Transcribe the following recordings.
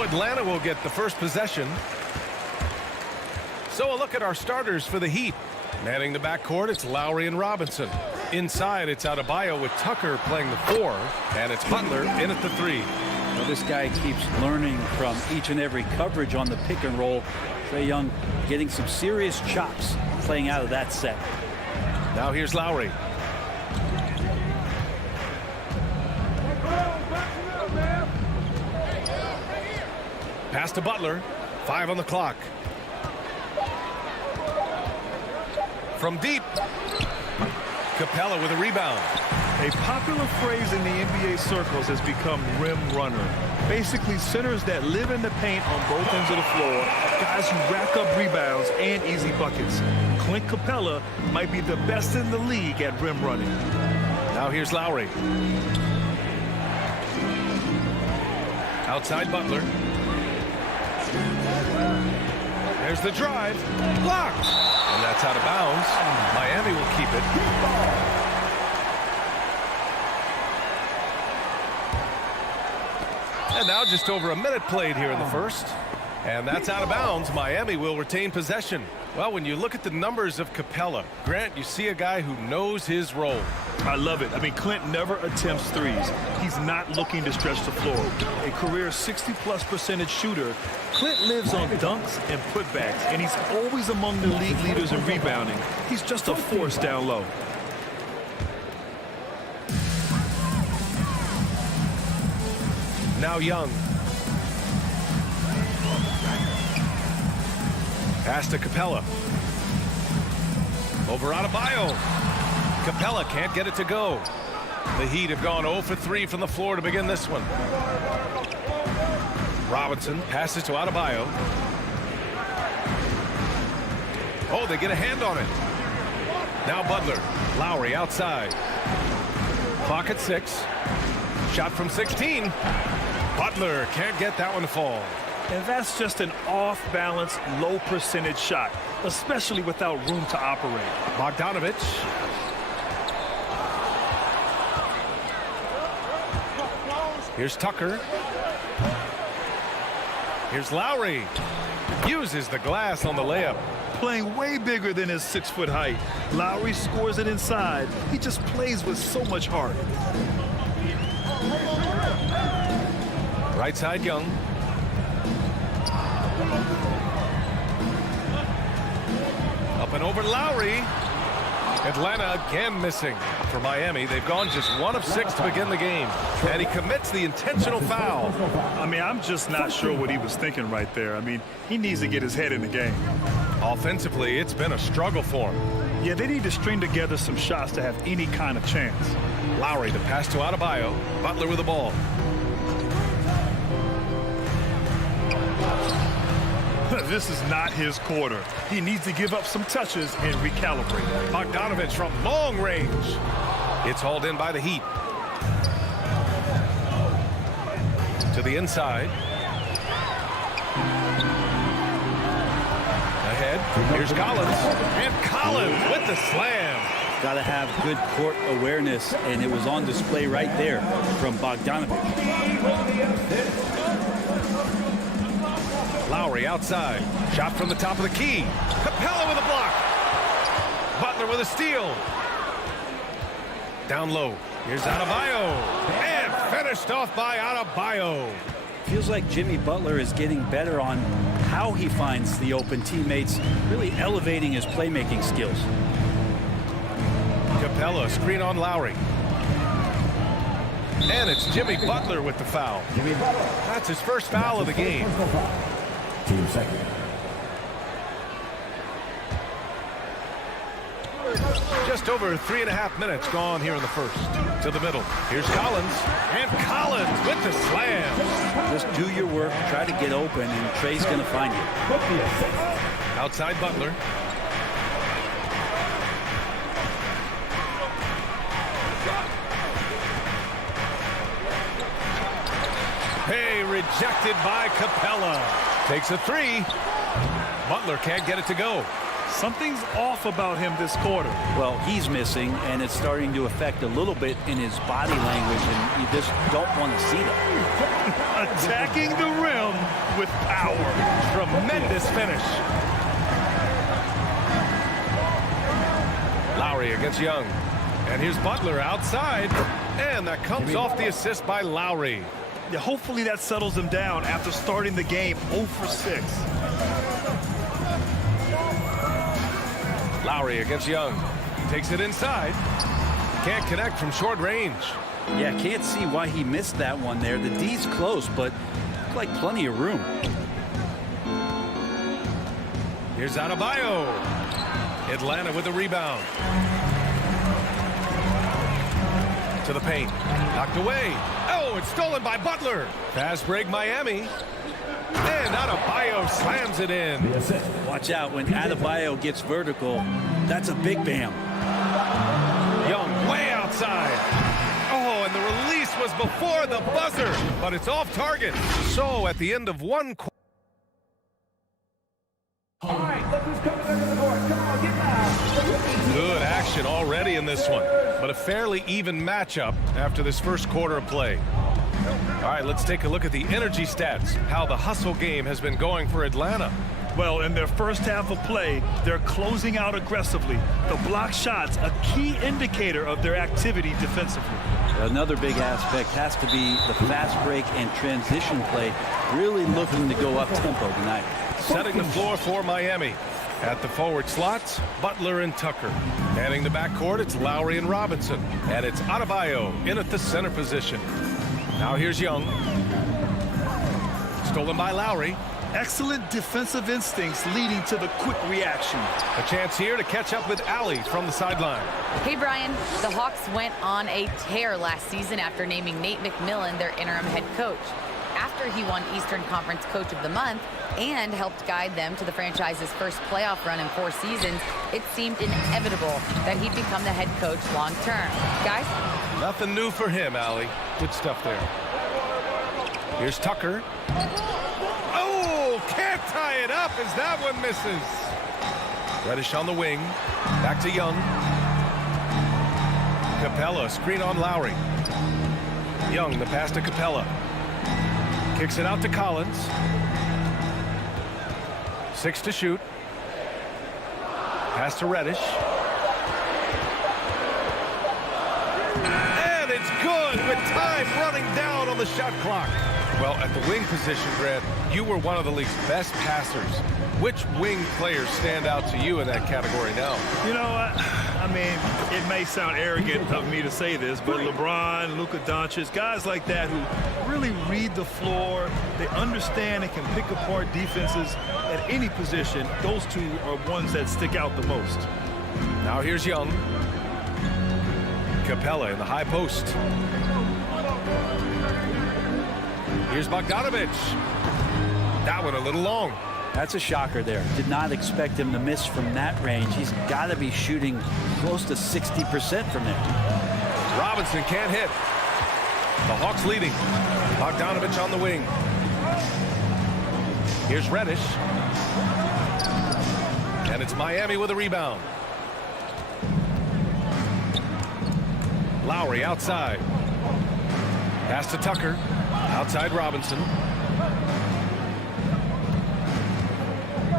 So Atlanta will get the first possession. So a look at our starters for the Heat. Manning the backcourt, it's Lowry and Robinson. Inside, it's Adebayo with Tucker playing the 4, and it's Butler in at the 3. Well, this guy keeps learning from each and every coverage on the pick and roll. Trae Young getting some serious chops playing out of that set. Now here's Lowry. Pass to Butler. 5 on the clock. From deep. Capella with a rebound. A popular phrase in the NBA circles has become rim runner. Basically centers that live in the paint on both ends of the floor, guys who rack up rebounds and easy buckets. Clint Capella might be the best in the league at rim running. Now here's Lowry. Outside Butler. There's the drive. Blocked. And that's out of bounds. Miami will keep it. And now just over a minute played here in the first. And that's out of bounds. Miami will retain possession. Well, when you look at the numbers of Capella, Grant, you see a guy who knows his role. I love it. I mean, Clint never attempts threes. He's not looking to stretch the floor. A career 60+% shooter, Clint lives on dunks and putbacks, and he's always among the league leaders in rebounding. He's just a force down low. Now Young. Pass to Capella. Over Adebayo. Capella can't get it to go. The Heat have gone 0 for 3 from the floor to begin this one. Robinson passes to Adebayo. Oh, they get a hand on it. Now Butler. Lowry outside. Clock at 6. Shot from 16. Butler can't get that one to fall. And that's just an off-balance, low-percentage shot, especially without room to operate. Bogdanovic. Here's Tucker. Here's Lowry. Uses the glass on the layup. Playing way bigger than his 6-foot height. Lowry scores it inside. He just plays with so much heart. Right side Young. Up and over Lowry. Atlanta again missing. For Miami, they've gone just 1 of 6 to begin the game. And he commits the intentional foul. I mean, I'm just not sure what he was thinking right there. I mean, he needs to get his head in the game. Offensively, it's been a struggle for him. Yeah, they need to string together some shots to have any kind of chance. Lowry, the pass to Adebayo. Butler with the ball. This is not his quarter. He needs to give up some touches and recalibrate. Bogdanovic from long range. It's hauled in by the Heat. To the inside. Ahead. Here's Collins. And Collins with the slam. Got to have good court awareness, and it was on display right there from Bogdanovic. Lowry outside. Shot from the top of the key. Capella with a block. Butler with a steal. Down low. Here's Adebayo. And finished off by Adebayo. Feels like Jimmy Butler is getting better on how he finds the open teammates, really elevating his playmaking skills. Capella, screen on Lowry. And it's Jimmy Butler with the foul. That's his first foul of the game. Team second. Just over 3.5 minutes gone here in the first. To the middle. Here's Collins. And Collins with the slam. Just do your work, try to get open, and Trae's going to find you. Outside Butler. Hey, rejected by Capella. Takes a 3. Butler can't get it to go. Something's off about him this quarter. Well, he's missing, and it's starting to affect a little bit in his body language, and you just don't want to see that. Attacking the rim with power. Tremendous finish. Lowry against Young. And here's Butler outside. And that comes off the assist by Lowry. Yeah, hopefully that settles him down after starting the game 0 for 6. Lowry against Young. Takes it inside. Can't connect from short range. Yeah, can't see why he missed that one there. The D's close, but looked like plenty of room. Here's Adebayo. Atlanta with the rebound. To the paint. Knocked away. Oh, it's stolen by Butler. Fast break Miami. And Adebayo slams it in. The assist. Watch out when Adebayo gets vertical. That's a big bam. Young way outside. Oh, and the release was before the buzzer, but it's off target. So at the end of one quarter. All right, look who's coming under the board. Come on, get loud. Good action already in this one, but a fairly even matchup after this first quarter of play. All right, let's take a look at the energy stats, how the hustle game has been going for Atlanta. Well, in their first half of play, they're closing out aggressively. The block shots, a key indicator of their activity defensively. Another big aspect has to be the fast break and transition play, really looking to go up tempo tonight. Setting the floor for Miami. At the forward slots, Butler and Tucker. Manning the backcourt, it's Lowry and Robinson. And it's Adebayo in at the center position. Now here's Young. Stolen by Lowry. Excellent defensive instincts leading to the quick reaction. A chance here to catch up with Allie from the sideline. Hey, Brian. The Hawks went on a tear last season after naming Nate McMillan their interim head coach. After he won Eastern Conference Coach of the Month and helped guide them to the franchise's first playoff run in 4 seasons, it seemed inevitable that he'd become the head coach long term. Guys? Nothing new for him, Allie. Good stuff there. Here's Tucker. Oh, can't tie it up as that one misses. Reddish on the wing. Back to Young. Capella, screen on Lowry. Young, the pass to Capella. Kicks it out to Collins. 6 to shoot. Pass to Reddish. And it's good with time running down on the shot clock. Well, at the wing position, Grant, you were one of the league's best passers. Which wing players stand out to you in that category now? You know what? I mean, it may sound arrogant of me to say this, but LeBron, Luka Doncic, guys like that who really read the floor, they understand and can pick apart defenses at any position. Those two are ones that stick out the most. Now here's Young. Capella in the high post. Here's Bogdanovich. That one a little long. That's a shocker there. Did not expect him to miss from that range. He's got to be shooting close to 60% from there. Robinson can't hit. The Hawks leading. Bogdanovich on the wing. Here's Reddish. And it's Miami with a rebound. Lowry outside. Pass to Tucker. Outside Robinson.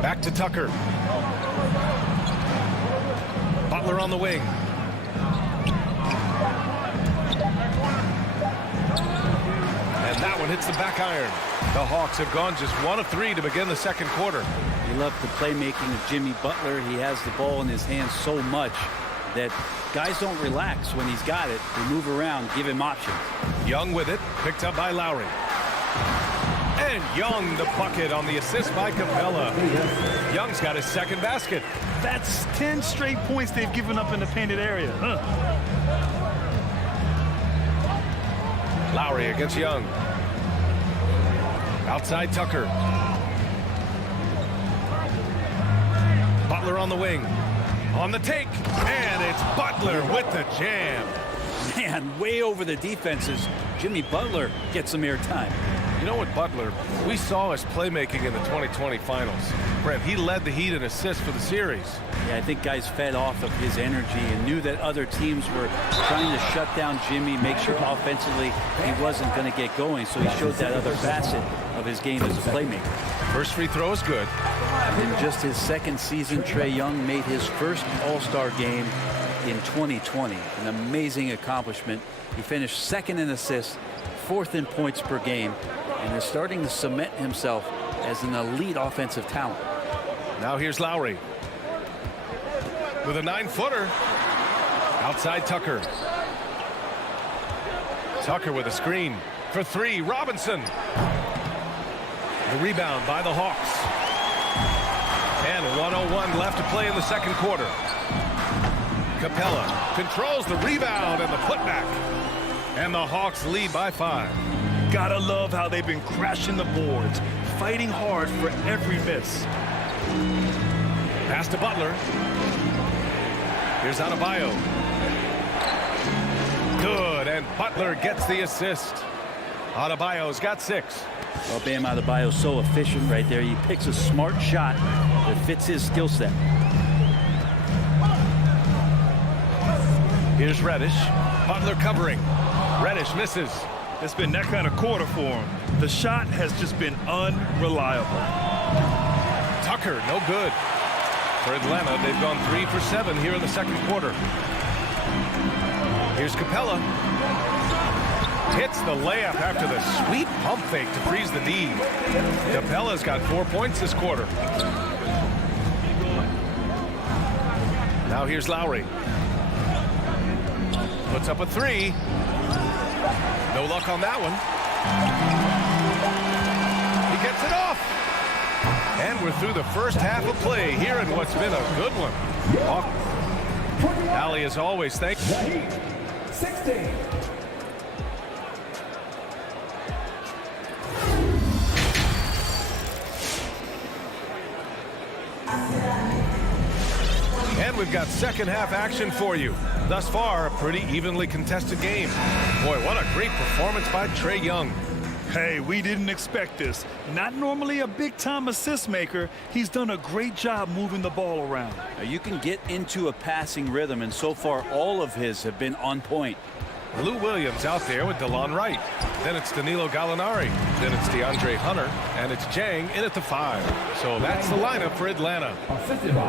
Back to Tucker. Butler on the wing. And that one hits the back iron. The Hawks have gone just 1 of 3 to begin the second quarter. You love the playmaking of Jimmy Butler. He has the ball in his hands so much that guys don't relax when he's got it. They move around, give him options. Young with it, picked up by Lowry. And Young the bucket on the assist by Capella. Young's got his second basket. That's 10 straight points they've given up in the painted area. Lowry against Young. Outside Tucker. Butler on the wing. On the take. And it's Butler with the jam. Man, way over the defenses. Jimmy Butler gets some airtime. You know what, Butler, we saw his playmaking in the 2020 finals. Brent, he led the Heat in assists for the series. Yeah, I think guys fed off of his energy and knew that other teams were trying to shut down Jimmy, make sure offensively he wasn't going to get going, so he showed that other facet of his game as a playmaker. First free throw is good. In just his second season, Trae Young made his first All-Star game in 2020. An amazing accomplishment. He finished second in assists, fourth in points per game, and is starting to cement himself as an elite offensive talent. Now here's Lowry with a 9-footer. Outside Tucker. Tucker with a screen for three. Robinson. The rebound by the Hawks. And 1:01 left to play in the second quarter. Capella controls the rebound and the putback. And the Hawks lead by 5. Gotta love how they've been crashing the boards, fighting hard for every miss. Pass to Butler. Here's Adebayo. Good, and Butler gets the assist. Adebayo's got 6. Well, Bam Adebayo's so efficient right there. He picks a smart shot that fits his skill set. Here's Reddish. Butler covering. Reddish misses. It's been that kind of quarter for him. The shot has just been unreliable. Tucker, no good. For Atlanta, they've gone 3 for 7 here in the second quarter. Here's Capella. Hits the layup after the sweet pump fake to freeze the D. Capella's got 4 points this quarter. Now here's Lowry. Puts up a 3. No luck on that one. He gets it off. And we're through the first half of play here in what's been a good one. Allie, as always, thank you. The Heat, 16. And we've got second half action for you. Thus far, a pretty evenly contested game. Boy, what a great performance by Trae Young. Hey, we didn't expect this. Not normally a big-time assist maker. He's done a great job moving the ball around. Now, you can get into a passing rhythm, and so far all of his have been on point. Lou Williams out there with DeLon Wright. Then it's Danilo Gallinari. Then it's DeAndre Hunter. And it's Jang in at the 5. So that's the lineup for Atlanta.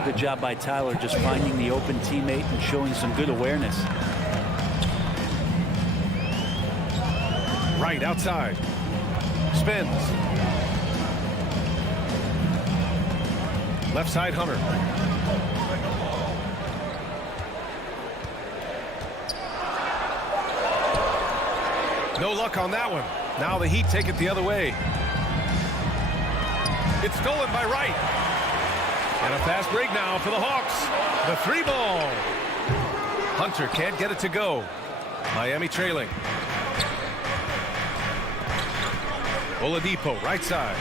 Good job by Tyler just finding the open teammate and showing some good awareness. Wright outside. Spins. Left side Hunter. No luck on that one. Now the Heat take it the other way. It's stolen by Wright. And a fast break now for the Hawks. The 3-ball. Hunter can't get it to go. Miami trailing. Oladipo, right side.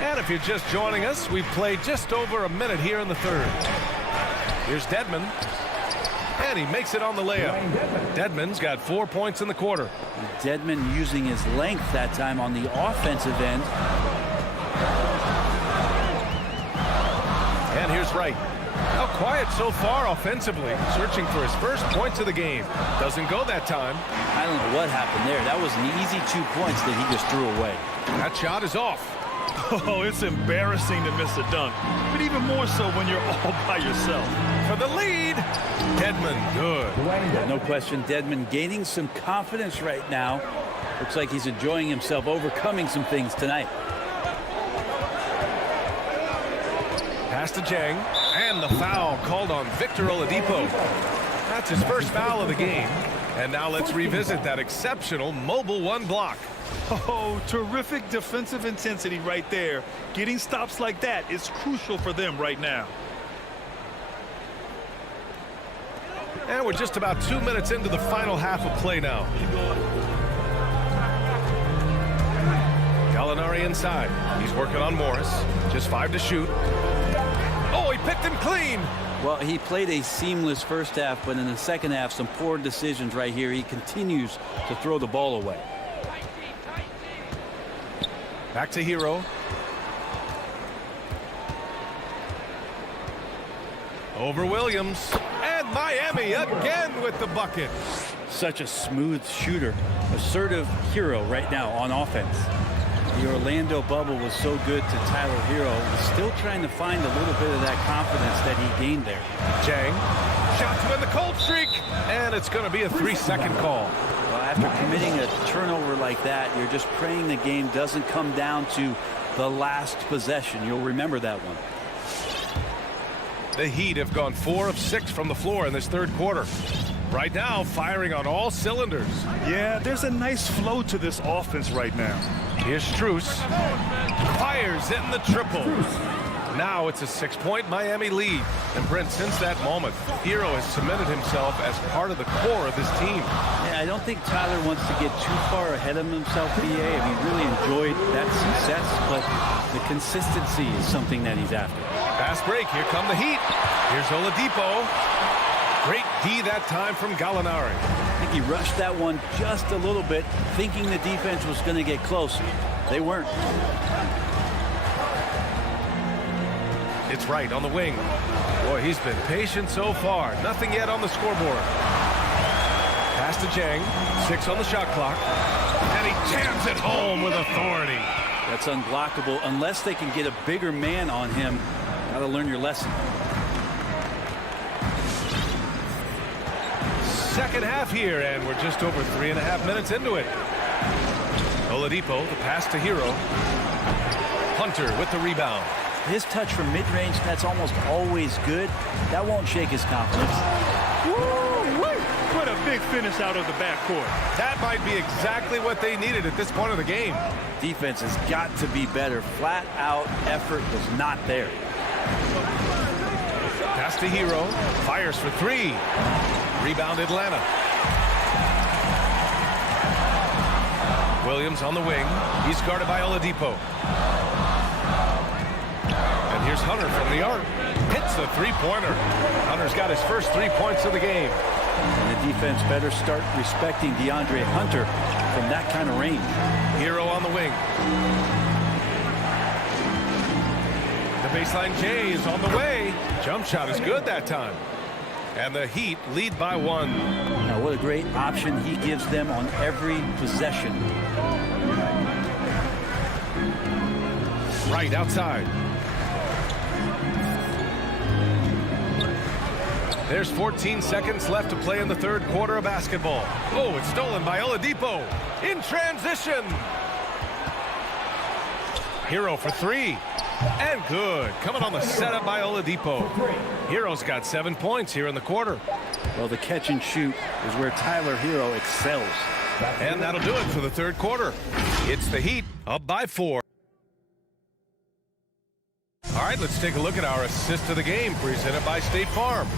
And if you're just joining us, we've played just over a minute here in the third. Here's Dedmon. And he makes it on the layup. Dedmon's got 4 points in the quarter. Dedmon using his length that time on the offensive end. And here's Wright. How quiet so far offensively, searching for his first points of the game. Doesn't go that time. I don't know what happened there. That was an easy 2 points that he just threw away. That shot is off. Oh, it's embarrassing to miss a dunk, but even more so when you're all by yourself. For the lead, Dedmon, good. No question, Dedmon gaining some confidence right now. Looks like he's enjoying himself, overcoming some things tonight. Pass to Jang, and the foul called on Victor Oladipo. That's his first foul of the game. And now let's revisit that exceptional mobile 1 block. Oh, terrific defensive intensity right there. Getting stops like that is crucial for them right now. And we're just about 2 minutes into the final half of play now. Gallinari inside. He's working on Morris. Just 5 to shoot. Oh, he picked him clean. Well, he played a seamless first half, but in the second half, some poor decisions right here. He continues to throw the ball away. Back to Hero. Over Williams. And Miami again with the bucket. Such a smooth shooter. Assertive Hero right now on offense. The Orlando bubble was so good to Tyler Hero. He's still trying to find a little bit of that confidence that he gained there. Jang. Shot to win the cold streak. And it's going to be a 3-second call. Well, after committing a turnover like that, you're just praying the game doesn't come down to the last possession. You'll remember that one. The Heat have gone 4 of 6 from the floor in this third quarter. Right now, firing on all cylinders. Yeah, there's a nice flow to this offense right now. Here's Strus. Fires in the triple. Now it's a 6-point Miami lead. And Brent, since that moment, Hero has cemented himself as part of the core of this team. Yeah, I don't think Tyler wants to get too far ahead of himself, BA. I mean, really enjoyed that success, but the consistency is something that he's after. Fast break. Here come the Heat. Here's Oladipo. Great D that time from Gallinari. I think he rushed that one just a little bit, thinking the defense was going to get close. They weren't. It's right on the wing. Boy, he's been patient so far. Nothing yet on the scoreboard. Pass to Jang. 6 on the shot clock. And he jams it home with authority. That's unblockable unless they can get a bigger man on him. Got to learn your lesson. Second half here, and we're just over 3.5 minutes into it. Oladipo, the pass to Hero. Hunter with the rebound. His touch from mid-range, that's almost always good. That won't shake his confidence. Woo-wee! What a big finish out of the backcourt. That might be exactly what they needed at this point of the game. Defense has got to be better. Flat out effort was not there. Pass to Hero. Fires for 3. Rebound Atlanta. Williams on the wing. He's guarded by Oladipo. And here's Hunter from the arc. Hits the three-pointer. Hunter's got his first 3 points of the game. And the defense better start respecting DeAndre Hunter from that kind of range. Hero on the wing. The baseline J is on the way. Jump shot is good that time. And the Heat lead by 1. Now, what a great option he gives them on every possession. Right outside. There's 14 seconds left to play in the third quarter of basketball. Oh, it's stolen by Oladipo. In transition. Hero for 3. And good. Coming on the setup by Oladipo. Hero's got 7 points here in the quarter. Well, the catch and shoot is where Tyler Hero excels. And that'll do it for the third quarter. It's the Heat up by 4. All right, let's take a look at our assist of the game presented by State Farm.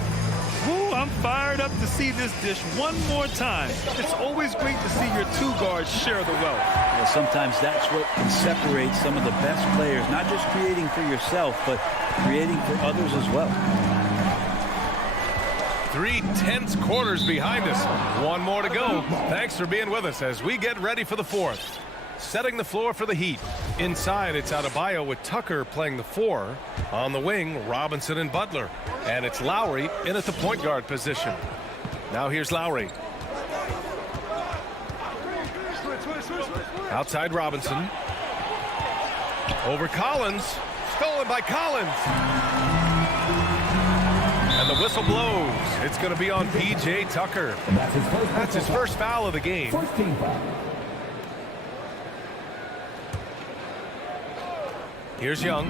Woo, I'm fired up to see this dish one more time. It's always great to see your 2 guards share the wealth. Well, sometimes that's what can separate some of the best players, not just creating for yourself, but creating for others as well. 3 tense quarters behind us. 1 more to go. Thanks for being with us as we get ready for the 4th. Setting the floor for the Heat. Inside, it's Adebayo with Tucker playing the 4. On the wing, Robinson and Butler. And it's Lowry in at the point guard position. Now here's Lowry. Outside Robinson. Over Collins. Stolen by Collins. And the whistle blows. It's going to be on P.J. Tucker. That's his first foul of the game. Here's Young.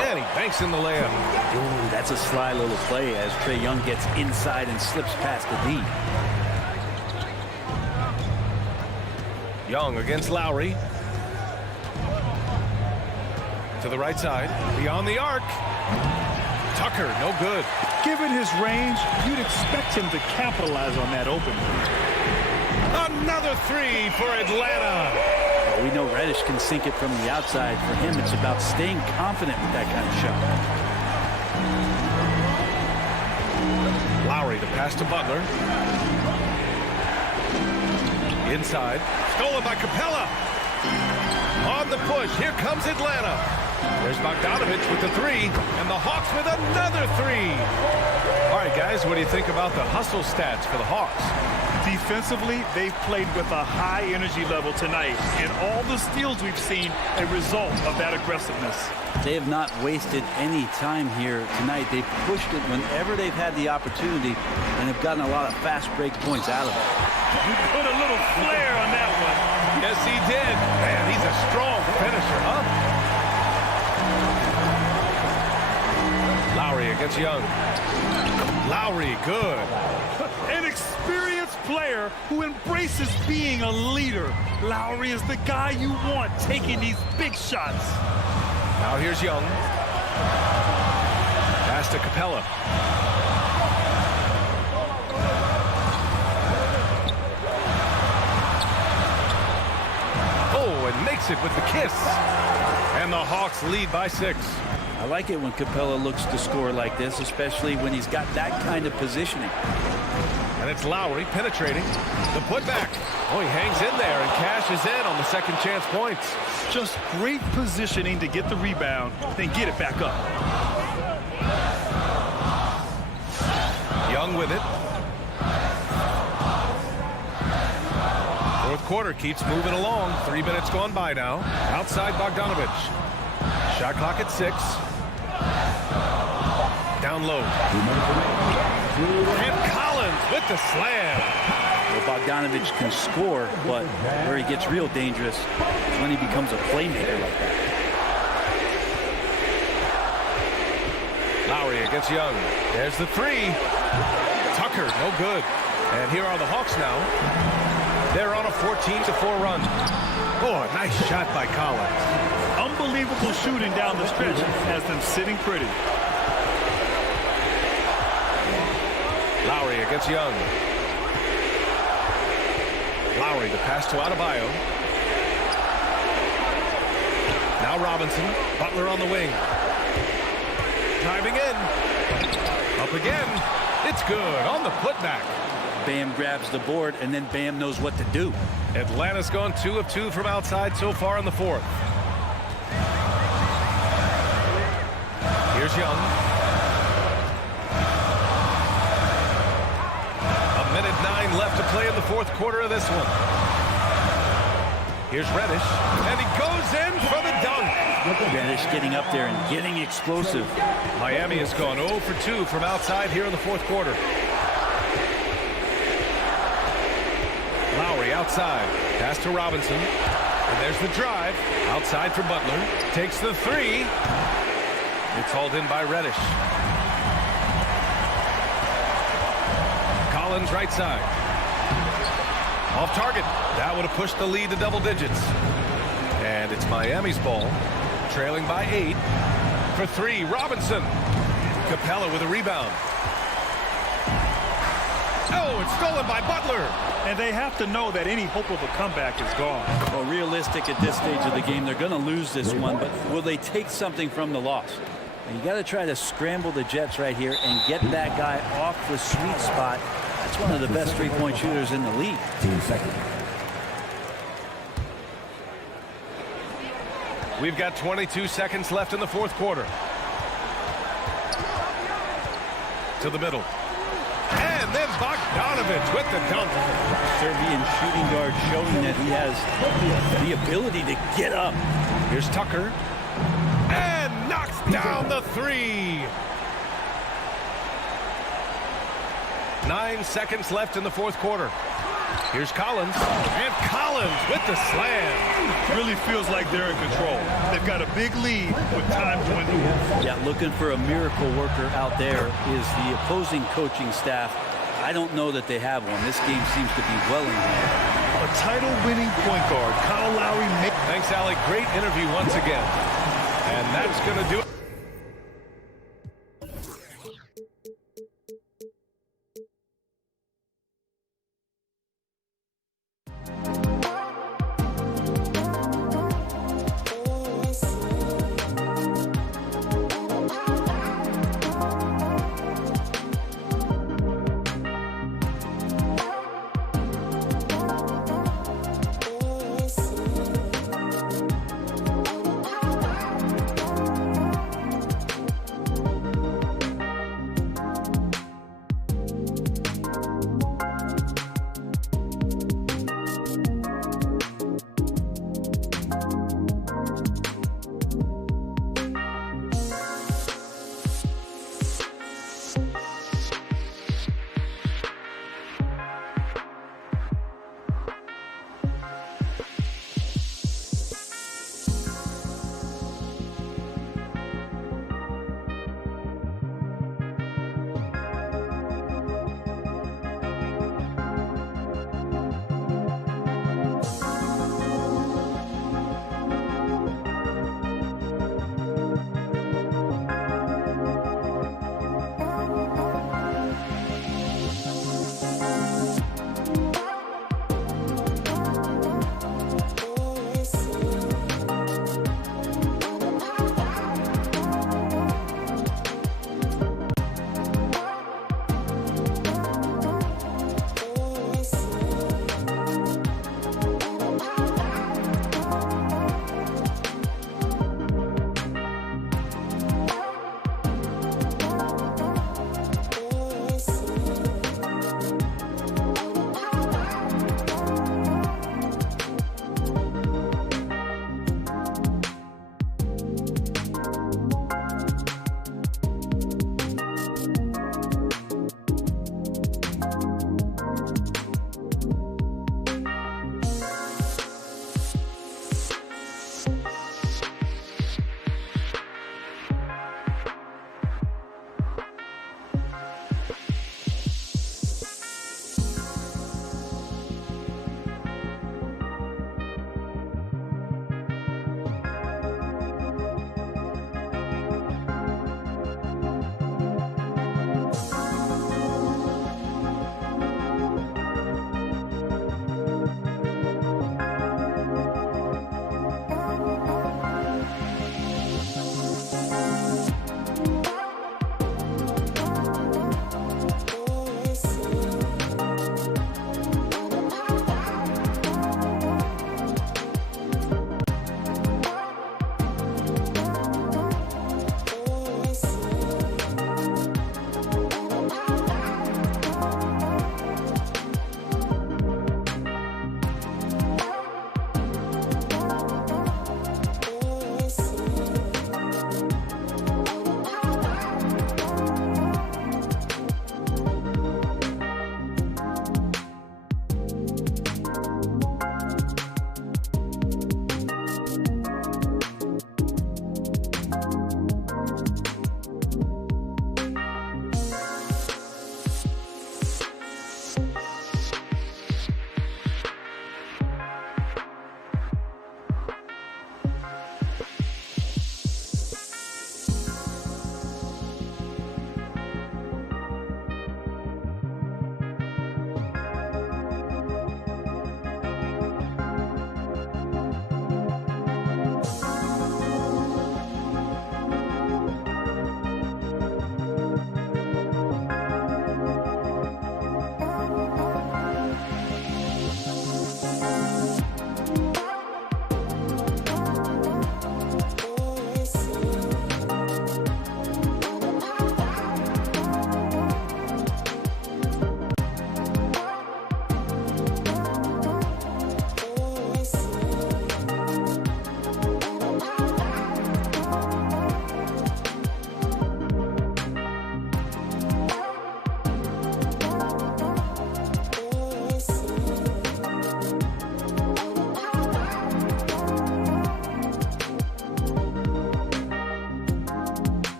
And he banks in the layup. Ooh, that's a sly little play as Trae Young gets inside and slips past the D. Young against Lowry. To the right side. Beyond the arc. Tucker, no good. Given his range, you'd expect him to capitalize on that opening. Another three for Atlanta. Well, we know Reddish can sink it from the outside. For him, it's about staying confident with that kind of shot. Lowry, the pass to Butler. Inside. Stolen by Capella. On the push. Here comes Atlanta. There's Bogdanovich with the three. And the Hawks with another three. All right, guys, what do you think about the hustle stats for the Hawks? Defensively, they've played with a high energy level tonight. And all the steals we've seen, a result of that aggressiveness. They have not wasted any time here tonight. They've pushed it whenever they've had the opportunity and have gotten a lot of fast break points out of it. You put a little flair on that one. Yes, he did. Man, he's a strong finisher, huh? Lowry against Young. Lowry, good. An experienced player who embraces being a leader. Lowry is the guy you want taking these big shots. Now here's Young. Pass to Capella. Oh, and makes it with the kiss. And the Hawks lead by 6. I like it when Capella looks to score like this, especially when he's got that kind of positioning. And it's Lowry penetrating. The putback. Oh, he hangs in there and cashes in on the second chance points. Just great positioning to get the rebound, then get it back up. Young with it. Fourth quarter keeps moving along. 3 minutes gone by now. Outside Bogdanovich. Shot clock at 6. Down low. And Collins with the slam. Well, Bogdanovich can score, but where he gets real dangerous is when he becomes a playmaker like that. Lowry against Young. There's the three. Tucker, no good. And here are the Hawks now. They're on a 14-4 run. Oh, a nice shot by Collins. Unbelievable shooting down the stretch has them sitting pretty. Lowry against Young. Lowry, the pass to Adebayo. Now Robinson. Butler on the wing. Diving in. Up again. It's good on the putback. Bam grabs the board, and then Bam knows what to do. Atlanta's gone 2 of 2 from outside so far in the fourth. Here's Young. A minute 9 left to play in the fourth quarter of this one. Here's Reddish, and he goes in for the dunk. Reddish getting up there and getting explosive. Miami has gone 0 for 2 from outside here in the fourth quarter. Lowry outside. Pass to Robinson. And there's the drive. Outside for Butler. Takes the three. It's hauled in by Reddish. Collins right side. Off target. That would have pushed the lead to double digits. And it's Miami's ball. Trailing by 8. For 3, Robinson. Capella with a rebound. Oh, it's stolen by Butler. And they have to know that any hope of a comeback is gone. Well, realistic at this stage of the game, they're going to lose this one, but will they take something from the loss? And you got to try to scramble the Jets right here and get that guy off the sweet spot. That's one of the best three-point shooters in the league. 2 seconds. We've got 22 seconds left in the fourth quarter. To the middle. And then Bogdanovich with the dunk. Serbian shooting guard showing that he has the ability to get up. Here's Tucker. And knocks down the three. 9 seconds left in the fourth quarter. Here's Collins. And Collins with the slam. Really feels like they're in control. They've got a big lead with time dwindling. Yeah, looking for a miracle worker out there is the opposing coaching staff. I don't know that they have one. This game seems to be well in hand. A title-winning point guard, Kyle Lowry. Thanks, Alec. Great interview once again. And that's going to do it.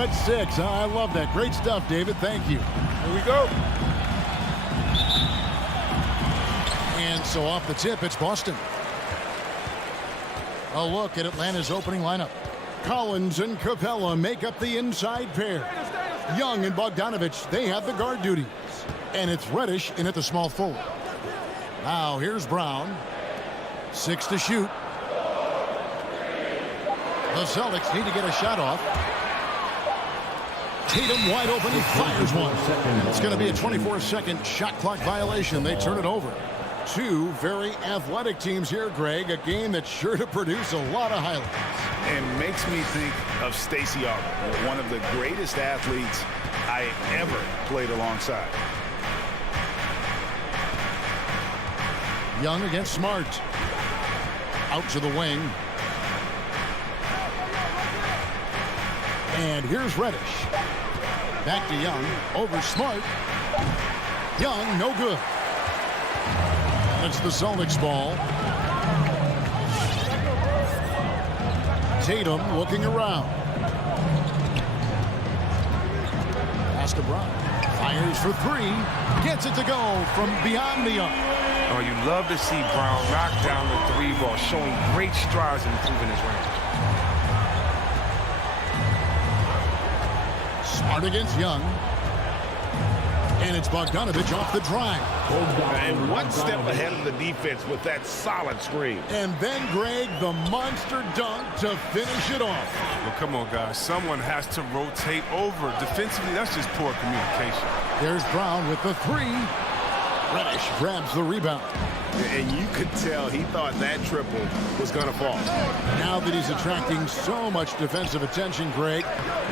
at 6. I love that. Great stuff, David. Thank you. Here we go. And so off the tip, it's Boston. A look at Atlanta's opening lineup. Collins and Capella make up the inside pair. Young and Bogdanovich, they have the guard duties. And it's Reddish in at the small forward. Now here's Brown. 6 to shoot. The Celtics need to get a shot off. Tatum wide open. He fires one. It's going to be a 24-second shot clock violation. They turn it over. Two very athletic teams here, Greg. A game that's sure to produce a lot of highlights. And makes me think of Stacey Augmon, one of the greatest athletes I ever played alongside. Young against Smart. Out to the wing. And here's Reddish. Back to Young. Over Smart. Young, no good. It's the Celtics ball. Tatum looking around. Pass to Brown. Fires for 3. Gets it to go from beyond the arc. Oh, you love to see Brown knock down the 3 ball, showing great strides in improving his range. Smart against Young. And it's Bogdanovich off the drive. And one step ahead of the defense with that solid screen. And then, Greg, the monster dunk to finish it off. Well, come on, guys. Someone has to rotate over. Defensively, that's just poor communication. There's Brown with the 3. Reddish grabs the rebound. And you could tell he thought that triple was going to fall. Now that he's attracting so much defensive attention, Greg,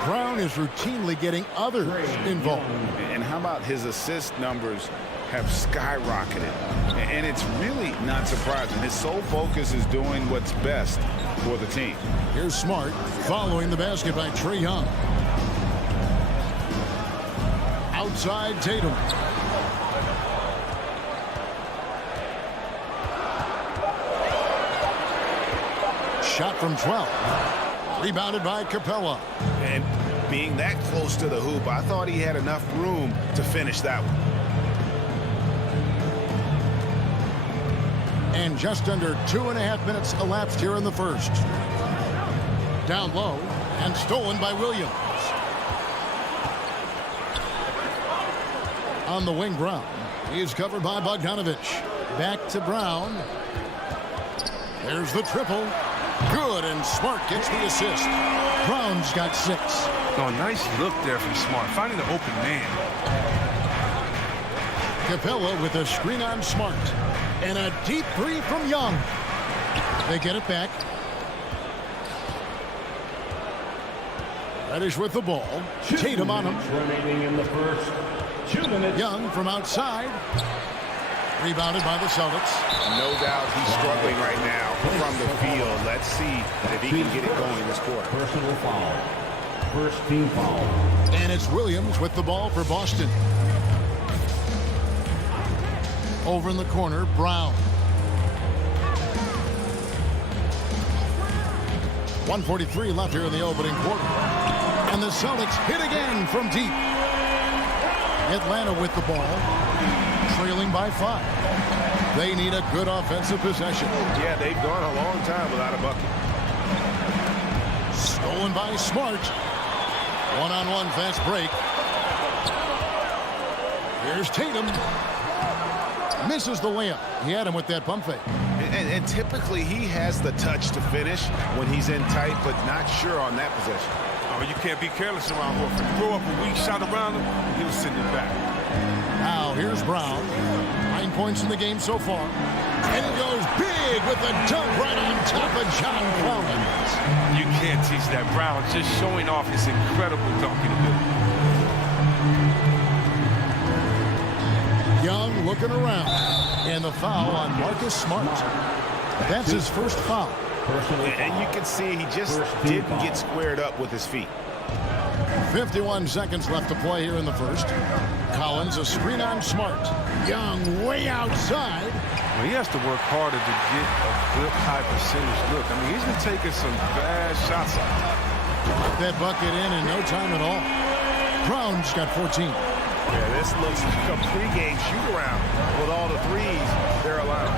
Brown is routinely getting others involved. And how about his assist numbers have skyrocketed? And it's really not surprising. His sole focus is doing what's best for the team. Here's Smart following the basket by Trae Young. Outside Tatum. Shot from 12. Rebounded by Capella. And being that close to the hoop, I thought he had enough room to finish that one. And just under 2.5 minutes elapsed here in the first. Down low and stolen by Williams. On the wing, Brown. He's covered by Bogdanovich. Back to Brown. There's the triple. Good, and Smart gets the assist. Brown's got 6. Oh, nice look there from Smart, finding the open man. Capella with a screen on Smart. And a deep 3 from Young. They get it back. Reddish with the ball. Tatum on him. Remaining in the first 2 minutes. Young from outside. Rebounded by the Celtics. No doubt he's struggling right now from the field. Let's see if he can get it going this quarter. Personal foul. First team foul. And it's Williams with the ball for Boston. Over in the corner, Brown. 1:43 left here in the opening quarter. And the Celtics hit again from deep. Atlanta with the ball. Trailing by 5. They need a good offensive possession. Yeah, they've gone a long time without a bucket. Stolen by Smart. One-on-one fast break. Here's Tatum. Misses the layup. He had him with that pump fake. And typically he has the touch to finish when he's in tight, but not sure on that possession. Oh, you can't be careless around Horford. Throw up a weak shot around him, he'll send it back. Now here's Brown. 9 points in the game so far. And he goes big with the dunk right on top of John Collins. You can't teach that. Brown just showing off his incredible dunking ability. Young looking around. And the foul on Marcus Smart. That's his first foul. And you can see he just didn't get squared up with his feet. 51 seconds left to play here in the first. Collins, a screen on Smart. Young way outside. Well, he has to work harder to get a good high percentage look. I mean, he's been taking some bad shots out there. That bucket in no time at all. Brown's got 14. Yeah, this looks like a pregame shoot-around with all the threes they're allowing.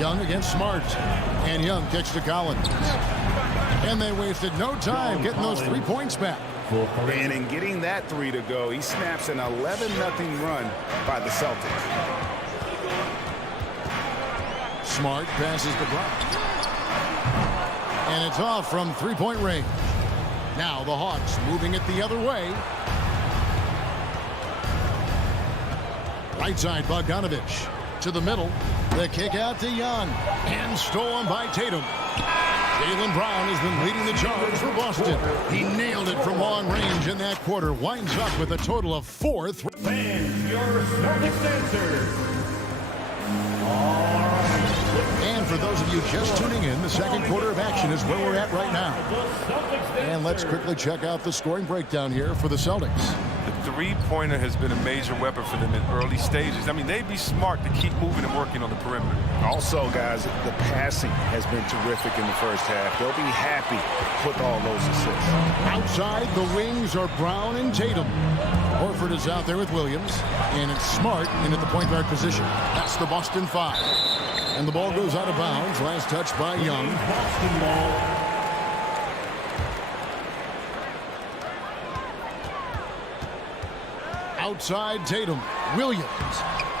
Young against Smart. And Young kicks to Collins. And they wasted no time getting those 3 points back. And in getting that three to go, he snaps an 11-0 run by the Celtics. Smart passes to Brown. And it's off from 3-point range. Now the Hawks moving it the other way. Right side, Bogdanovich. To the middle. The kick out to Young. And stolen by Tatum. Jaylen Brown has been leading the charge for Boston. He nailed it from long range in that quarter. Winds up with a total of 4. And your Celtics answer. And for those of you just tuning in, the second quarter of action is where we're at right now. And let's quickly check out the scoring breakdown here for the Celtics. The three-pointer has been a major weapon for them in early stages. I mean, they'd be smart to keep moving and working on the perimeter. Also, guys, the passing has been terrific in the first half. They'll be happy with all those assists. Outside, the wings are Brown and Tatum. Horford is out there with Williams. And it's Smart in at the point guard position. That's the Boston 5. And the ball goes out of bounds. Last touch by Young. Boston ball. Outside, Tatum. Williams.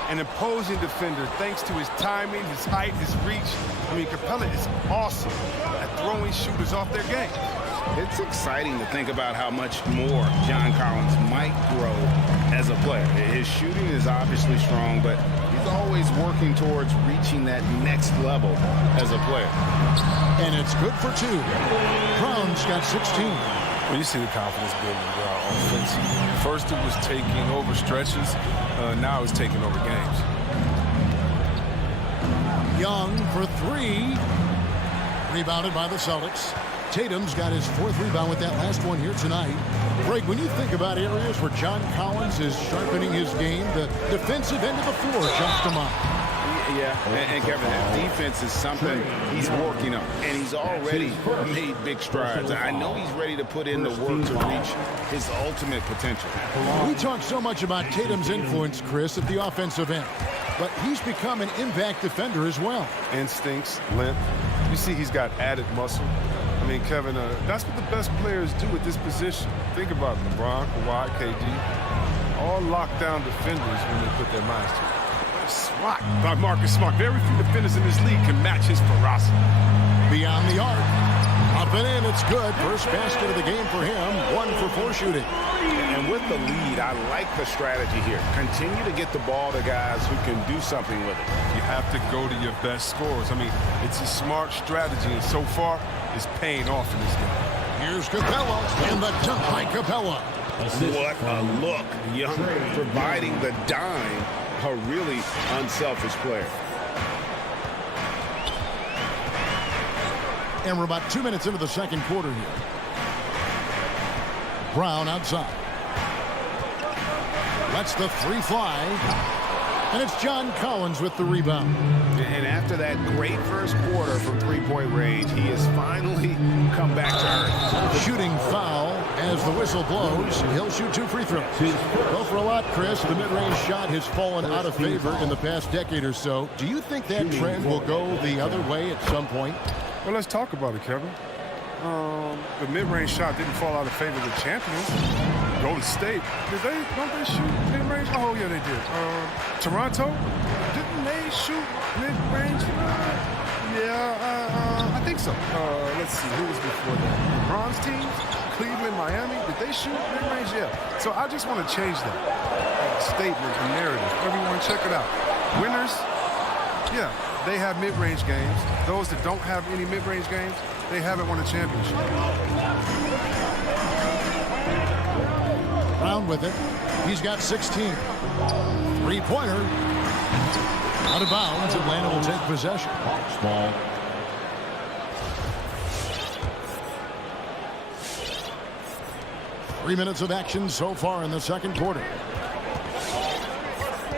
An imposing defender, thanks to his timing, his height, his reach. I mean, Capella is awesome at throwing shooters off their game. It's exciting to think about how much more John Collins might grow as a player. His shooting is obviously strong, but he's always working towards reaching that next level as a player. And it's good for 2. Brown's got 16. When you see the confidence building offensively, first it was taking over stretches, now it's taking over games. Young for 3. Rebounded by the Celtics. Tatum's got his 4th rebound with that last one here tonight. Greg, when you think about areas where John Collins is sharpening his game, the defensive end of the floor jumps to mind. Yeah, and Kevin, that defense is something he's working on, and he's already made big strides. I know he's ready to put in the work to reach his ultimate potential. We talk so much about Tatum's influence, Chris, at the offensive end, but he's become an impact defender as well. Instincts, limp. You see he's got added muscle. I mean, Kevin, that's what the best players do at this position. Think about it, LeBron, Kawhi, KD, all lockdown defenders when they put their minds to it. SWAT by Marcus Smart. Very few defenders in this league can match his ferocity. Beyond the arc. Up and in, it's good. First basket of the game for him. 1 for 4 shooting. And with the lead, I like the strategy here. Continue to get the ball to guys who can do something with it. You have to go to your best scorers. I mean, it's a smart strategy, and so far, it's paying off in this game. Here's Capella, and the dunk by Capella. What a look. Young providing the dime. A really unselfish player. And we're about 2 minutes into the second quarter here. Brown outside. Lets the 3 fly. And it's John Collins with the rebound. And after that great first quarter from 3-point range, he has finally come back to earth. Shooting foul as the whistle blows. He'll shoot 2 free throws. Well, for a lot, Chris, the mid-range shot has fallen out of favor in the past decade or so. Do you think that trend will go the other way at some point? Well, let's talk about it, Kevin. The mid-range shot didn't fall out of favor of the champions. Golden State, don't they shoot mid-range? Oh, yeah, they did. Toronto, didn't they shoot mid-range? I think so. Let's see, who was before that? LeBron's teams, Cleveland, Miami, did they shoot mid-range? Yeah. So I just want to change that statement and narrative. Everyone, check it out. Winners, yeah, they have mid-range games. Those that don't have any mid-range games, they haven't won a championship. Brown with it. He's got 16. 3-pointer. Out of bounds. Atlanta will take possession. Small. Three minutes of action so far in the second quarter.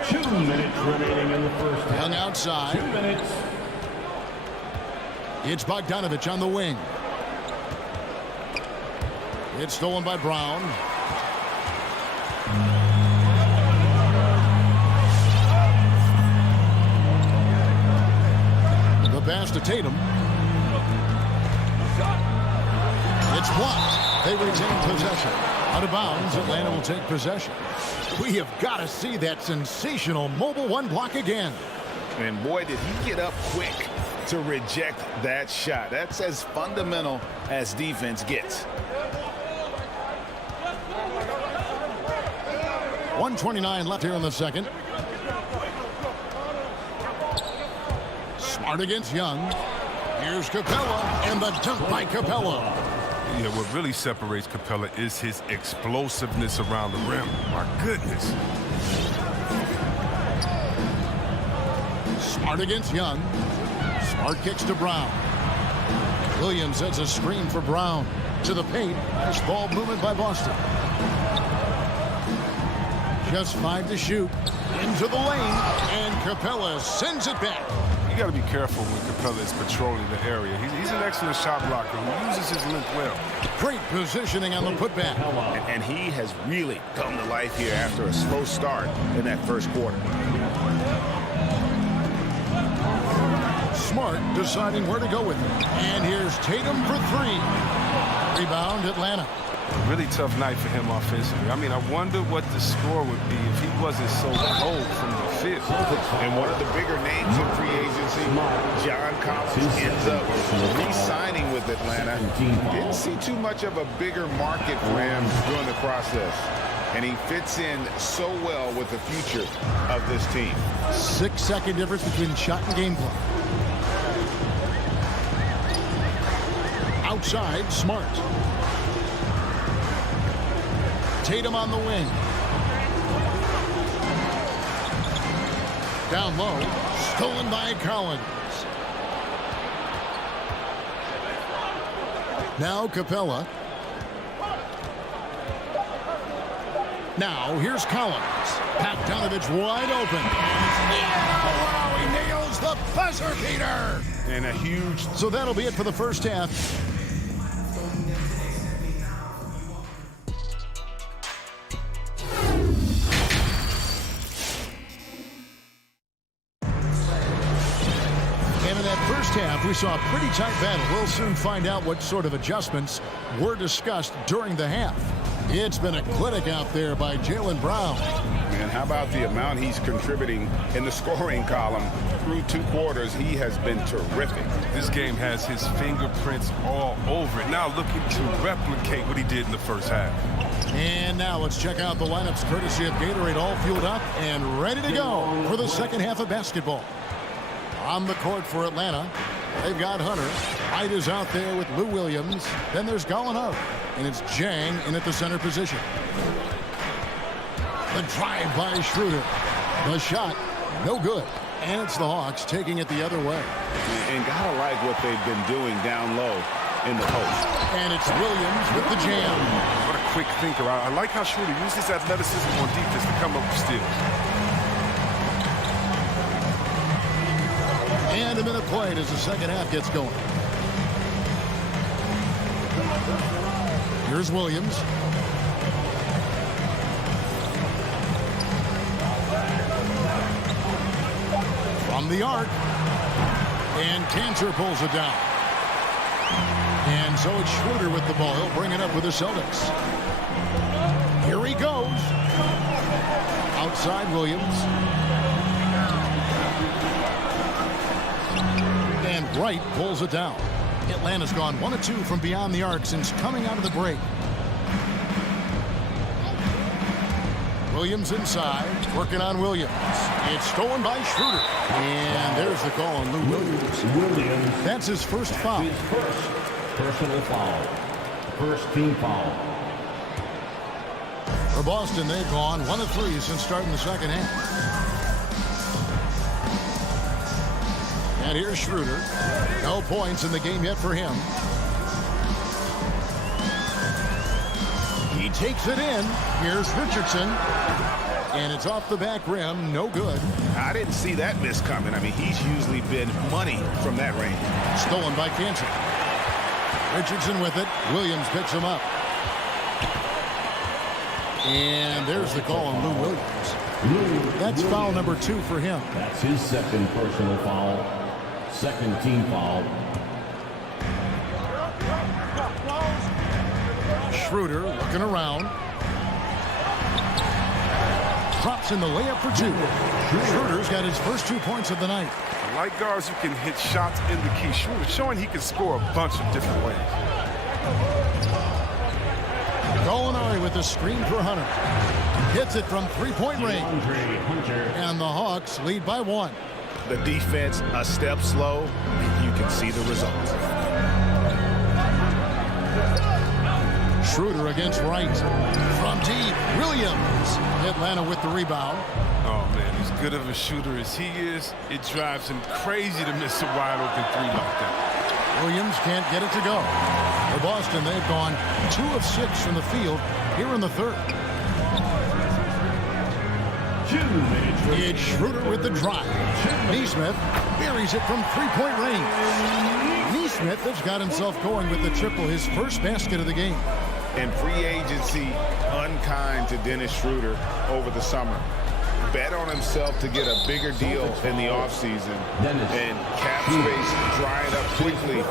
2 minutes remaining in the first half. Young outside. 2 minutes. It's Bogdanovich on the wing. It's stolen by Brown. The pass to Tatum. It's blocked. They retain possession. Out of bounds, Atlanta will take possession. We have got to see that sensational mobile one block again. And boy, did he get up quick to reject that shot. That's as fundamental as defense gets. 1:29 left here in the second. Smart against Young. Here's Capella, and the dunk by Capella. Yeah, what really separates Capella is his explosiveness around the rim. My goodness. Smart against Young. Smart kicks to Brown. Williams sets a screen for Brown. To the paint. Nice ball movement by Boston. Just 5 to shoot. Into the lane. And Capella sends it back. You got to be careful when Capella is patrolling the area. He's an excellent shot blocker who uses his length well. Great positioning on the putback. And he has really come to life here after a slow start in that first quarter. Smart deciding where to go with it. And here's Tatum for 3. Rebound, Atlanta. Really tough night for him offensively. I mean, I wonder what the score would be if he wasn't so cold from the field. And one of the bigger names in free agency, John Collins, ends up re-signing with Atlanta. Didn't see too much of a bigger market for him during the process. And he fits in so well with the future of this team. 6-second difference between shot and game clock. Outside, Smart. Tatum on the wing. Down low. Stolen by Collins. Now Capella. Now here's Collins. Bogdanovich wide open. Yeah! Wow, he nails the buzzer beater. And a huge... So that'll be it for the first half. We saw a pretty tight battle. We'll soon find out what sort of adjustments were discussed during the half. It's been a clinic out there by Jaylen Brown. Man, how about the amount he's contributing in the scoring column? Through 2 quarters, he has been terrific. This game has his fingerprints all over it. Now looking to replicate what he did in the first half. And now let's check out the lineups courtesy of Gatorade, all fueled up and ready to go for the second half of basketball. On the court for Atlanta, they've got Hunter. Hyde is out there with Lou Williams. Then there's Gallinari. And it's Jang in at the center position. The drive by Schroeder. The shot, no good. And it's the Hawks taking it the other way. And gotta like what they've been doing down low in the post. And it's Williams with the jam. What a quick thinker. I like how Schroeder uses athleticism on defense to come up with steals. And a minute played as the second half gets going. Here's Williams. From the arc. And Cantor pulls it down. And so it's Schroeder with the ball. He'll bring it up with the Celtics. Here he goes. Outside Williams. And Wright pulls it down. Atlanta's gone 1 of 2 from beyond the arc since coming out of the break. Williams inside, working on Williams. It's stolen by Schroeder. And there's the call on Lou Williams. That's his first foul. His first personal foul. First team foul. For Boston, they've gone 1 of 3 since starting the second half. And here's Schroeder. No points in the game yet for him. He takes it in. Here's Richardson. And it's off the back rim. No good. I didn't see that miss coming. I mean, he's usually been money from that range. Stolen by Kansas. Richardson with it. Williams picks him up. And there's the call on Lou Williams. That's foul number 2 for him. That's his second personal foul. Second team foul. Schroeder looking around. Drops in the layup for 2. Schroeder's got his first 2 points of the night. I like guards who can hit shots in the key. Schroeder showing he can score a bunch of different ways. Gallinari with the screen for Hunter. Hits it from 3-point range. And the Hawks lead by 1. The defense a step slow. You can see the results. Schroeder against Wright. From deep, Williams. Atlanta with the rebound. Oh, man, as good of a shooter as he is, it drives him crazy to miss a wide-open 3 like that. Williams can't get it to go. For Boston, they've gone 2 of 6 from the field here in the third. It's Schroeder with the drive. Neesmith buries it from 3-point range. Neesmith has got himself going with the triple, his first basket of the game. And free agency unkind to Dennis Schroeder over the summer. Bet on himself to get a bigger deal in the offseason. And cap space drying up quickly.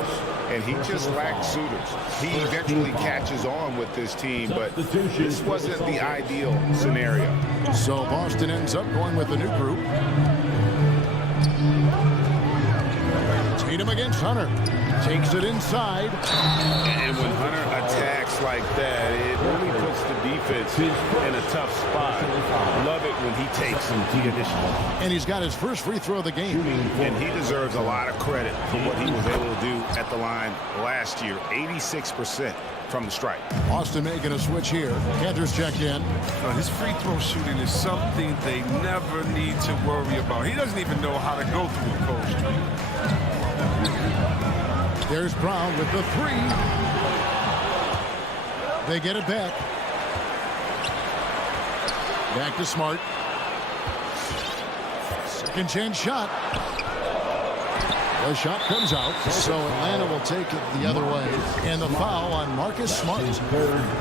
And he just lacked suitors. He eventually catches on with this team, but this wasn't the ideal scenario. So Boston ends up going with a new group. Tatum against Hunter. Takes it inside. And when Hunter attacks like that, it really puts the defense in a tough spot. Love it when he takes the initiative. And he's got his first free throw of the game. And he deserves a lot of credit for what he was able to do at the line last year. 86% from the stripe. Boston making a switch here. Cantor's checked in. His free throw shooting is something they never need to worry about. He doesn't even know how to go through a cold streak. There's Brown with the 3. They get it back. Back to Smart. Second chance shot. The shot comes out, so Atlanta will take it the other way. And the foul on Marcus Smart.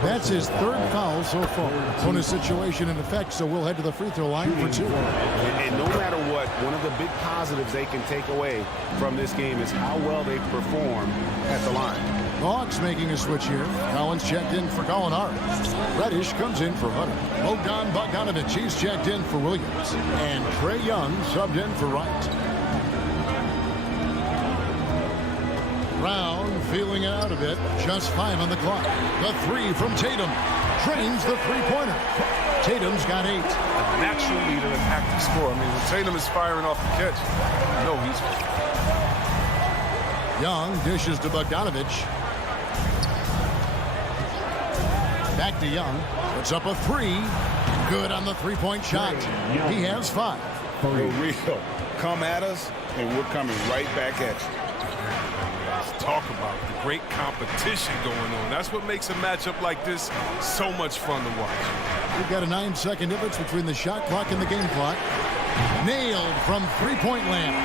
That's his 3rd foul so far. On a situation in effect, so we'll head to the free throw line for 2. And no matter what, one of the big positives they can take away from this game is how well they perform at the line. The Hawks making a switch here. Collins checked in for Gallinari. Reddish comes in for Hunter. Bogdanovich, he's checked in for Williams. And Trae Young subbed in for Wright. Brown feeling it out a bit. Just 5 on the clock. The 3 from Tatum. Drains the 3-pointer. Tatum's got 8. A natural leader and active scorer. I mean, when Tatum is firing off the catch, you know he's... Young dishes to Bogdanovich. Back to Young. Puts up a 3. Good on the 3-point shot. He has 5. For real. Come at us, and we're coming right back at you. Talk about the great competition going on. That's what makes a matchup like this so much fun to watch. We've got a 9-second difference between the shot clock and the game clock. Nailed from 3-point land.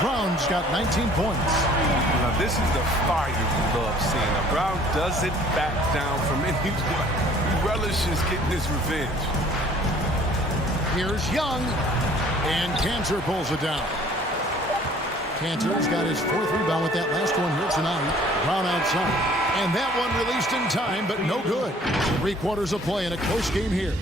Brown's got 19 points. Now this is the fire you love seeing. Now Brown doesn't back down from anyone. He relishes getting his revenge. Here's Young. And Cantor pulls it down. Cantor's got his 4th rebound with that last one here tonight. Brown outside. And that one released in time, but no good. 3 quarters of play in a close game here.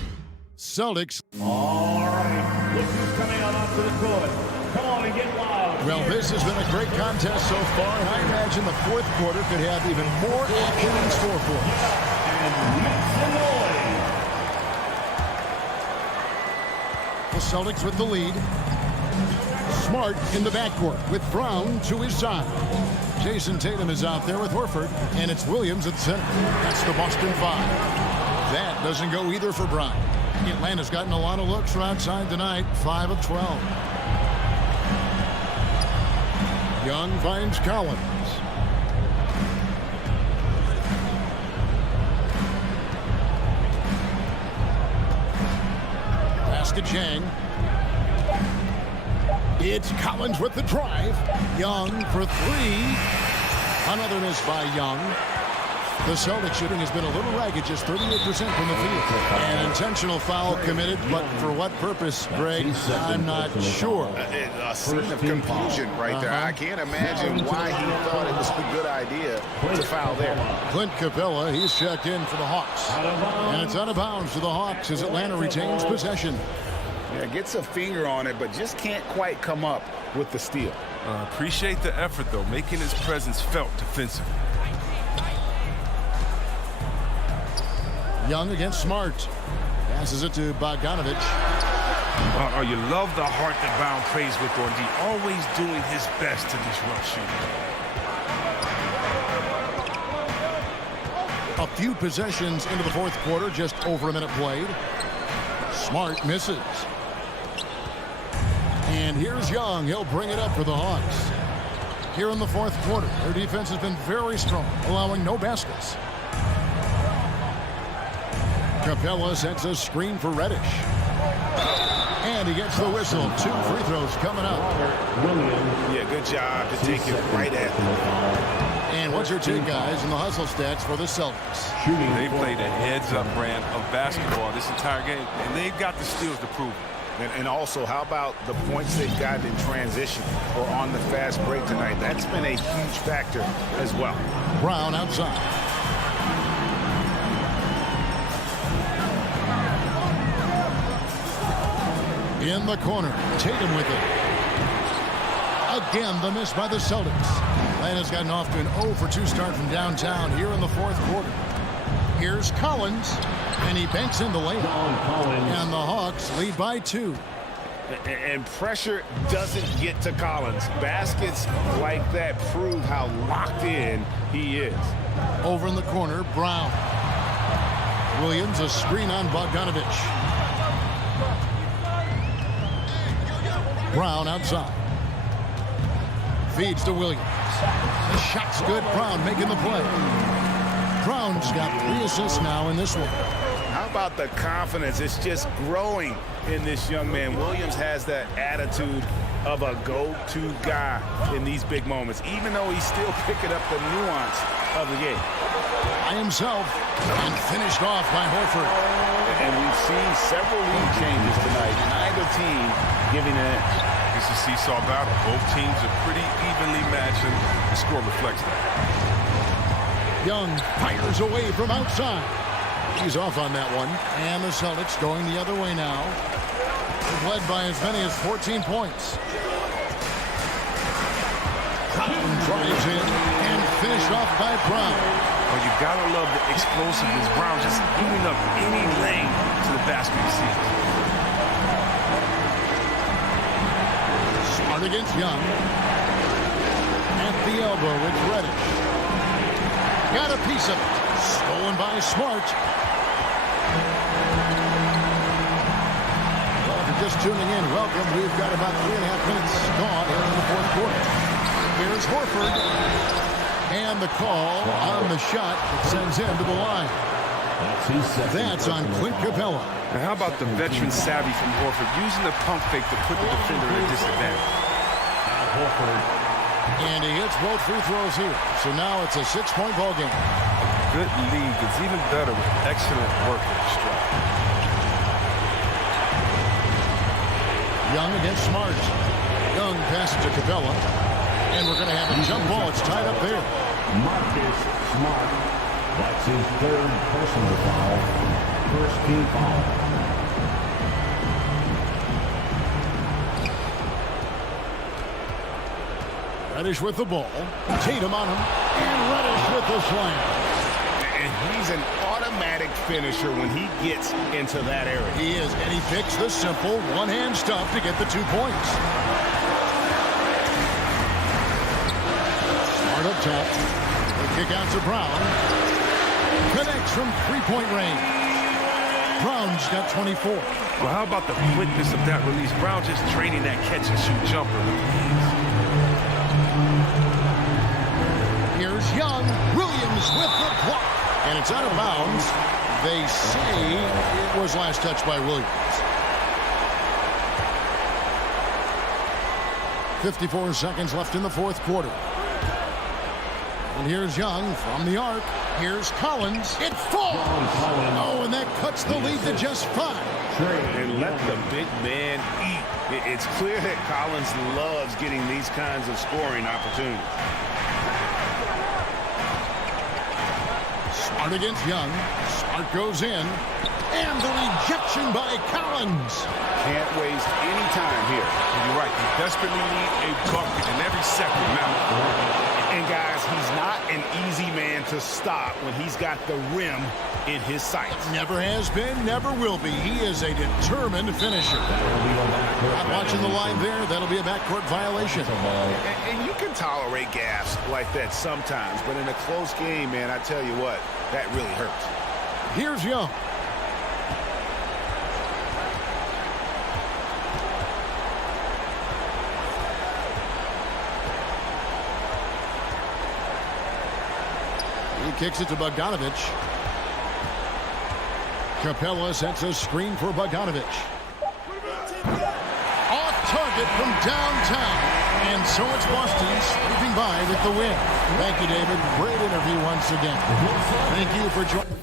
Celtics. All right. Look who's coming on up to the court. Come on and get loud. Well, this has been a great contest so far, and I imagine the 4th quarter could have even more action in store for us. And make some noise. The Celtics with the lead. Smart in the backcourt with Brown to his side. Jason Tatum is out there with Horford, and it's Williams at the center. That's the Boston 5. That doesn't go either for Brown. Atlanta's gotten a lot of looks from outside tonight, 5 of 12. Young finds Collins. to Chang. It's Collins with the drive. Young for three. Another miss by Young. The Celtics shooting has been a little ragged, just 38% from the field. An intentional foul committed, but for what purpose, Greg? I'm not sure. A scene of confusion right there. I can't imagine why he thought it was a good idea to foul there. Clint Capella, he's checked in for the Hawks. And it's out of bounds to the Hawks as Atlanta retains possession. Yeah, gets a finger on it, but just can't quite come up with the steal. Appreciate the effort, though, making his presence felt defensively. Young against Smart. Passes it to Bogdanovich. You love the heart that Brown plays with on D. Always doing his best to disrupt shooting. A few possessions into the fourth quarter, just over a minute played. Smart misses. And here's Young. He'll bring it up for the Hawks. Here in the fourth quarter, their defense has been very strong, allowing no baskets. Capella sets a screen for Reddish. And he gets the whistle. 2 free throws coming up. Yeah, good job to take it right at them. And what's your take, guys, in the hustle stats for the Celtics? They played a heads-up brand of basketball this entire game, and they've got the steals to prove it. And also, how about the points they've gotten in transition or on the fast break tonight? That's been a huge factor as well. Brown outside. In the corner, Tatum with it. Again, the miss by the Celtics. Atlanta's gotten off to an 0-for-2 start from downtown here in the fourth quarter. Here's Collins, and he banks in the layup. And the Hawks lead by 2. And pressure doesn't get to Collins. Baskets like that prove how locked in he is. Over in the corner, Brown. Williams, a screen on Bogdanovich. Brown outside. Feeds to Williams. The shot's good. Brown making the play. Brown's got 3 assists now in this one. How about the confidence? It's just growing in this young man. Williams has that attitude of a go-to guy in these big moments, even though he's still picking up the nuance of the game. By himself and finished off by Horford. And we've seen several lead changes tonight. Neither team giving an inch. It's a seesaw battle. Both teams are pretty evenly matched, and the score reflects that. Young fires away from outside. He's off on that one. And the Celtics going the other way now. They've led by as many as 14 points. Cotton drives in and finished off by Brown. Well, you gotta love the explosiveness. Brown just giving up any lane to the basket he sees. Smart against Young. At the elbow, it's Reddish. Got a piece of it. Stolen by Smart. Well, if you're just tuning in, welcome. We've got about 3.5 minutes gone here in the fourth quarter. Here's Horford. And the call on the shot that sends him to the line. That's on Clint Capella. Now, how about the veteran savvy from Horford, using the pump fake to put the defender at a disadvantage? And he hits both free throws here. So now it's a 6-point ball game. Good lead. It's even better with excellent work at the stripe. Young against Smart. Young passes to Capella. And we're going to have a jump ball. It's tied up there. Marcus Smart. That's his 3rd personal foul. First team foul. Reddish with the ball. Tatum on him. And Reddish with the slam. And he's an automatic finisher when he gets into that area. He is. And he picks the simple one-hand stuff to get the 2 points. Up top. The kick out to Brown. Connects from 3-point range. Brown's got 24. Well, how about the quickness of that release? Brown just training that catch-and-shoot jumper with ease. Here's Young. Williams with the block. And it's out of bounds. They say it was last touched by Williams. 54 seconds left in the fourth quarter. And here's Young from the arc. Here's Collins. It falls. Oh, and that cuts the lead to just 5. And let the big man eat. It's clear that Collins loves getting these kinds of scoring opportunities. Smart against Young. Smart goes in. And the rejection by Collins. Can't waste any time here. You're right. You desperately need a bucket in every second now. And guys, he's not an easy man to stop when he's got the rim in his sights. Never has been, never will be. He is a determined finisher. Not watching the line there. That'll be a backcourt violation. And you can tolerate gaffes like that sometimes, but in a close game, man, I tell you what, that really hurts. Here's Young. He kicks it to Bogdanovich. Capella sets a screen for Bogdanovich. Off target from downtown. And so it's Boston sweeping by with the win. Thank you, David. Great interview once again. Thank you for joining.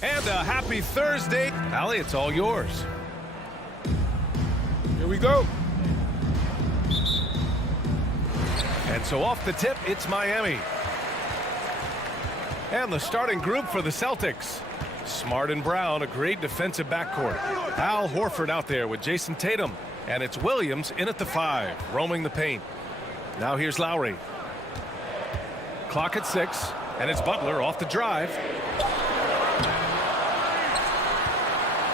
And a happy Thursday. Allie, it's all yours. Here we go. And so off the tip, it's Miami. And the starting group for the Celtics. Smart and Brown, a great defensive backcourt. Al Horford out there with Jason Tatum. And it's Williams in at the 5, roaming the paint. Now here's Lowry. Clock at 6, and it's Butler off the drive.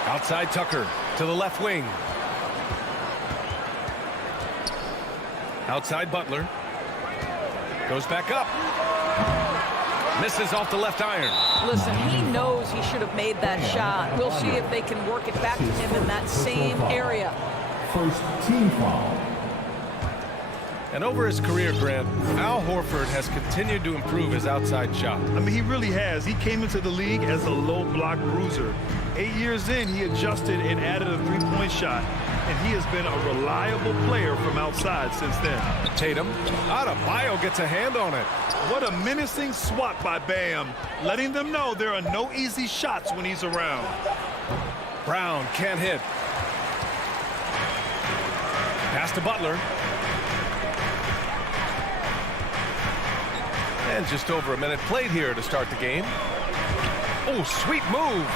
Outside Tucker to the left wing. Outside Butler. Goes back up. Misses off the left iron. Listen, he knows he should have made that shot. We'll see if they can work it back to him in that same area. First team foul. And over his career, Grant, Al Horford has continued to improve his outside shot. I mean, he really has. He came into the league as a low block bruiser. 8 years in, he adjusted and added a three-point shot. And he has been a reliable player from outside since then. Tatum. Adebayo gets a hand on it. What a menacing swat by Bam, letting them know there are no easy shots when he's around. Brown can't hit. Pass to Butler. And just over a minute played here to start the game. Oh, sweet move.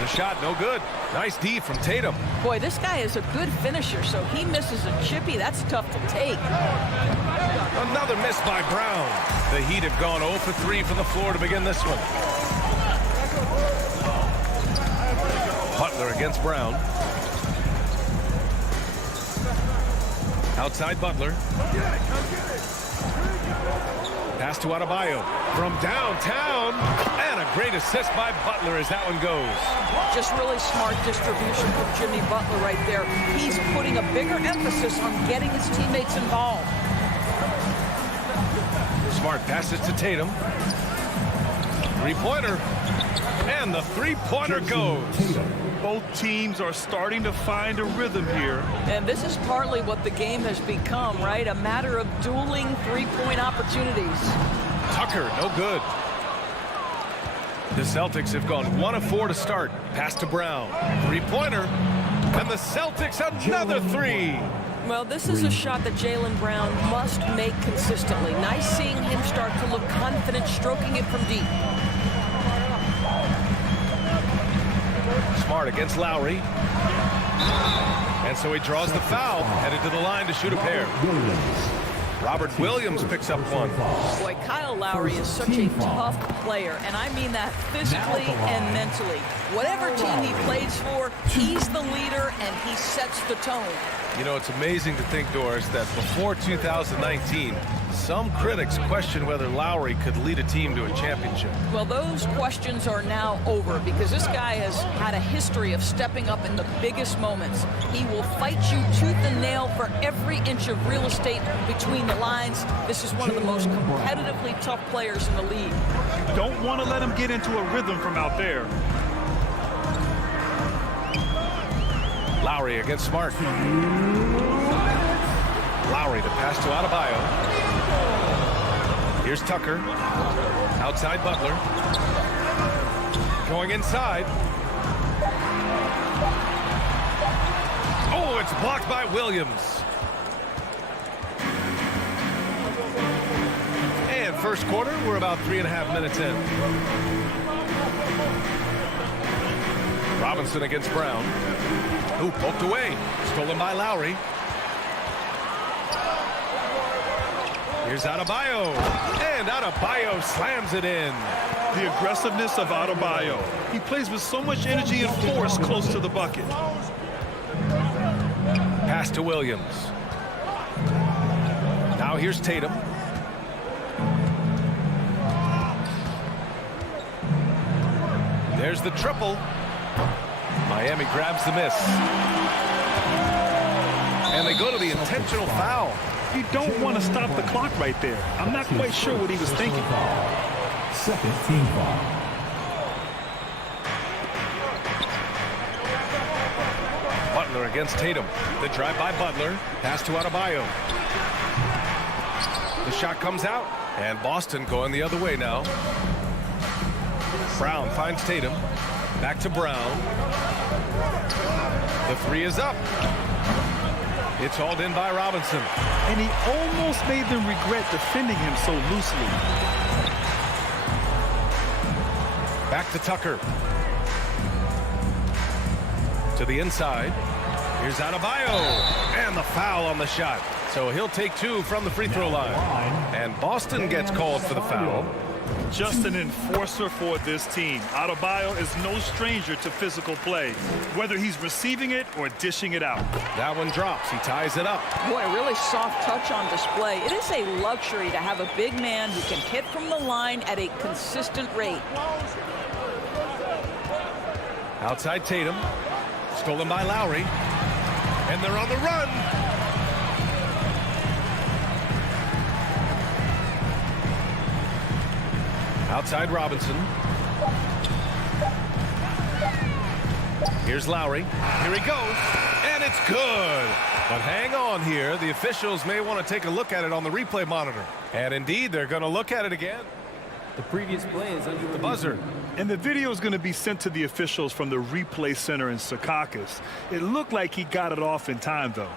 The shot no good. Nice D from Tatum. Boy, this guy is a good finisher, so he misses a chippy. That's tough to take. Another miss by Brown. The Heat have gone 0 for 3 from the floor to begin this one. Butler against Brown. Outside Butler. Pass to Adebayo from downtown. And a great assist by Butler as that one goes. Just really smart distribution from Jimmy Butler right there. He's putting a bigger emphasis on getting his teammates involved. Smart passes to Tatum. Three-pointer. And the three-pointer goes. Both teams are starting to find a rhythm here. And this is partly what the game has become, right? A matter of dueling three-point opportunities. Tucker, no good. The Celtics have gone 1 of 4 to start. Pass to Brown. Three-pointer. And the Celtics another three. Well, this is a shot that Jaylen Brown must make consistently. Nice seeing him start to look confident, stroking it from deep. Smart against Lowry. And so he draws the foul, headed to the line to shoot a pair. Robert Williams picks up one. Boy, Kyle Lowry is such a tough player, and I mean that physically and mentally. Whatever team he plays for, he's the leader, and he sets the tone. You know, it's amazing to think, Doris, that before 2019, some critics questioned whether Lowry could lead a team to a championship. Well, those questions are now over because this guy has had a history of stepping up in the biggest moments. He will fight you tooth and nail for every inch of real estate between the lines. This is one of the most competitively tough players in the league. Don't want to let him get into a rhythm from out there. Lowry against Smart. Lowry to pass to Adebayo. Here's Tucker. Outside Butler. Going inside. Oh, it's blocked by Williams. And first quarter, we're about 3.5 minutes in. Robinson against Brown. Ooh, poked away. Stolen by Lowry. Here's Adebayo. And Adebayo slams it in. The aggressiveness of Adebayo. He plays with so much energy and force close to the bucket. Pass to Williams. Now here's Tatum. There's the triple. Miami grabs the miss. And they go to the intentional foul. You don't want to stop the clock right there. I'm not quite sure what he was thinking. Second team foul. Butler against Tatum. The drive by Butler. Pass to Adebayo. The shot comes out. And Boston going the other way now. Brown finds Tatum. Back to Brown. The three is up. It's hauled in by Robinson. And he almost made them regret defending him so loosely. Back to Tucker. To the inside. Here's Adebayo. And the foul on the shot. So he'll take 2 from the free throw line. And Boston gets called for the foul. Just an enforcer for this team. Adebayo is no stranger to physical play, whether he's receiving it or dishing it out. That one drops. He ties it up. Boy, a really soft touch on display. It is a luxury to have a big man who can hit from the line at a consistent rate. Outside Tatum. Stolen by Lowry. And they're on the run. Outside Robinson. Here's Lowry. Here he goes. And it's good. But hang on here. The officials may want to take a look at it on the replay monitor. And indeed, they're going to look at it again. The previous play is under the buzzer. And the video is going to be sent to the officials from the replay center in Secaucus. It looked like he got it off in time, though.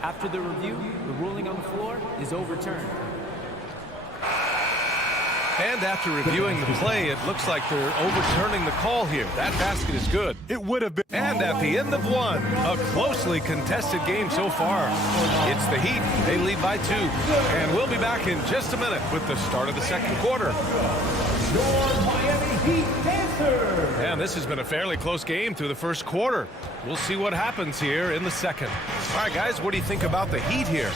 After the review, the ruling on the floor is overturned. And after reviewing the play, it looks like they're overturning the call here. That basket is good. It would have been. And at the end of one, a closely contested game so far. It's the Heat. They lead by 2. And we'll be back in just a minute with the start of the second quarter. Your Miami Heat Panthers. And this has been a fairly close game through the first quarter. We'll see what happens here in the second. All right, guys, what do you think about the Heat here?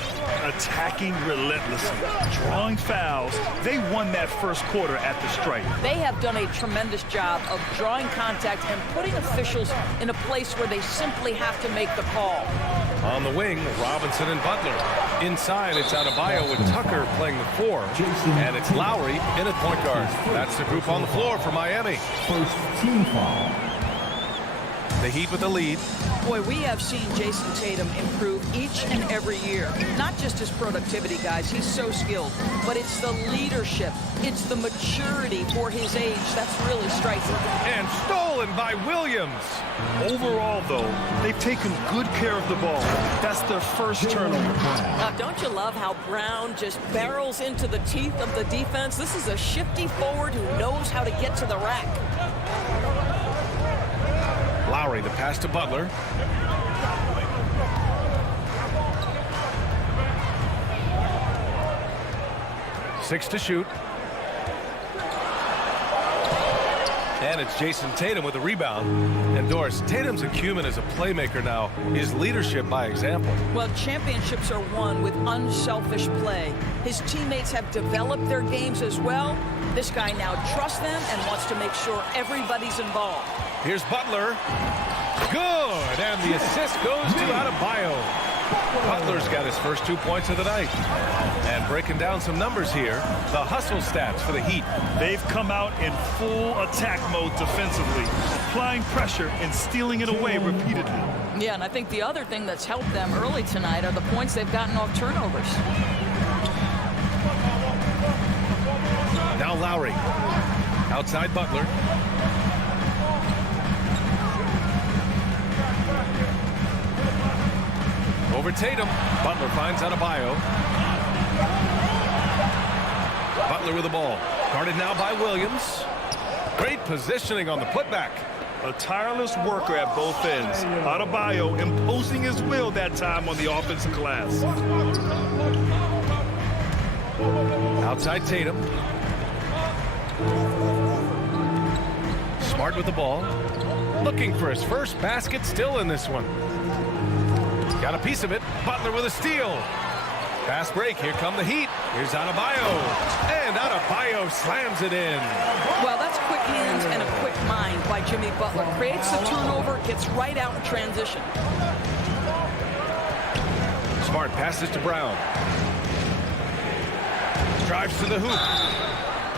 Attacking relentlessly, drawing fouls. They won that first quarter at the stripe. They have done a tremendous job of drawing contact and putting officials in a place where they simply have to make the call. On the wing, Robinson and Butler. Inside, it's Adebayo with Tucker playing the 4. And it's Lowry in at point guard. That's the group on the floor for Miami. First team foul. The Heat with the lead. Boy, we have seen Jason Tatum improve each and every year. Not just his productivity, guys. He's so skilled. But it's the leadership. It's the maturity for his age that's really striking. And stolen by Williams. Overall, though, they've taken good care of the ball. That's their first turnover. Don't you love how Brown just barrels into the teeth of the defense? This is a shifty forward who knows how to get to the rack. Lowry, the pass to Butler. Six to shoot. And it's Jason Tatum with a rebound. And Doris, Tatum's acumen as a playmaker now is leadership by example. Well, championships are won with unselfish play. His teammates have developed their games as well. This guy now trusts them and wants to make sure everybody's involved. Here's Butler. Good. And the assist goes to Adebayo. Butler's got his first 2 points of the night. And breaking down some numbers here, the hustle stats for the Heat. They've come out in full attack mode defensively, applying pressure and stealing it away repeatedly. Yeah, and I think the other thing that's helped them early tonight are the points they've gotten off turnovers. Now Lowry. Outside Butler. Over Tatum. Butler finds Adebayo. Butler with the ball. Guarded now by Williams. Great positioning on the putback. A tireless worker at both ends. Adebayo imposing his will that time on the offensive glass. Outside Tatum. Smart with the ball. Looking for his first basket still in this one. Got a piece of it. Butler with a steal. Fast break. Here come the Heat. Here's Adebayo. And Adebayo slams it in. Well, that's quick hands and a quick mind by Jimmy Butler. Creates the turnover, gets right out in transition. Smart passes to Brown. Drives to the hoop.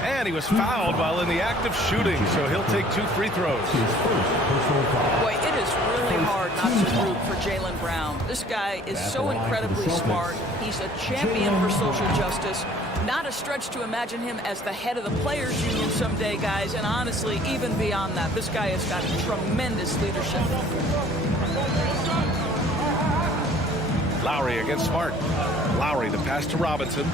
And he was fouled while in the act of shooting, so he'll take 2 free throws. Boy, it is really hard not to root for Jaylen Brown. This guy is so incredibly smart. He's a champion for social justice. Not a stretch to imagine him as the head of the Players Union someday, guys. And honestly, even beyond that, this guy has got tremendous leadership. Lowry against Smart. Lowry, the pass to Robinson.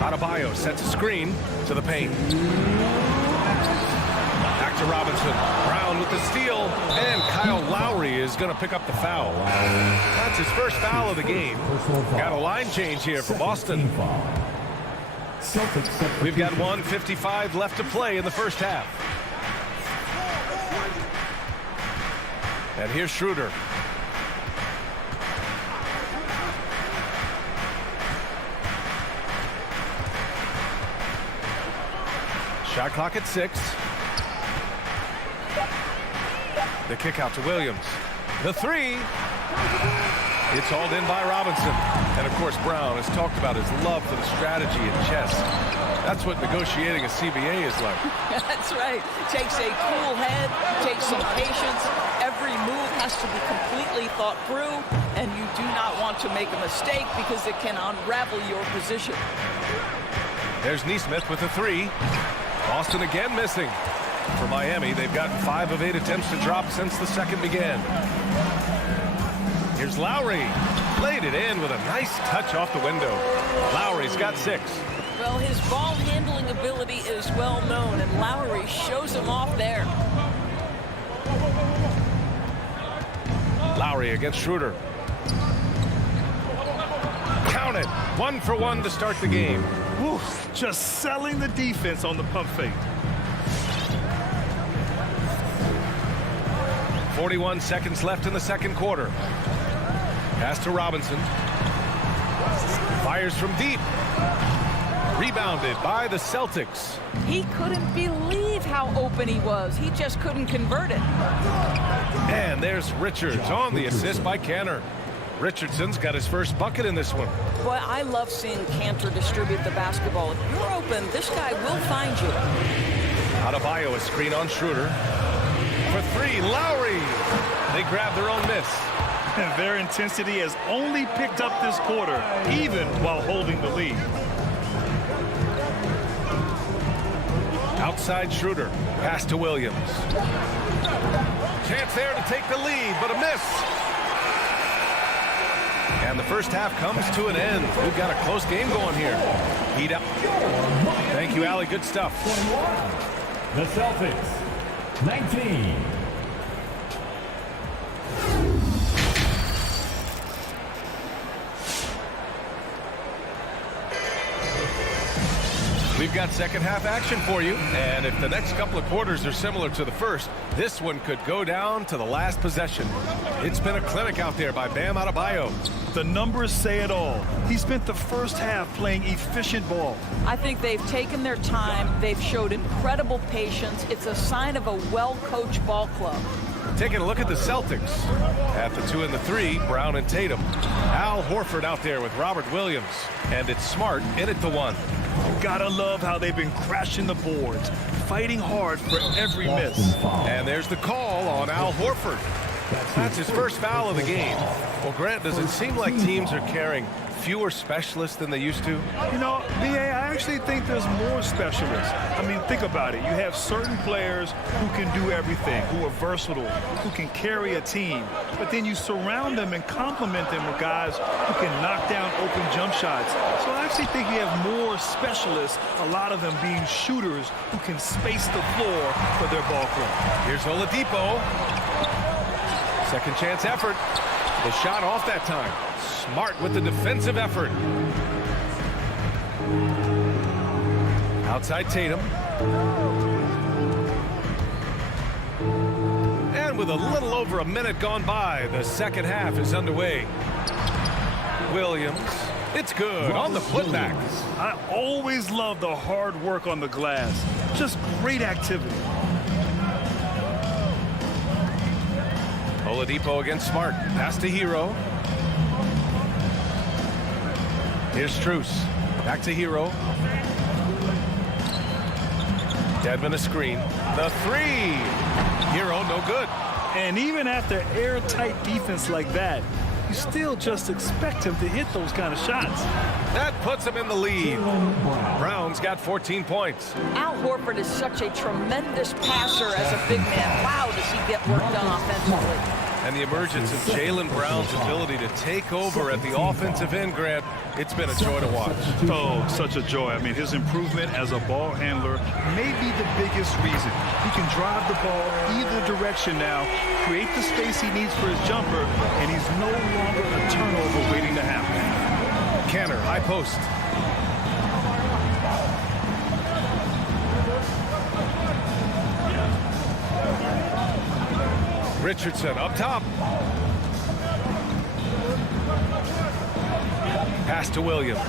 Adebayo sets a screen to the paint. Back to Robinson. Brown with the steal. And Kyle Lowry is going to pick up the foul. That's his first foul of the game. Got a line change here for Boston. We've got 1:55 left to play in the first half. And here's Schroeder. Shot clock at 6. The kick out to Williams. The 3. It's hauled in by Robinson. And of course, Brown has talked about his love for the strategy in chess. That's what negotiating a CBA is like. That's right. Takes a cool head, takes some patience. Every move has to be completely thought through, and you do not want to make a mistake because it can unravel your position. There's Nesmith with the 3. Boston again missing. For Miami, they've gotten 5 of 8 attempts to drop since the second began. Here's Lowry. Laid it in with a nice touch off the window. Lowry's got 6. Well, his ball handling ability is well known, and Lowry shows him off there. Lowry against Schroeder. Count it. 1 for 1 to start the game. Woo, just selling the defense on the pump fake. 41 seconds left in the second quarter. Pass to Robinson. Fires from deep. Rebounded by the Celtics. He couldn't believe how open he was. He just couldn't convert it. And there's Richards on the assist by Kanter. Richardson's got his first bucket in this one. Boy, I love seeing Kanter distribute the basketball. If you're open, this guy will find you. Adebayo a screen on Schroeder. For 3, Lowry. They grab their own miss. And their intensity has only picked up this quarter, even while holding the lead. Outside Schroeder. Pass to Williams. Chance there to take the lead, but a miss. And the first half comes to an end. We've got a close game going here. Heat up. Thank you, Allie. Good stuff. The Celtics, 19. We've got second half action for you, and if the next couple of quarters are similar to the first, this one could go down to the last possession. It's been a clinic out there by Bam Adebayo. The numbers say it all. He spent the first half playing efficient ball. I think they've taken their time. They've showed incredible patience. It's a sign of a well-coached ball club. Taking a look at the Celtics. At the 2 and the 3, Brown and Tatum. Al Horford out there with Robert Williams. And it's Smart in at the 1. Gotta love how they've been crashing the boards, fighting hard for every miss. And there's the call on Al Horford. That's his first foul of the game. Well, Grant, does it seem like teams are carrying fewer specialists than they used to? You know, B.A., I actually think there's more specialists. I mean, think about it. You have certain players who can do everything, who are versatile, who can carry a team. But then you surround them and complement them with guys who can knock down open jump shots. So I actually think you have more specialists, a lot of them being shooters who can space the floor for their ball club. Here's Oladipo. Second chance effort. The shot off that time. Smart with the defensive effort. Outside Tatum. And with a little over a minute gone by, the second half is underway. Williams. It's good on the putback. I always love the hard work on the glass. Just great activity. Oladipo against Smart. Pass to Hero. Here's Strus. Back to Hero. Dedmon a screen. The 3. Hero no good. And even after airtight defense like that, you still just expect him to hit those kind of shots. That puts him in the lead. Brown's got 14 points. Al Horford is such a tremendous passer as a big man. Wow, does he get work done offensively. And the emergence of Jaylen Brown's ability to take over at the offensive end, Grant, it's been a joy to watch. Oh, such a joy. I mean, his improvement as a ball handler may be the biggest reason. He can drive the ball either direction now, create the space he needs for his jumper, and he's no longer a turnover waiting to happen. Canner, high post. Richardson up top. Pass to Williams.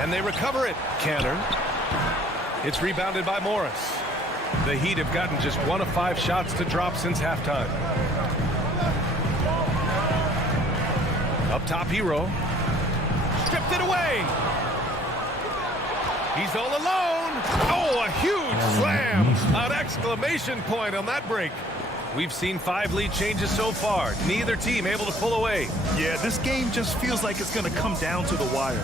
And they recover it. Canner. It's rebounded by Morris. The Heat have gotten just 1 of 5 shots to drop since halftime. Up top, Hero. Stripped it away. He's all alone. Oh, a huge slam. An exclamation point on that break. We've seen 5 lead changes so far. Neither team able to pull away. Yeah, this game just feels like it's going to come down to the wire.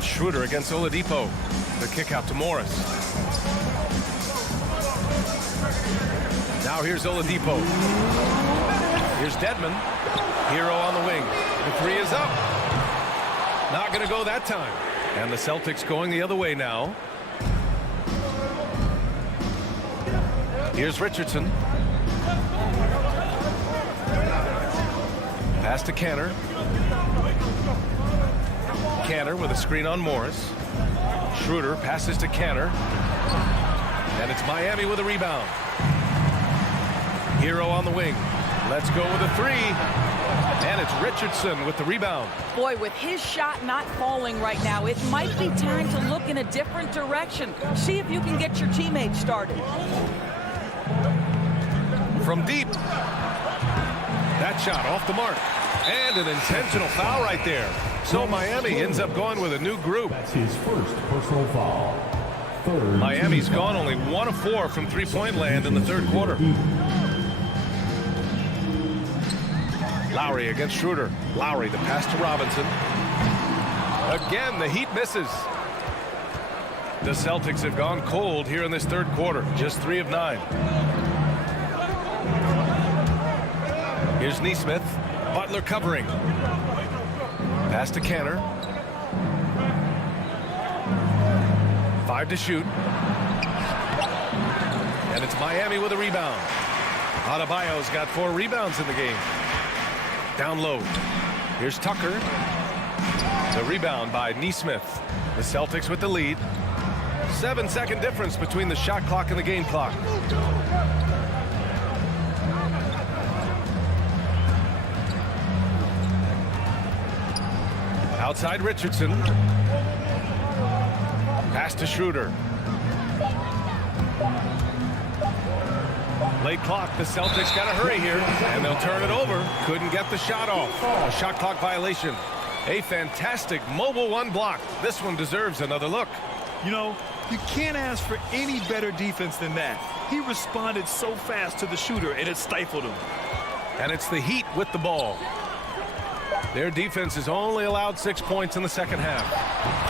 Schroeder against Oladipo. The kick out to Morris. Now here's Oladipo. Here's Dedmon. Hero on the wing. The 3 is up. Not going to go that time. And the Celtics going the other way now. Here's Richardson. Pass to Canner. Canner with a screen on Morris. Schroeder passes to Canner. And it's Miami with a rebound. Hero on the wing. Let's go with a 3. And it's Richardson with the rebound. Boy, with his shot not falling right now, it might be time to look in a different direction. See if you can get your teammates started. From deep. That shot off the mark. And an intentional foul right there. So Miami ends up going with a new group. That's his first personal foul. Third. Miami's gone only 1 of 4 from three-point land in the third quarter. Lowry against Schroeder. Lowry, the pass to Robinson. Again, the Heat misses. The Celtics have gone cold here in this third quarter. Just 3 of 9. Here's Nesmith. Butler covering. Pass to Canner. 5 to shoot. And it's Miami with a rebound. Adebayo's got 4 rebounds in the game. Down low. Here's Tucker. The rebound by Nesmith. The Celtics with the lead. 7-second difference between the shot clock and the game clock. Outside Richardson. Pass to Schroeder. Late clock. The Celtics got to hurry here, and they'll turn it over. Couldn't get the shot off. A shot clock violation. A fantastic mobile 1 block. This one deserves another look. You know, you can't ask for any better defense than that. He responded so fast to the shooter, and it stifled him. And it's the Heat with the ball. Their defense has only allowed 6 points in the second half.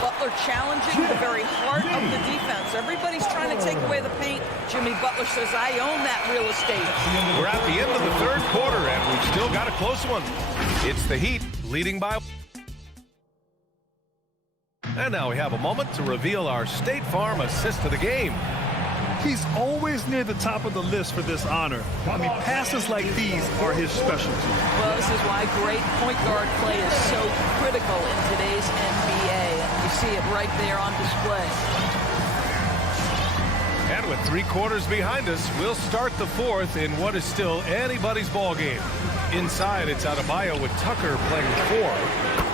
Butler challenging the very heart of the defense. Everybody's trying to take away the paint. Jimmy Butler says, I own that real estate. We're at the end of the third quarter, and we've still got a close one. It's the Heat leading by. And now we have a moment to reveal our State Farm assist of the game. He's always near the top of the list for this honor. I mean, passes like these are his specialty. Well, this is why great point guard play is so critical in today's NBA. And you see it right there on display. And with 3 quarters behind us, we'll start the fourth in what is still anybody's ball game. Inside, it's Adebayo with Tucker playing the 4.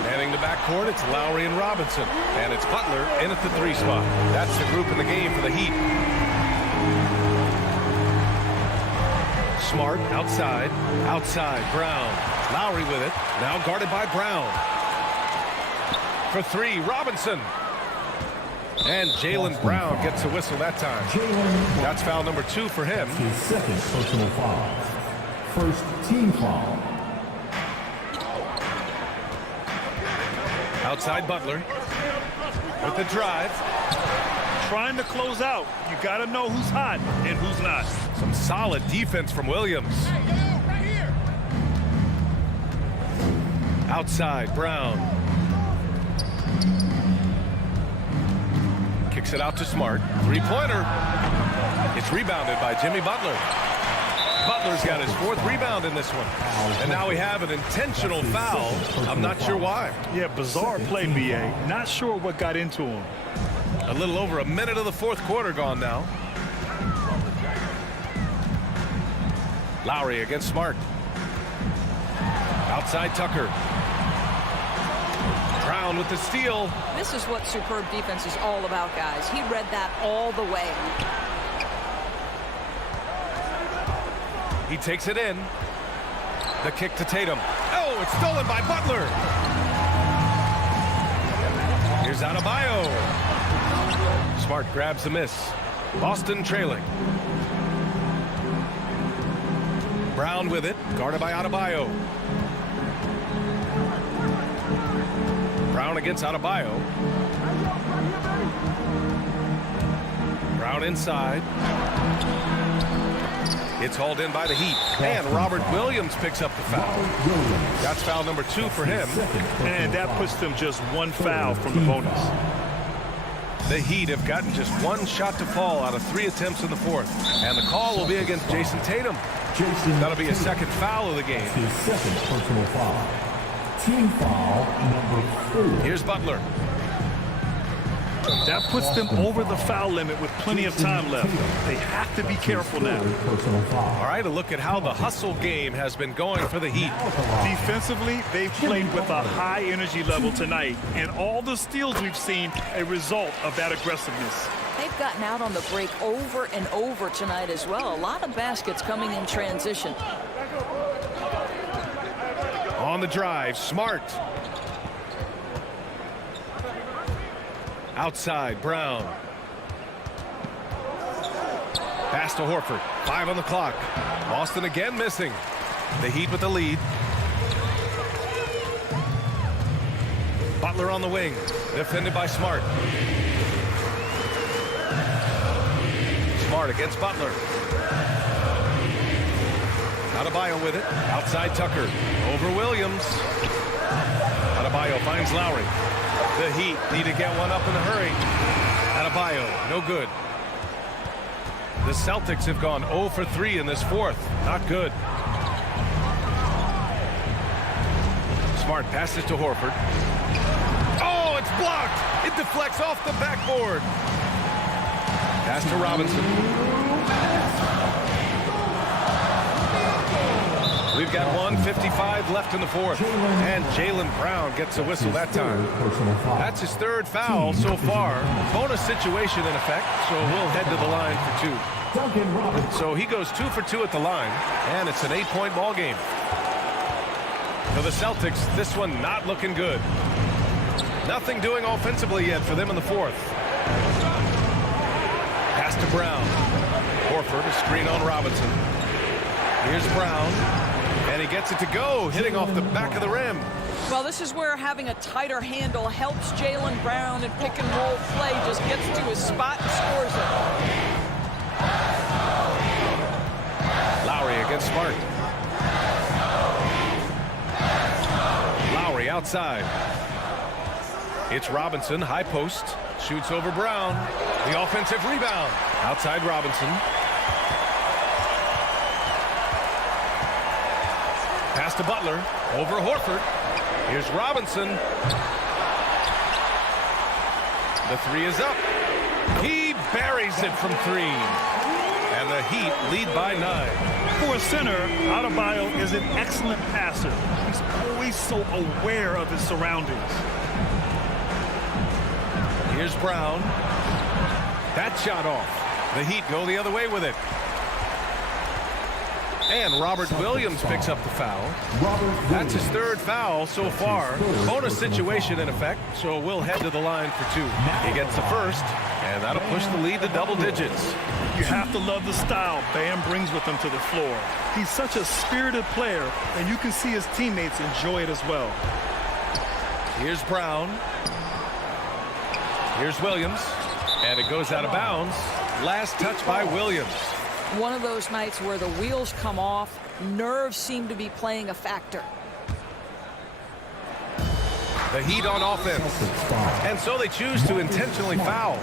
Manning the backcourt, it's Lowry and Robinson. And it's Butler in at the 3 spot. That's the group in the game for the Heat. Smart outside. Outside, Brown. Lowry with it. Now guarded by Brown. For 3, Robinson. And Jaylen Brown gets a whistle that time. That's foul number 2 for him. His second personal foul. First team foul. Outside Butler with the drive. Trying to close out. You got to know who's hot and who's not. Some solid defense from Williams. Outside Brown. Kicks it out to Smart. Three-pointer. It's rebounded by Jimmy Butler. Butler's got his 4th rebound in this one. And now we have an intentional foul. I'm not sure why. Yeah, bizarre play, BA. Not sure what got into him. A little over a minute of the 4th quarter gone now. Lowry against Smart. Outside Tucker. Brown with the steal. This is what superb defense is all about, guys. He read that all the way. He takes it in. The kick to Tatum. Oh, it's stolen by Butler. Here's Adebayo. Smart grabs the miss. Boston trailing. Brown with it, guarded by Adebayo. Brown against Adebayo. Brown inside. It's hauled in by the Heat. And Robert Williams picks up the foul. That's foul number 2 for him. And that puts them just 1 foul from the bonus. The Heat have gotten just 1 shot to fall out of 3 attempts in the 4th. And the call will be against Jason Tatum. That'll be his 2nd foul of the game. His second personal foul. Team foul number 4. Here's Butler. That puts them over the foul limit with plenty of time left. They have to be careful now. All right, a look at how the hustle game has been going for the Heat. Defensively, they've played with a high energy level tonight, and all the steals we've seen a result of that aggressiveness. They've gotten out on the break over and over tonight as well. A lot of baskets coming in transition. On the drive, Smart. Outside, Brown. Pass to Horford. 5 on the clock. Boston again missing. The Heat with the lead. Butler on the wing. Defended by Smart. Smart against Butler. Adebayo with it. Outside Tucker. Over Williams. Adebayo finds Lowry. The Heat need to get one up in a hurry. Adebayo, no good. The Celtics have gone 0 for 3 in this 4th. Not good. Smart passes to Horford. Oh, it's blocked. It deflects off the backboard. Pass to Robinson. We've got 1:55 left in the 4th. And Jaylen Brown gets a whistle that time. That's his 3rd foul so far. Bonus situation in effect, so we'll head to the line for 2. So he goes 2 for 2 at the line, and it's an 8-point ball game. For the Celtics, this one not looking good. Nothing doing offensively yet for them in the 4th. Pass to Brown. Horford, a screen on Robinson. Here's Brown. And he gets it to go, hitting off the back of the rim. Well, this is where having a tighter handle helps Jaylen Brown, and pick and roll play just gets to his spot and scores it. Lowry against Smart. Lowry outside. It's Robinson, high post. Shoots over Brown. The offensive rebound. Outside Robinson. Pass to Butler. Over Horford. Here's Robinson. The 3 is up. He buries it from 3. And the Heat lead by 9. For a center, Adebayo is an excellent passer. He's always so aware of his surroundings. Here's Brown. That shot off. The Heat go the other way with it. And Robert Williams picks up the foul. That's his third foul so far. Bonus situation in effect, so we'll head to the line for 2. He gets the first, and that'll push the lead to double digits. You have to love the style Bam brings with him to the floor. He's such a spirited player, and you can see his teammates enjoy it as well. Here's Brown. Here's Williams. And it goes out of bounds. Last touch by Williams. One of those nights where the wheels come off, nerves seem to be playing a factor. The Heat on offense. And so they choose to intentionally foul.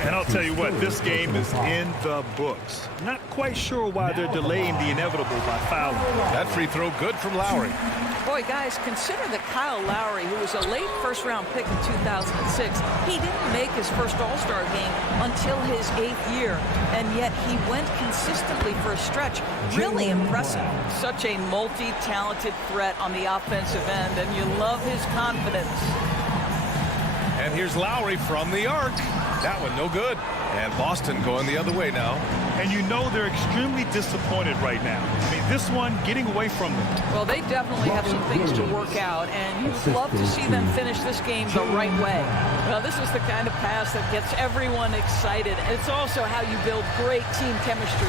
And I'll tell you what, this game is in the books. Not quite sure why they're delaying the inevitable by fouling. That free throw good from Lowry. Boy, guys, consider that Kyle Lowry, who was a late first-round pick in 2006, he didn't make his first All-Star game until his 8th year, and yet he went consistently for a stretch. Really impressive. Such a multi-talented threat on the offensive end, and you love his confidence. And here's Lowry from the arc. That one no good. And Boston going the other way now. And you know they're extremely disappointed right now. I mean, this one getting away from them. Well, they definitely have some things to work out, and you'd love to see them finish this game the right way. Well, this is the kind of pass that gets everyone excited. It's also how you build great team chemistry.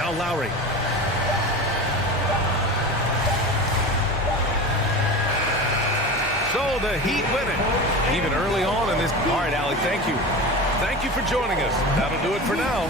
Now Lowry. So the Heat win it, even early on in this. All right, Allie, thank you. Thank you for joining us. That'll do it for now.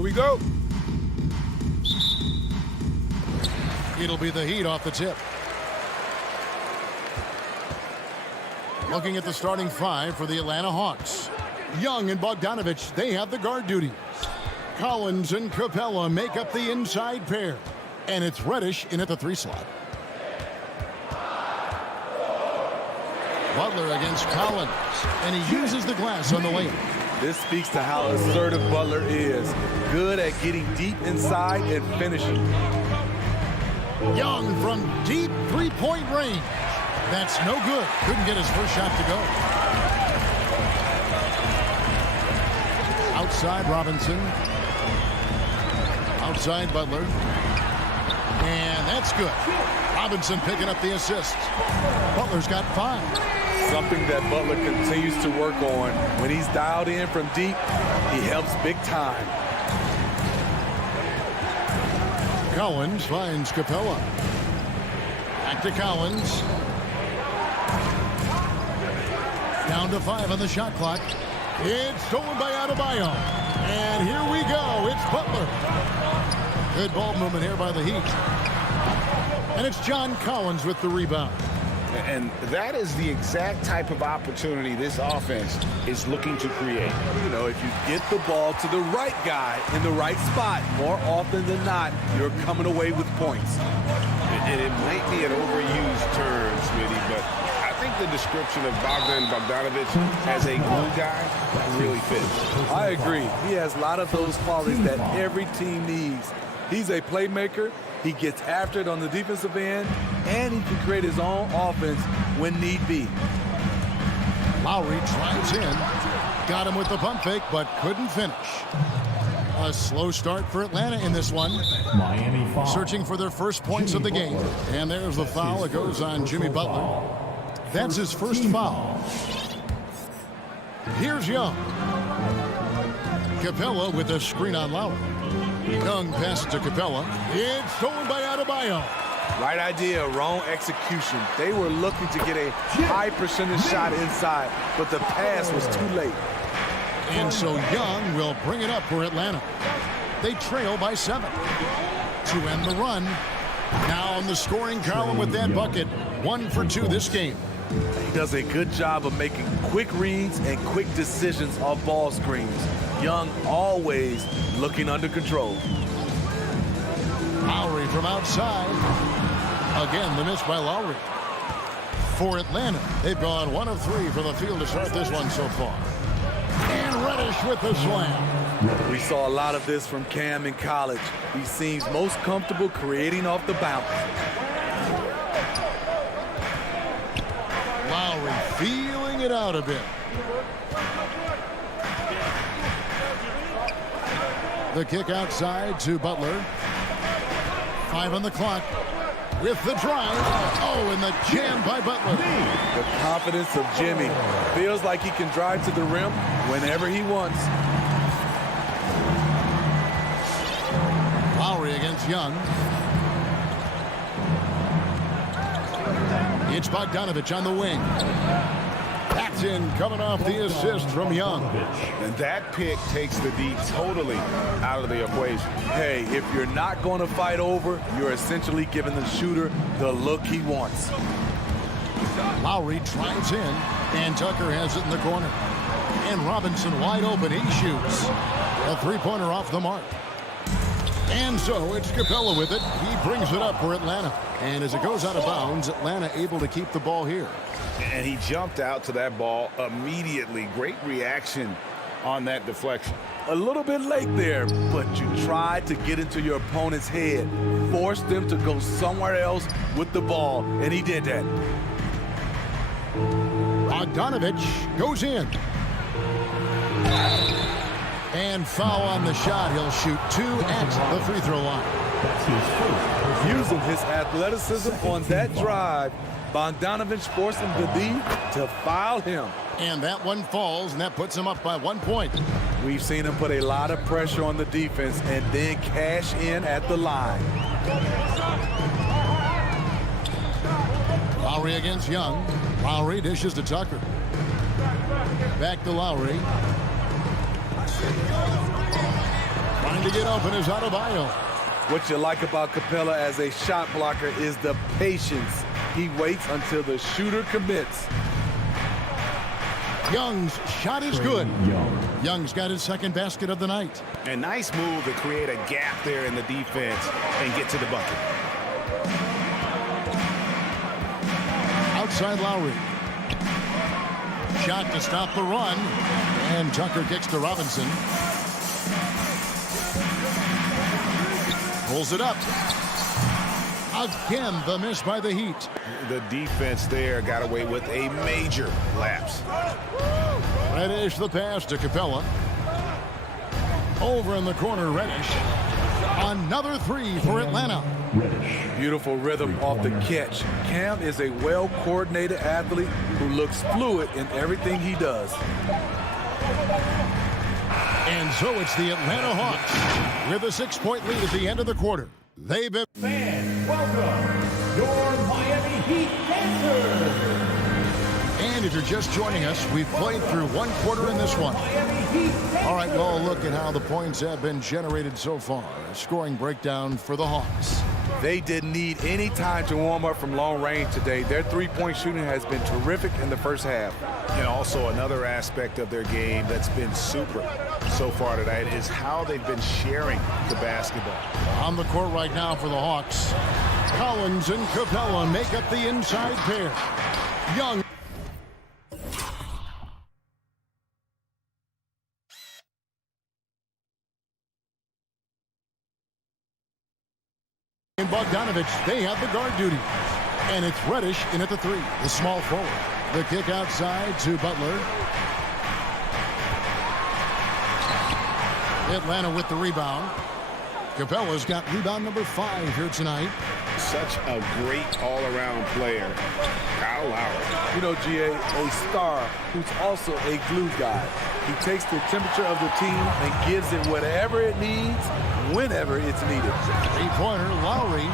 Here we go. It'll be the Heat off the tip. Looking at the starting five for the Atlanta Hawks. Young and Bogdanovich, they have the guard duties. Collins and Capella make up the inside pair. And it's Reddish in at the 3 slot. Butler against Collins. And he uses the glass on the lane. This speaks to how assertive Butler is. Good at getting deep inside and finishing. Young from deep three-point range. That's no good. Couldn't get his first shot to go. Outside Robinson. Outside Butler. And that's good. Robinson picking up the assist. Butler's got 5. Something that Butler continues to work on. When he's dialed in from deep, he helps big time. Collins finds Capella. Back to Collins. Down to 5 on the shot clock. It's stolen by Adebayo. And here we go. It's Butler. Good ball movement here by the Heat. And it's John Collins with the rebound. And that is the exact type of opportunity this offense is looking to create. You know, if you get the ball to the right guy in the right spot, more often than not, you're coming away with points. And it might be an overused term, Smitty, but I think the description of Bogdanovich as a glue guy really fits. I agree. He has a lot of those qualities that every team needs. He's a playmaker. He gets after it on the defensive end, and he can create his own offense when need be. Lowry drives in. Got him with the pump fake, but couldn't finish. A slow start for Atlanta in this one. Miami foul. Searching for their first points of the game. And there's the foul. It goes on Jimmy Butler. That's his first foul. Here's Young. Capella with a screen on Lowry. Young passes to Capella. It's stolen by Adebayo. Right idea, wrong execution. They were looking to get a high percentage shot inside, but the pass was too late. And so Young will bring it up for Atlanta. They trail by 7 to end the run. Now on the scoring column with that bucket. 1 for 2 this game. He does a good job of making quick reads and quick decisions off ball screens. Young always looking under control. Lowry from outside. Again, the miss by Lowry. For Atlanta, they've gone 1 of 3 from the field to start this one so far. And Reddish with the slam. We saw a lot of this from Cam in college. He seems most comfortable creating off the bounce. Lowry feeling it out a bit. The kick outside to Butler. 5 on the clock. With the drive. Oh, and the jam by Butler. The confidence of Jimmy. Feels like he can drive to the rim whenever he wants. Lowry against Young. It's Bogdanovich on the wing. Paxton coming off the assist from Young. And that pick takes the D totally out of the equation. Hey, if you're not going to fight over, you're essentially giving the shooter the look he wants. Lowry drives in, and Tucker has it in the corner. And Robinson wide open. He shoots. A three-pointer off the mark. And so it's Capella with it. He brings it up for Atlanta. And as it goes out of bounds, Atlanta able to keep the ball here. And he jumped out to that ball immediately. Great reaction on that deflection. A little bit late there, but you tried to get into your opponent's head. Force them to go somewhere else with the ball, and he did that. Bogdanovich goes in. And foul on the shot. He'll shoot 2 at the free throw line. Using his athleticism on that drive, Bogdanovich forcing the D to foul him. And that one falls, and that puts him up by 1 point. We've seen him put a lot of pressure on the defense and then cash in at the line. Lowry against Young. Lowry dishes to Tucker. Back to Lowry. Trying to get open is Adebayo. What you like about Capella as a shot blocker is the patience. He waits until the shooter commits. Young's shot is good. Young's got his second basket of the night. A nice move to create a gap there in the defense and get to the bucket. Outside Lowry. Shot to stop the run. And Tucker kicks to Robinson. Pulls it up. Again, the miss by the Heat. The defense there got away with a major lapse. Reddish the pass to Capella. Over in the corner, Reddish. Another three for Atlanta. Beautiful rhythm off the catch. Cam is a well-coordinated athlete who looks fluid in everything he does. And so it's the Atlanta Hawks with a 6-point lead at the end of the quarter. They've been... Fans, welcome your Miami Heat Panthers. And if you're just joining us, we've played through one quarter in this one. All right, well, look at how the points have been generated so far. A scoring breakdown for the Hawks. They didn't need any time to warm up from long range today. Their three-point shooting has been terrific in the first half. And also another aspect of their game that's been super so far tonight is how they've been sharing the basketball. On the court right now for the Hawks, Collins and Capella make up the inside pair. Young. And Bogdanovich, they have the guard duty. And it's Reddish in at the three, the small forward. The kick outside to Butler. Atlanta with the rebound. Capella's got rebound number 5 here tonight. Such a great all-around player, Kyle Lowry. You know, GA, a star who's also a glue guy. He takes the temperature of the team and gives it whatever it needs, whenever it's needed. Three-pointer, Lowry.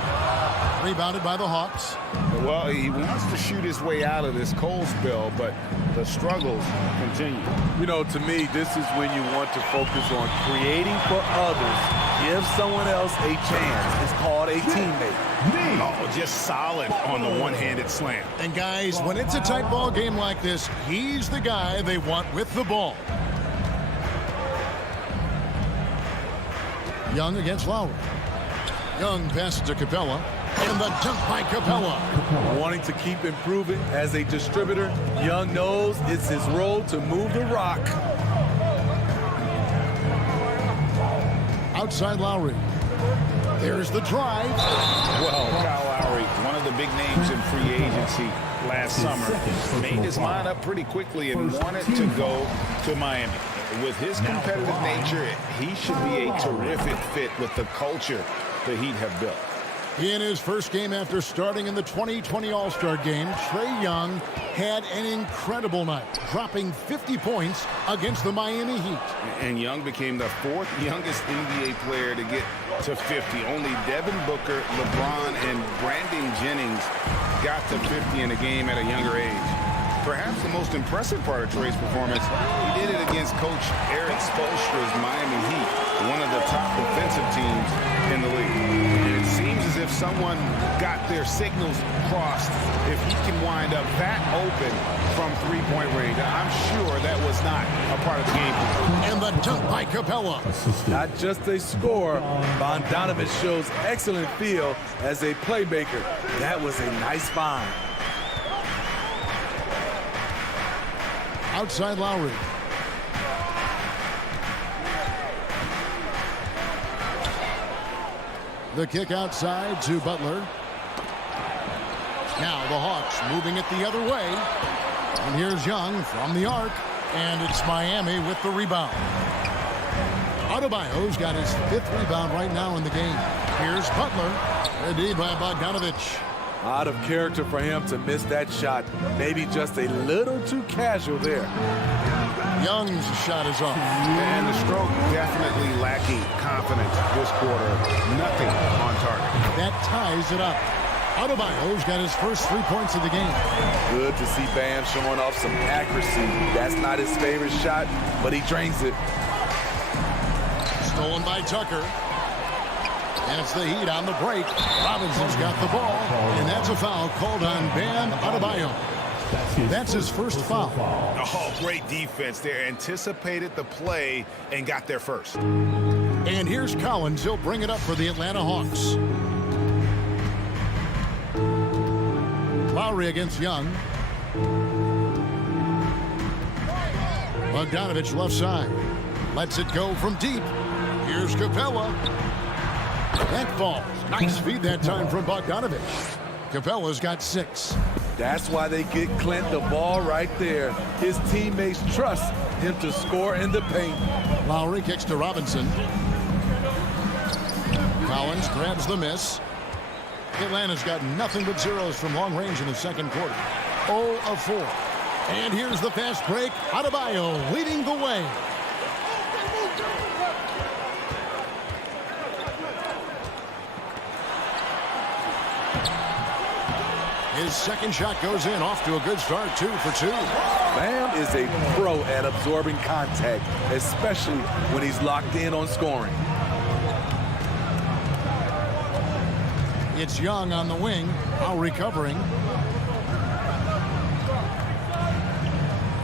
Rebounded by the Hawks. Well, he wants to shoot his way out of this cold spell, but the struggles continue. You know, to me, this is when you want to focus on creating for others. Give someone else a chance. It's called a teammate. Oh, just solid on the one-handed slam. And guys, when it's a tight ball game like this, he's the guy they want with the ball. Young against Lowry. Young passes to Capella. And the dunk by Capella. Wanting to keep improving as a distributor, Young knows it's his role to move the rock. Outside Lowry. There's the drive. Well, Kyle Lowry, one of the big names in free agency last summer, made his mind up pretty quickly and wanted to go to Miami. With his competitive nature, he should be a terrific fit with the culture the Heat have built. In his first game after starting in the 2020 All-Star Game, Trae Young had an incredible night, dropping 50 points against the Miami Heat. And Young became the 4th youngest NBA player to get to 50. Only Devin Booker, LeBron, and Brandon Jennings got to 50 in a game at a younger age. Perhaps the most impressive part of Trae's performance, he did it against Coach Eric Spoelstra's Miami Heat, one of the top defensive teams in the league. And it seems as if someone got their signals crossed if he can wind up that open from three-point range. I'm sure that was not a part of the game. And the dunk by Capella. Not just a scorer, Bogdanovich shows excellent feel as a playmaker. That was a nice find. Outside Lowry. The kick outside to Butler. Now the Hawks moving it the other way. And here's Young from the arc. And it's Miami with the rebound. Adebayo's got his 5th rebound right now in the game. Here's Butler. Ready by Bogdanovich. Out of character for him to miss that shot. Maybe just a little too casual there. Young's shot is off. And the stroke definitely lacking confidence this quarter. Nothing on target. That ties it up. Adebayo's got his first 3 points of the game. Good to see Bam showing off some accuracy. That's not his favorite shot, but he drains it. Stolen by Tucker. And it's the Heat on the break. Robinson's got the ball. And that's a foul called on Bam Adebayo. That's his first foul. Oh, great defense there. Anticipated the play and got there first. And here's Collins. He'll bring it up for the Atlanta Hawks. Lowry against Young. Bogdanovich left side. Lets it go from deep. Here's Capella. That falls. Nice feed that time from Bogdanovich. Capella's got 6. That's why they get Clint the ball right there. His teammates trust him to score in the paint. Lowry kicks to Robinson. Collins grabs the miss. Atlanta's got nothing but zeros from long range in the second quarter. 0 of 4. And here's the fast break. Adebayo leading the way. His second shot goes in, off to a good start, 2 for 2. Bam is a pro at absorbing contact, especially when he's locked in on scoring. It's Young on the wing, now recovering.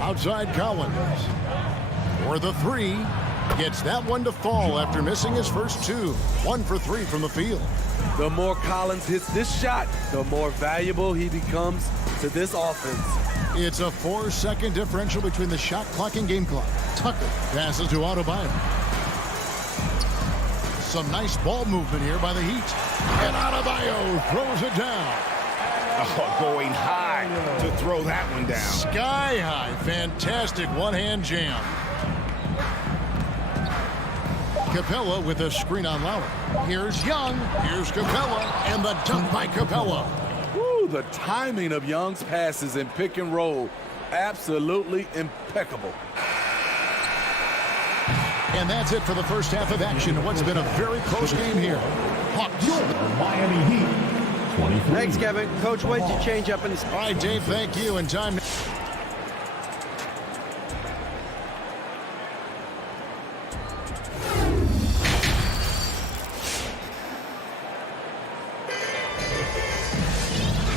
Outside Collins. For the 3. Gets that one to fall after missing his first 2. 1 for 3 from the field. The more Collins hits this shot, the more valuable he becomes to this offense. It's a 4-second differential between the shot clock and game clock. Tucker passes to Adebayo. Some nice ball movement here by the Heat. And Adebayo throws it down. Oh, going high to throw that one down. Sky high. Fantastic one-hand jam. Capella with a screen on Lowry. Here's Young. Here's Capella. And the dunk by Capella. Woo, the timing of Young's passes in pick and roll. Absolutely impeccable. And that's it for the first half of action in what's been a very close game here. Hawks. Miami Heat, 23. Thanks, Kevin. Coach, what did you change up in the... All right, Dave, thank you. And time...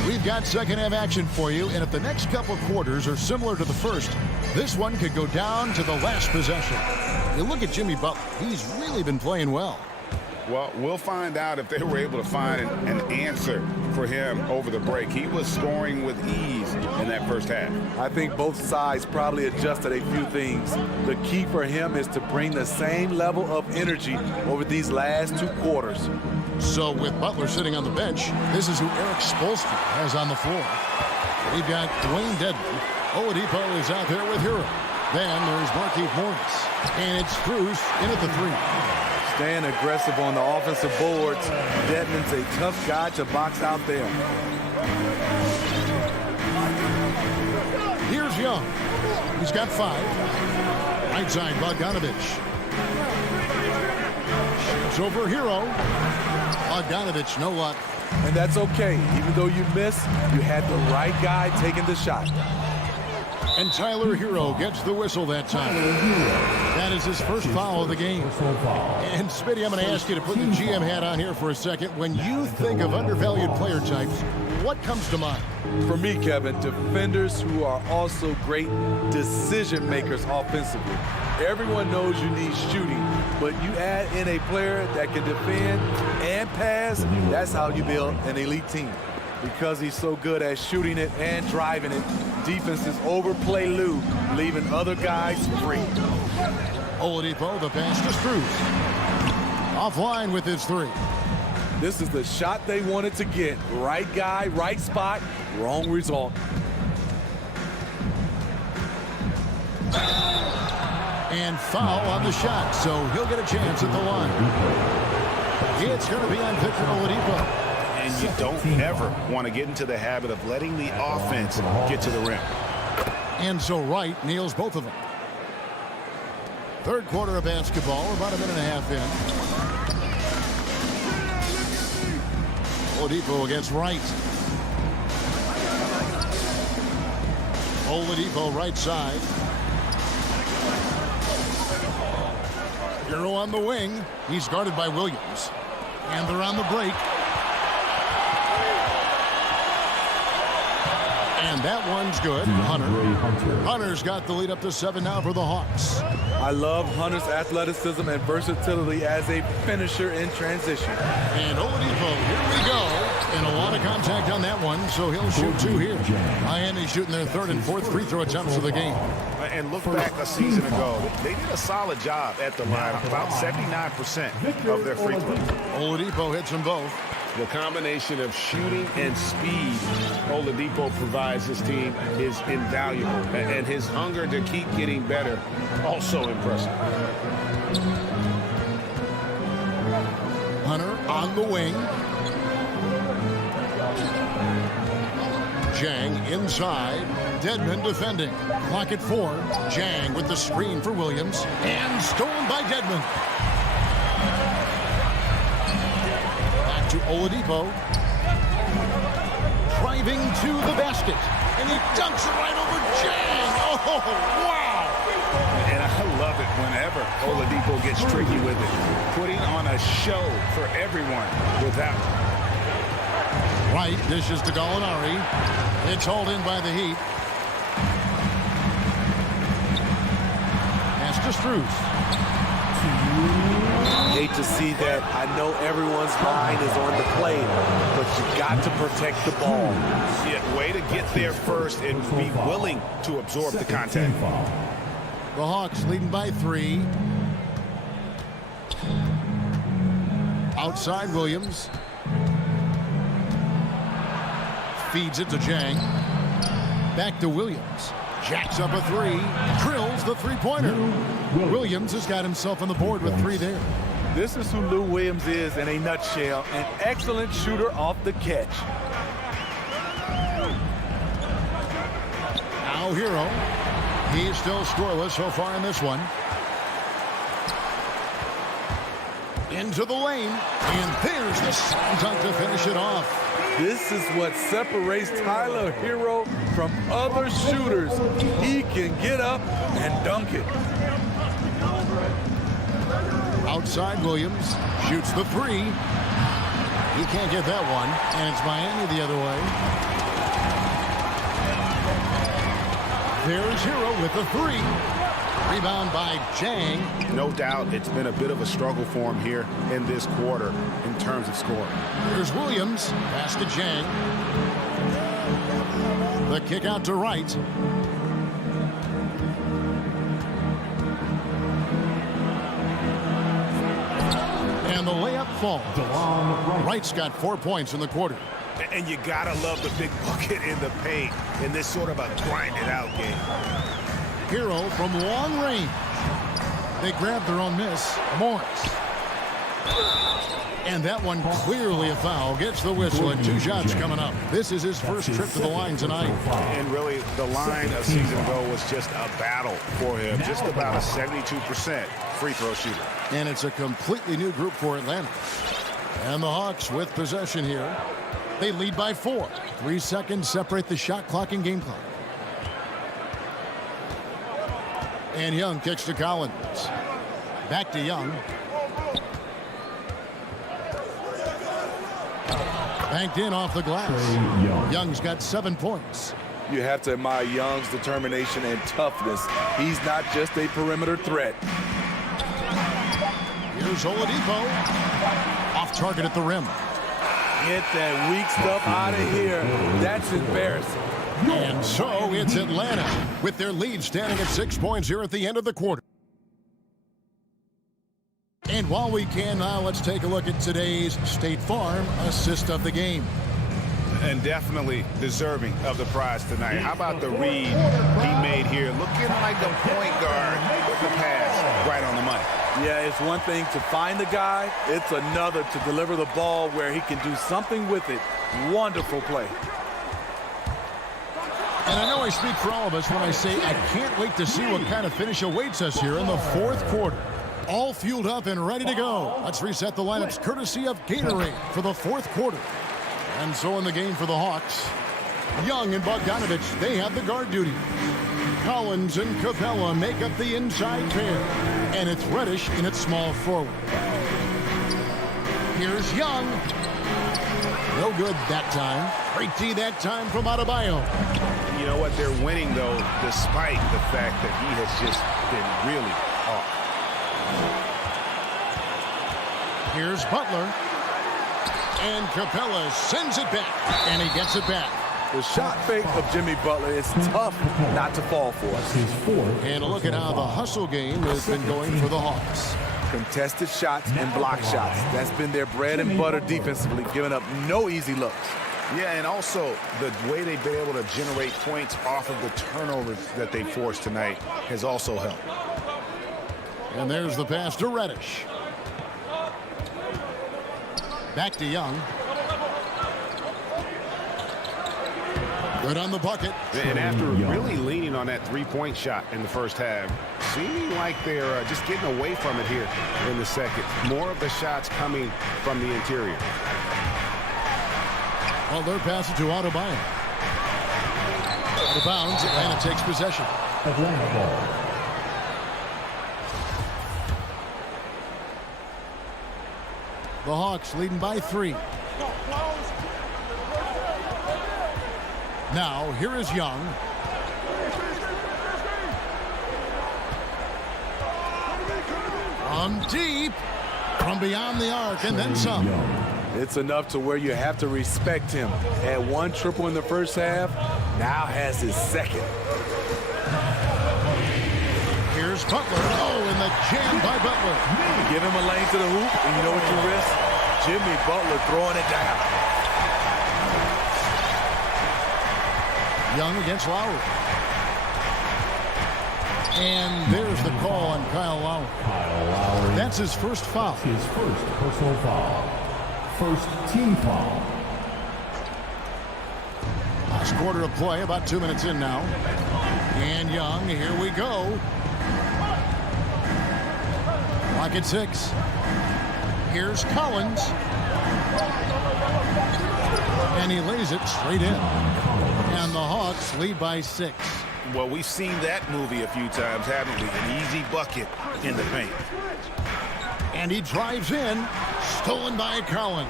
We've got second half action for you, and if the next couple quarters are similar to the first, this one could go down to the last possession. You look at Jimmy Butler. He's really been playing well. Well, we'll find out if they were able to find an answer for him over the break. He was scoring with ease in that first half. I think both sides probably adjusted a few things. The key for him is to bring the same level of energy over these last 2 quarters. So with Butler sitting on the bench, this is who Eric Spoelstra has on the floor. We've got Dwayne Dedman. Oladipo is out there with Hero. Then there's Markieff Morris. And it's Strus in at the 3. Staying aggressive on the offensive boards. Dedman's a tough guy to box out there. Here's Young. He's got 5. Right side, Bogdanovich. Shoots over Hero. Bogdanovich, no luck. And that's okay. Even though you miss, you had the right guy taking the shot. And Tyler Hero gets the whistle that time. That is his first foul of the game. And Smitty, I'm going to ask you to put the GM hat on here for a second. When you think of undervalued player types, what comes to mind? For me, Kevin, defenders who are also great decision makers offensively. Everyone knows you need shooting, but you add in a player that can defend and pass, that's how you build an elite team. Because he's so good at shooting it and driving it, defenses overplay Lou, leaving other guys free. Oladipo, the pass to Strus. Offline with his 3. This is the shot they wanted to get. Right guy, right spot, wrong result. And foul on the shot, so he'll get a chance at the line. It's going to be on Victor Oladipo. And you don't ever want to get into the habit of letting the offense get to the rim. And so Wright nails both of them. Third quarter of basketball, about a minute and a half in. Oladipo against Wright. Oladipo right side. Hero on the wing. He's guarded by Williams. And they're on the break. And that one's good. Hunter's got the lead up to 7 now for the Hawks. I love Hunter's athleticism and versatility as a finisher in transition. And Oladipo, here we go. And a lot of contact on that one, so he'll shoot 2 here. Miami shooting their 3rd and 4th free throw attempts of the game. And look back a season ago. They did a solid job at the line, about 79% of their free throws. Oladipo hits them both. The combination of shooting and speed Oladipo provides his team is invaluable. And his hunger to keep getting better, also impressive. Hunter on the wing. Jang inside. Dedmon defending. Clock at 4. Jang with the screen for Williams. And stolen by Dedmon. Back to Oladipo. Driving to the basket. And he dunks it right over Jang. Oh, wow. And I love it whenever Oladipo gets tricky with it. Putting on a show for everyone without. Wright dishes to Gallinari. It's hauled in by the Heat. Pass to Strus. Hate to see that. I know everyone's mind is on the play, but you got to protect the ball. Yeah, way to get there first and be willing to absorb the contact. The Hawks leading by 3. Outside Williams. Feeds it to Jang. Back to Williams. Jacks up a 3. Drills the 3-pointer. Williams has got himself on the board with 3 there. This is who Lou Williams is in a nutshell. An excellent shooter off the catch. Now Hero. He's still scoreless so far in this one. Into the lane. And there's the slam dunk to finish it off. This is what separates Tyler Hero from other shooters. He can get up and dunk it. Outside Williams shoots the 3. He can't get that one, and it's Miami the other way. There's Hero with the 3. Rebound by Jang. No doubt it's been a bit of a struggle for him here in this quarter in terms of scoring. Here's Williams. Pass to Jang. The kick out to Wright. And the layup falls. Wright's got 4 points in the quarter. And you gotta love the big bucket in the paint in this sort of a grind it out game. Hero from long range. They grab their own miss. Morris. And that one clearly a foul. Gets the whistle and 2 shots coming up. This is his first trip to the line tonight. And really, the line a season ago was just a battle for him. Just about a 72% free throw shooter. And it's a completely new group for Atlanta. And the Hawks with possession here. They lead by 4. 3 seconds separate the shot clock and game clock. And Young kicks to Collins. Back to Young. Banked in off the glass. Young's got 7 points. You have to admire Young's determination and toughness. He's not just a perimeter threat. Here's Oladipo. Off target at the rim. Get that weak stuff out of here. That's embarrassing. And so it's Atlanta with their lead standing at 6 points here at the end of the quarter. And while we can now, let's take a look at today's State Farm assist of the game. And definitely deserving of the prize tonight. How about the read he made here? Looking like a point guard with the pass right on the money. Yeah, it's one thing to find the guy. It's another to deliver the ball where he can do something with it. Wonderful play. And I know I speak for all of us when I say I can't wait to see what kind of finish awaits us here in the 4th quarter. All fueled up and ready to go. Let's reset the lineups courtesy of Gatorade for the 4th quarter. And so in the game for the Hawks, Young and Bogdanovich, they have the guard duty. Collins and Capella make up the inside pair. And it's Reddish in its small forward. Here's Young. No good that time. Great D that time from Adebayo. You know what? They're winning, though, despite the fact that he has just been really off. Here's Butler. And Capella sends it back. And he gets it back. The shot fake of Jimmy Butler is tough not to fall for. And look at how the hustle game has been going for the Hawks. Contested shots and block shots. That's been their bread and butter defensively, giving up no easy looks. Yeah, and also the way they've been able to generate points off of the turnovers that they forced tonight has also helped. And there's the pass to Reddish. Back to Young. Good on the bucket. And after really leaning on that three-point shot in the first half, seeming like they're just getting away from it here in the second. More of the shots coming from the interior. Well, they're passing to Adebayo. Out of bounds, Atlanta takes possession. Atlanta ball. The Hawks leading by 3. Now, here is Young. From deep, from beyond the arc, and then some. It's enough to where you have to respect him. Had 1 triple in the first half, now has his second. Here's Butler. Oh, and the jam by Butler. Give him a lane to the hoop, and you know what you risk? Jimmy Butler throwing it down. Young against Lowry. And there's the call on Kyle Lowry. That's his first foul. His first personal foul. First team foul. Last quarter of play, about 2 minutes in now. And Young, here we go. Clock at 6. Here's Collins. And he lays it straight in. And the Hawks lead by 6. Well, we've seen that movie a few times, haven't we? An easy bucket in the paint. And he drives in. Stolen by Collins.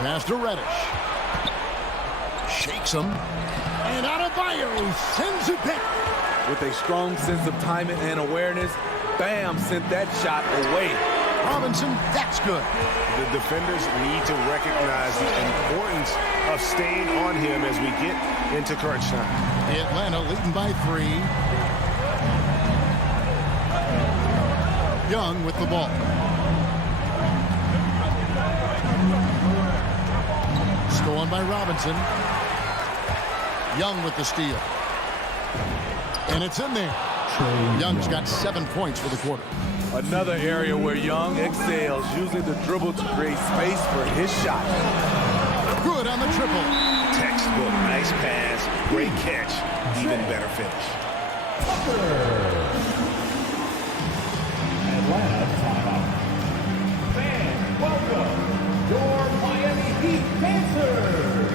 Pass to Reddish. Shakes him. And Adebayo sends it back. With a strong sense of timing and awareness, Bam sent that shot away. Robinson, that's good. The defenders need to recognize the importance of staying on him as we get into crunch time. Atlanta leading by 3. Young with the ball. Stolen by Robinson. Young with the steal. And it's in there. Young's got 7 points for the quarter. Another area where Young excels, using the dribble to create space for his shot. Good on the triple. Textbook, nice pass, great catch, even better finish. Atlanta timeout. Fans, welcome your Miami Heat Panthers.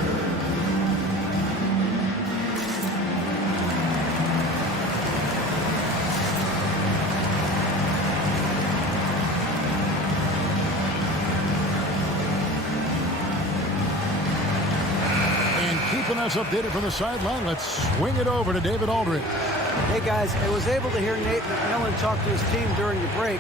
Keeping us updated from the sideline, let's swing it over to David Aldridge. Hey guys, I was able to hear Nate McMillan talk to his team during the break.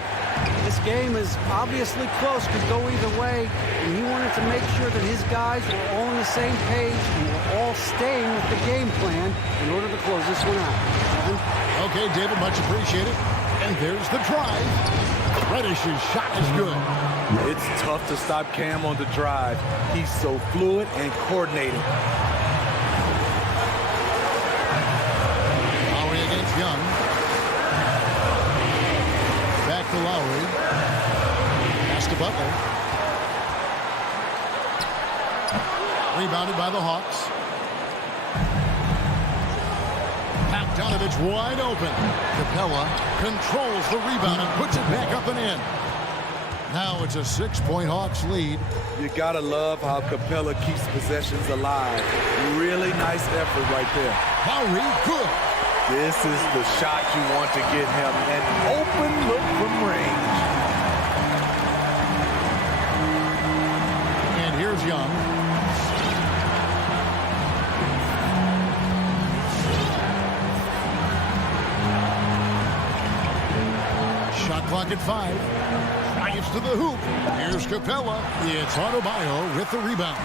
This game is obviously close, could go either way, and he wanted to make sure that his guys were all on the same page and were all staying with the game plan in order to close this one out. Kevin? Okay, David, much appreciated. And there's the drive. Reddish's shot is good. It's tough to stop Cam on the drive. He's so fluid and coordinated. Lowry against Young. Back to Lowry. Pass to Butler. Rebounded by the Hawks. Bogdanovich wide open. Capella controls the rebound and puts it back up and in. Now it's a 6-point Hawks lead. You gotta love how Capella keeps possessions alive. Really nice effort right there. Lowry, good. This is the shot you want to get him, an open look from range. And here's Young. Shot clock at 5. Drives to the hoop. Here's Capella. It's Adebayo with the rebound.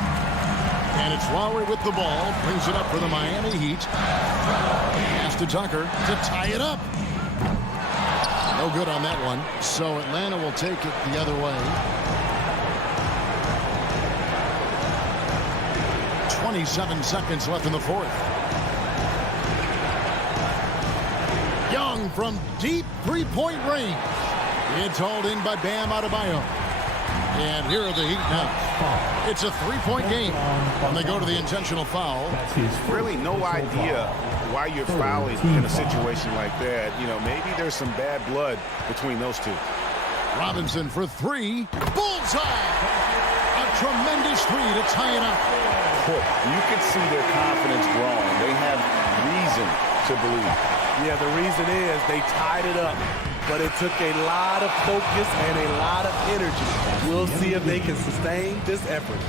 And it's Lowry with the ball. Brings it up for the Miami Heat. Pass to Tucker to tie it up. No good on that one. So Atlanta will take it the other way. 27 seconds left in the fourth. Young from deep three-point range. It's hauled in by Bam Adebayo. And here are the Heat now. It's a three-point game when they go to the intentional foul. Really no idea why you're fouling in a situation like that. You know, maybe there's some bad blood between those two. Robinson for 3. Bullseye! A tremendous 3 to tie it up. You can see their confidence growing. They have reason to believe. Yeah, the reason is they tied it up. But it took a lot of focus and a lot of energy. We'll see if they can sustain this effort.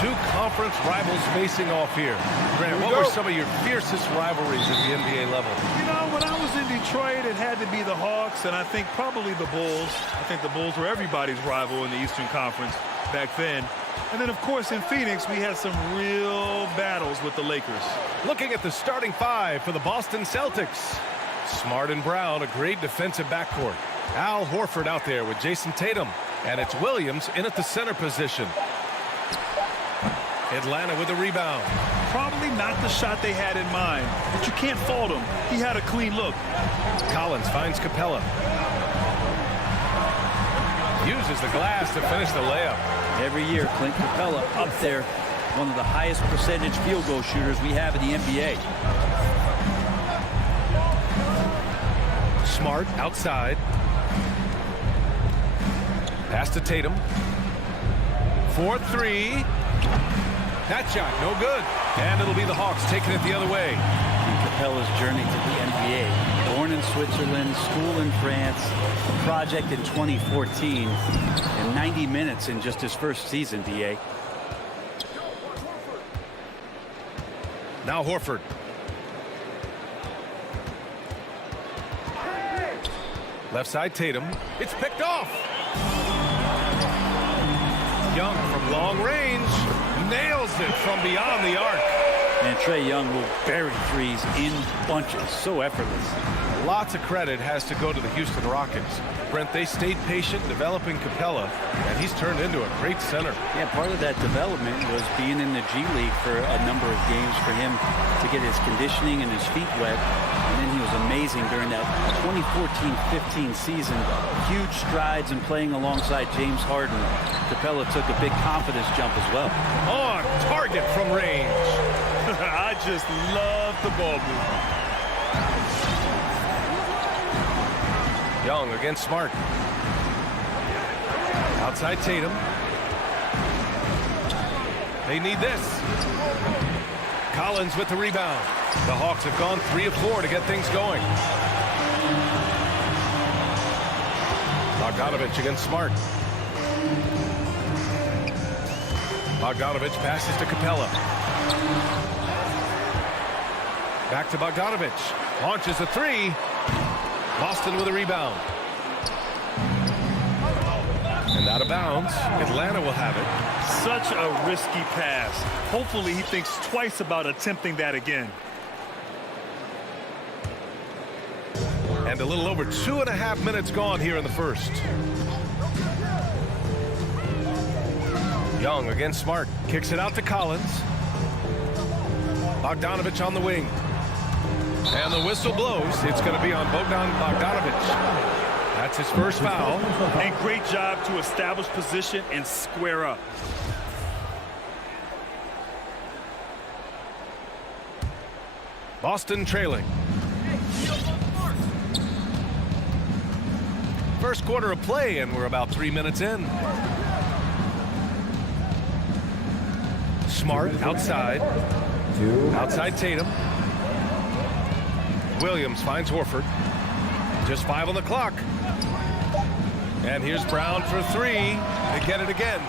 two conference rivals facing off here. Grant, what were some of your fiercest rivalries at the NBA level? You know, when I was in Detroit, it had to be the Hawks, and I think probably the Bulls. I think the Bulls were everybody's rival in the Eastern Conference back then. And then, of course, in Phoenix, we had some real battles with the Lakers. Looking at the starting five for the Boston Celtics. Smart and Brown, a great defensive backcourt. Al Horford out there with Jason Tatum. And it's Williams in at the center position. Atlanta with a rebound. Probably not the shot they had in mind, but you can't fault him. He had a clean look. Collins finds Capella. Uses the glass to finish the layup. Every year, Clint Capella up there, one of the highest percentage field goal shooters we have in the NBA. Smart outside. Pass to Tatum. 4-3. That shot, no good. And it'll be the Hawks taking it the other way. Capella's journey to the NBA. Born in Switzerland, school in France, a project in 2014, and 90 minutes in just his first season, BA. Now Horford. Left side Tatum. It's picked off. Young from long range nails it from beyond the arc. And Trae Young will bury threes in bunches, so effortless. Lots of credit has to go to the Houston Rockets. Brent, they stayed patient developing Capella, and he's turned into a great center. Yeah, part of that development was being in the G League for a number of games for him to get his conditioning and his feet wet. And then he was amazing during that 2014-15 season. Huge strides in playing alongside James Harden. Capella took a big confidence jump as well. On target from range. I just love the ball movement. Young against Smart. Outside Tatum. They need this. Collins with the rebound. The Hawks have gone 3 of 4 to get things going. Bogdanovich against Smart. Bogdanovich passes to Capella. Back to Bogdanovich. Launches a 3. Boston with a rebound. And out of bounds. Atlanta will have it. Such a risky pass. Hopefully he thinks twice about attempting that again. And a little over 2.5 minutes gone here in the first. Young against Smart. Kicks it out to Collins. Bogdanovich on the wing. And the whistle blows. It's going to be on Bogdanovich. That's his first foul. And great job to establish position and square up. Boston trailing. First quarter of play, and we're about 3 minutes in. Smart outside. Outside Tatum. Williams finds Horford. Just 5 on the clock. And here's Brown for 3. They get it again.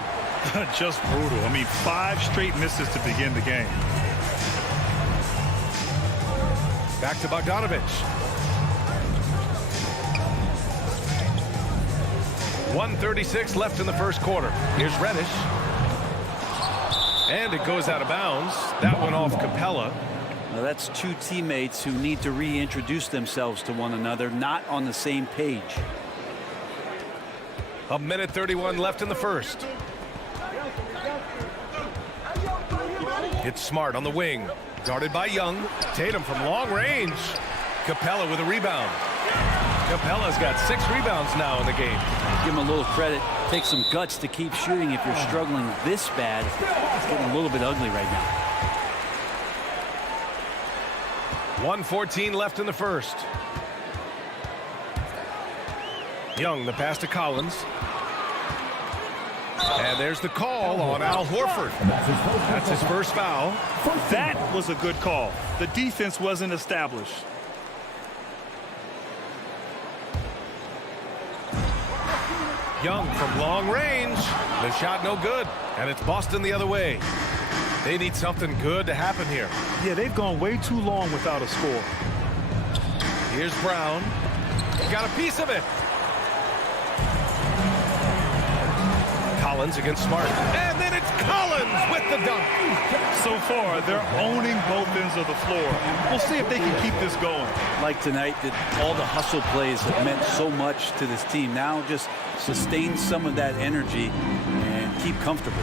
Just brutal. I mean, 5 straight misses to begin the game. Back to Bogdanovich. 1:36 left in the first quarter. Here's Reddish. And it goes out of bounds. That one off Capella. Now that's two teammates who need to reintroduce themselves to one another, not on the same page. 1:31 left in the first. It's Smart on the wing. Guarded by Young. Tatum from long range. Capella with a rebound. Capella's got 6 rebounds now in the game. Give him a little credit. Take some guts to keep shooting if you're struggling this bad. It's getting a little bit ugly right now. 1:14 left in the first. Young, the pass to Collins. And there's the call on Al Horford. That's his first foul. That was a good call. The defense wasn't established. Young from long range. The shot no good, and it's Boston the other way. They need something good to happen here. Yeah, they've gone way too long without a score. Here's Brown. Got a piece of it. Collins against Smart. And then it's Collins with the dunk. So far, they're owning both ends of the floor. We'll see if they can keep this going. Like tonight, that all the hustle plays have meant so much to this team. Now just sustain some of that energy and keep comfortable.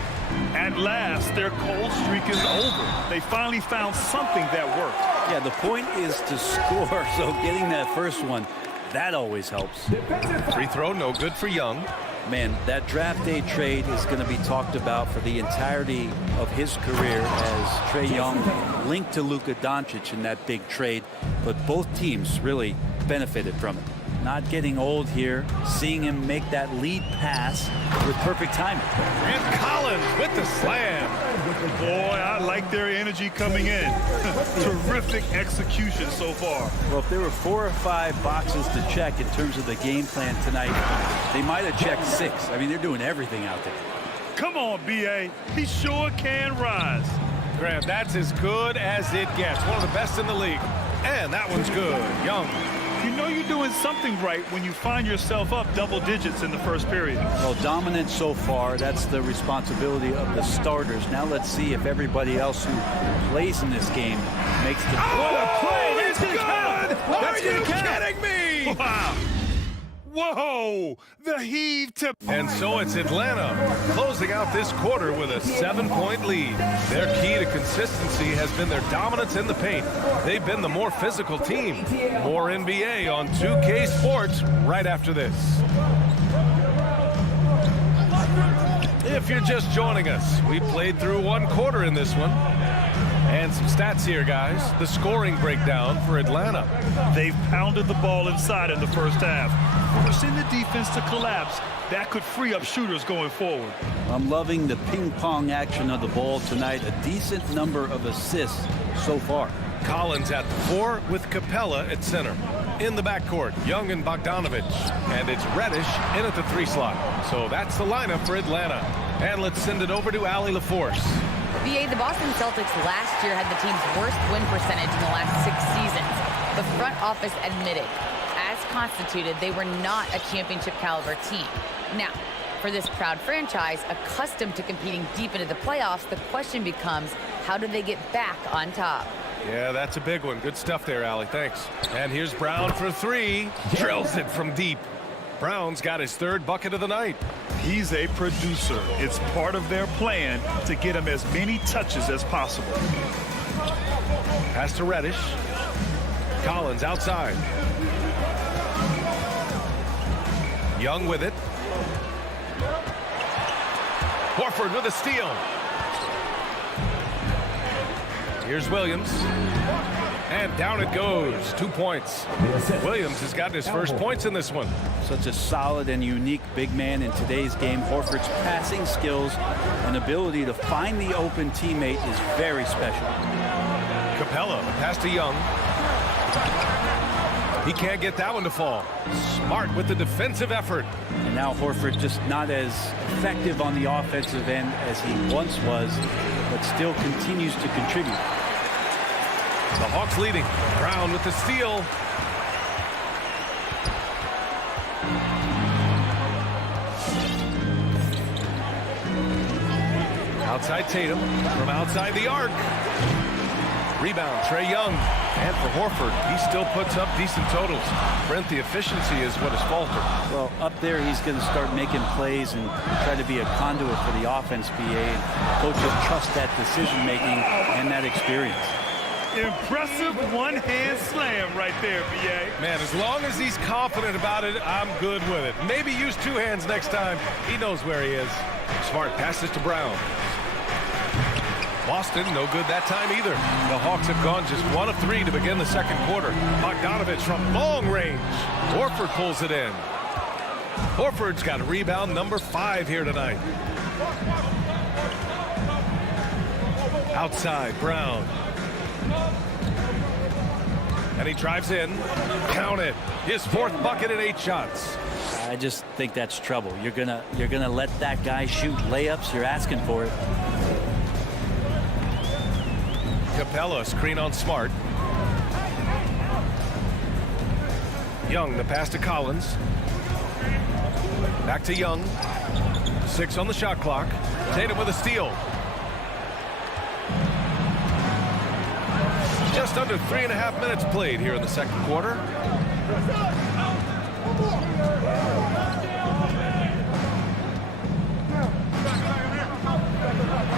At last, their cold streak is over. They finally found something that worked. Yeah, the point is to score, so getting that first one, that always helps. Free throw, no good for Young. Man, that draft day trade is going to be talked about for the entirety of his career, as Trae Young linked to Luka Doncic in that big trade, but both teams really benefited from it. Not getting old here, seeing him make that lead pass with perfect timing. And Collins with the slam. Boy, I like their energy coming in. Terrific execution so far. Well, if there were 4 or 5 boxes to check in terms of the game plan tonight, they might have checked 6. I mean, they're doing everything out there. Come on, B.A. He sure can rise. Grant, that's as good as it gets. One of the best in the league. And that one's good. Young. You know you're doing something right when you find yourself up double digits in the first period. Well, dominant so far. That's the responsibility of the starters. Now let's see if everybody else who plays in this game makes the play. What a play! That's good! Are you kidding me? Wow. Whoa! The heave to... And so it's Atlanta closing out this quarter with a 7-point lead. Their key to consistency has been their dominance in the paint. They've been the more physical team. More NBA on 2K Sports right after this. If you're just joining us, we played through 1 quarter in this one. And some stats here, guys. The scoring breakdown for Atlanta. They've pounded the ball inside in the first half, forcing the defense to collapse. That could free up shooters going forward. I'm loving the ping-pong action of the ball tonight. A decent number of assists so far. Collins at the 4 with Capella at center. In the backcourt, Young and Bogdanovich. And it's Reddish in at the 3 slot. So that's the lineup for Atlanta. And let's send it over to Allie LaForce. BA, the Boston Celtics last year had the team's worst win percentage in the last 6 seasons. The front office admitted, as constituted, they were not a championship caliber team. Now, for this proud franchise, accustomed to competing deep into the playoffs, the question becomes, how do they get back on top? Yeah, that's a big one. Good stuff there, Allie. Thanks. And here's Brown for 3. Drills it from deep. Brown's got his 3rd bucket of the night. He's a producer. It's part of their plan to get him as many touches as possible. Pass to Reddish. Collins outside. Young with it. Horford with a steal. Here's Williams. And down it goes. 2 points. Williams has gotten his first points in this one. Such a solid and unique big man in today's game. Horford's passing skills and ability to find the open teammate is very special. Capella, pass to Young. He can't get that one to fall. Smart with the defensive effort. And now Horford just not as effective on the offensive end as he once was, but still continues to contribute. The Hawks leading. Brown with the steal. Outside Tatum from outside the arc. Rebound, Trae Young. And for Horford, he still puts up decent totals. Brent, the efficiency is what has faltered. Well, up there, he's going to start making plays and try to be a conduit for the offense, BA. And coaches trust that decision-making and that experience. Impressive one-hand slam right there, B.A. Man, as long as he's confident about it, I'm good with it. Maybe use 2 hands next time. He knows where he is. Smart passes to Brown. Boston, no good that time either. The Hawks have gone just 1 of 3 to begin the second quarter. Bogdanovich from long range. Horford pulls it in. Horford's got rebound number 5 here tonight. Outside, Brown. And he drives in. Count it. His 4th bucket at 8 shots. I just think that's trouble. You're gonna let that guy shoot layups. You're asking for it. Capella, screen on Smart. Young, the pass to Collins. Back to Young. 6 on the shot clock. Tatum with a steal. Just under 3.5 minutes played here in the second quarter.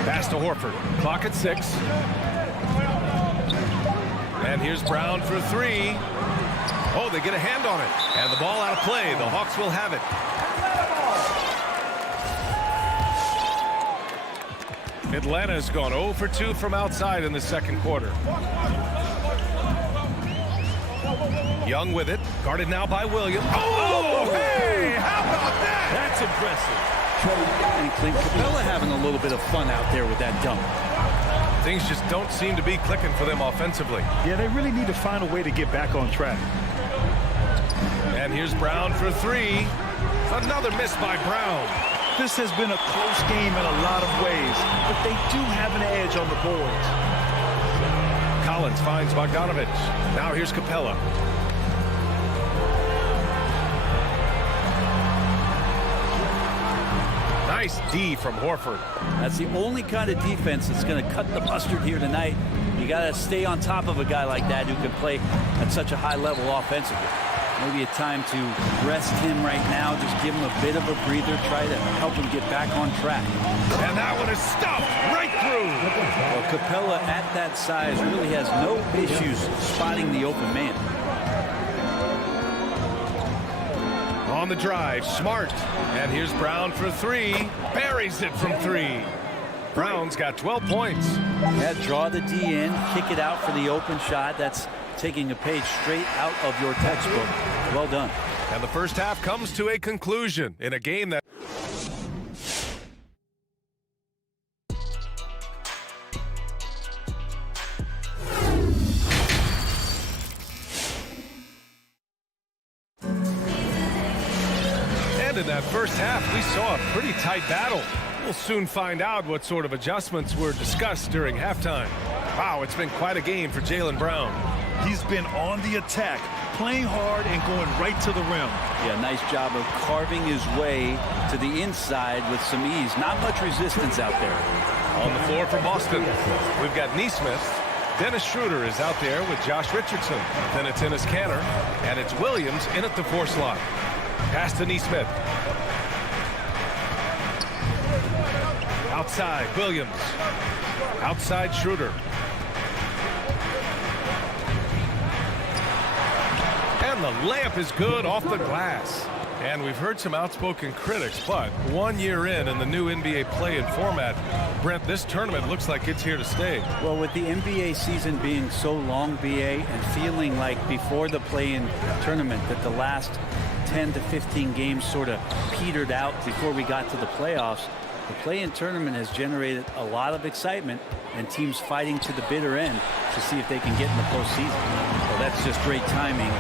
Pass to Horford. Clock at 6. And here's Brown for 3. Oh, they get a hand on it. And the ball out of play. The Hawks will have it. Atlanta's gone 0 for 2 from outside in the second quarter. Young with it. Guarded now by Williams. Oh, hey! How about that? That's impressive. And Clint Capella having a little bit of fun out there with that dunk. Things just don't seem to be clicking for them offensively. Yeah, they really need to find a way to get back on track. And here's Brown for 3. Another miss by Brown. This has been a close game in a lot of ways, but they do have an edge on the boards. Collins finds Bogdanovich. Now here's Capella. Nice D from Horford. That's the only kind of defense that's going to cut the mustard here tonight. You got to stay on top of a guy like that who can play at such a high level offensively. Maybe a time to rest him right now, just give him a bit of a breather, try to help him get back on track. And that one is stuffed right through. Well, Capella at that size really has no issues spotting the open man. On the drive, Smart. And here's Brown for 3. Buries it from 3. Brown's got 12 points. Yeah, draw the D in, kick it out for the open shot. That's taking a page straight out of your textbook. Well done. And the first half comes to a conclusion in a game that... And in that first half, we saw a pretty tight battle. We'll soon find out what sort of adjustments were discussed during halftime. Wow, it's been quite a game for Jaylen Brown. He's been on the attack, playing hard and going right to the rim. Yeah, nice job of carving his way to the inside with some ease. Not much resistance out there. On the floor for Boston, we've got Neesmith. Dennis Schroeder is out there with Josh Richardson. Then it's Enes Kanter, and it's Williams in at the 4 slot. Pass to Neesmith. Outside, Williams. Outside, Schroeder. And the layup is good off the glass. And we've heard some outspoken critics, but 1 year in the new NBA play-in format, Brent, this tournament looks like it's here to stay. Well, with the NBA season being so long, BA, and feeling like before the play-in tournament that the last 10 to 15 games sort of petered out before we got to the playoffs, the play-in tournament has generated a lot of excitement and teams fighting to the bitter end to see if they can get in the postseason. Well, that's just great timing.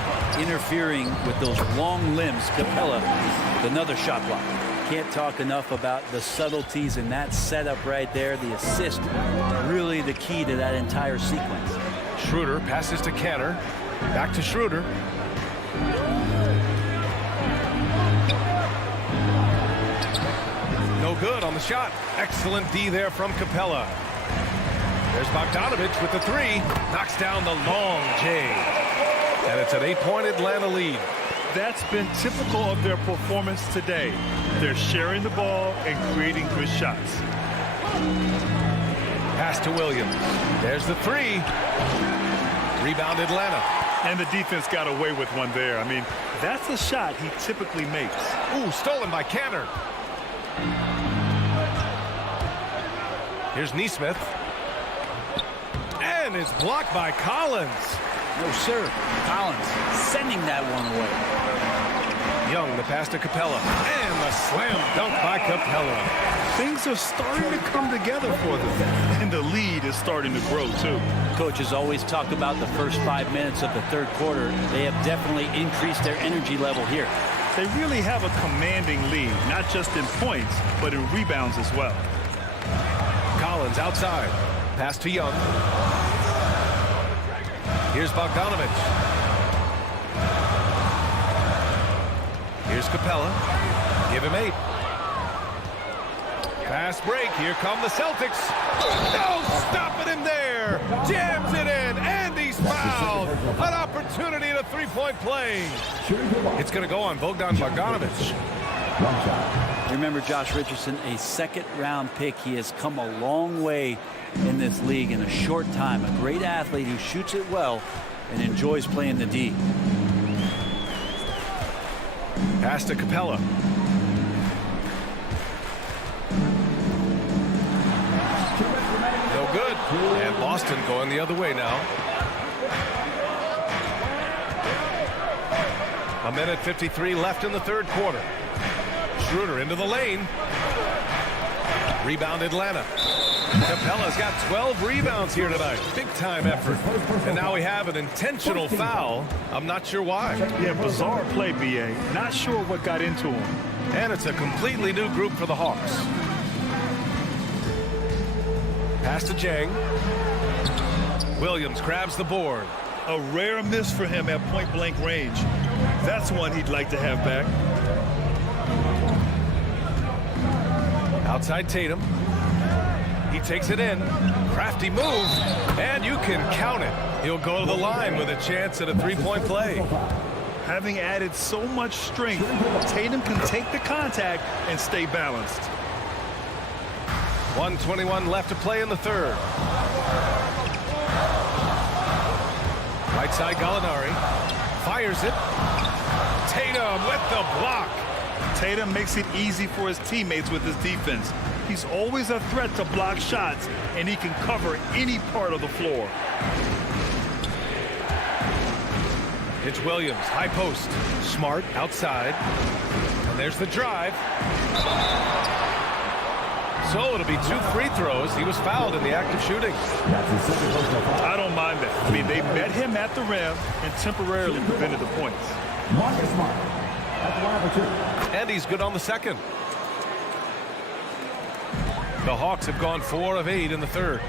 Interfering with those long limbs, Capella with another shot block. Can't talk enough about the subtleties in that setup right there. The assist, really the key to that entire sequence. Schroeder passes to Kanter. Back to Schroeder. No good on the shot. Excellent D there from Capella. There's Bogdanovich with the 3. Knocks down the long J. And it's an 8-point Atlanta lead. That's been typical of their performance today. They're sharing the ball and creating good shots. Pass to Williams. There's the 3. Rebound Atlanta. And the defense got away with one there. I mean, that's a shot he typically makes. Ooh, stolen by Kanter. Here's Neesmith. And it's blocked by Collins. No, sir. Collins sending that one away. Young, the pass to Capella. And the slam dunk by Capella. Things are starting to come together for them. And the lead is starting to grow, too. Coach has always talked about the first 5 minutes of the third quarter. They have definitely increased their energy level here. They really have a commanding lead, not just in points, but in rebounds as well. Collins outside. Pass to Young. Here's Bogdanovich. Here's Capella. Give him 8. Fast break. Here come the Celtics. No stopping him there. Jams it in. And he's fouled. An opportunity at a three-point play. It's going to go on Bogdan Bogdanovich. Remember Josh Richardson, a second-round pick. He has come a long way in this league in a short time. A great athlete who shoots it well and enjoys playing the D. Pass to Capella. No good. And Boston going the other way now. A minute 53 left in the third quarter. Schroeder into the lane. Rebound Atlanta. Capella's got 12 rebounds here tonight. Big time effort. And now we have an intentional foul. I'm not sure why. Yeah, bizarre play, B.A. Not sure what got into him. And it's a completely new group for the Hawks. Pass to Jang. Williams grabs the board. A rare miss for him at point-blank range. That's one he'd like to have back. Outside Tatum. He takes it in. Crafty move. And you can count it. He'll go to the line with a chance at a three-point play. Having added so much strength, Tatum can take the contact and stay balanced. 1:21 left to play in the third. Right side Gallinari. Fires it. Tatum with the block. Tatum makes it easy for his teammates with his defense. He's always a threat to block shots, and he can cover any part of the floor. It's Williams, high post. Smart outside. And there's the drive. So it'll be 2 free throws. He was fouled in the act of shooting. I don't mind that. I mean, they met him at the rim and temporarily prevented the points. And he's good on the second. The Hawks have gone 4 of 8 in the third.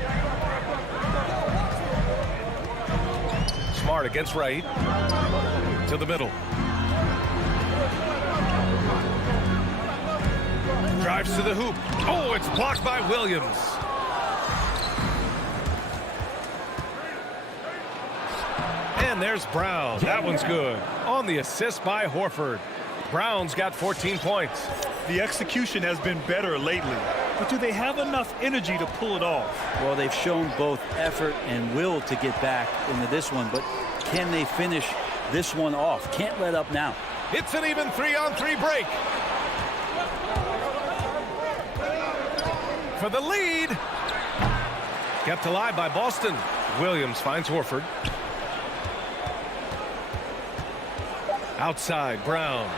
Smart against right. To the middle. Drives to the hoop. Oh, it's blocked by Williams. And there's Brown. That one's good. On the assist by Horford. Brown's got 14 points. The execution has been better lately, but do they have enough energy to pull it off? Well, they've shown both effort and will to get back into this one, but can they finish this one off? Can't let up now. It's an even 3-on-3 break. For the lead. Kept alive by Boston. Williams finds Horford. Outside, Brown.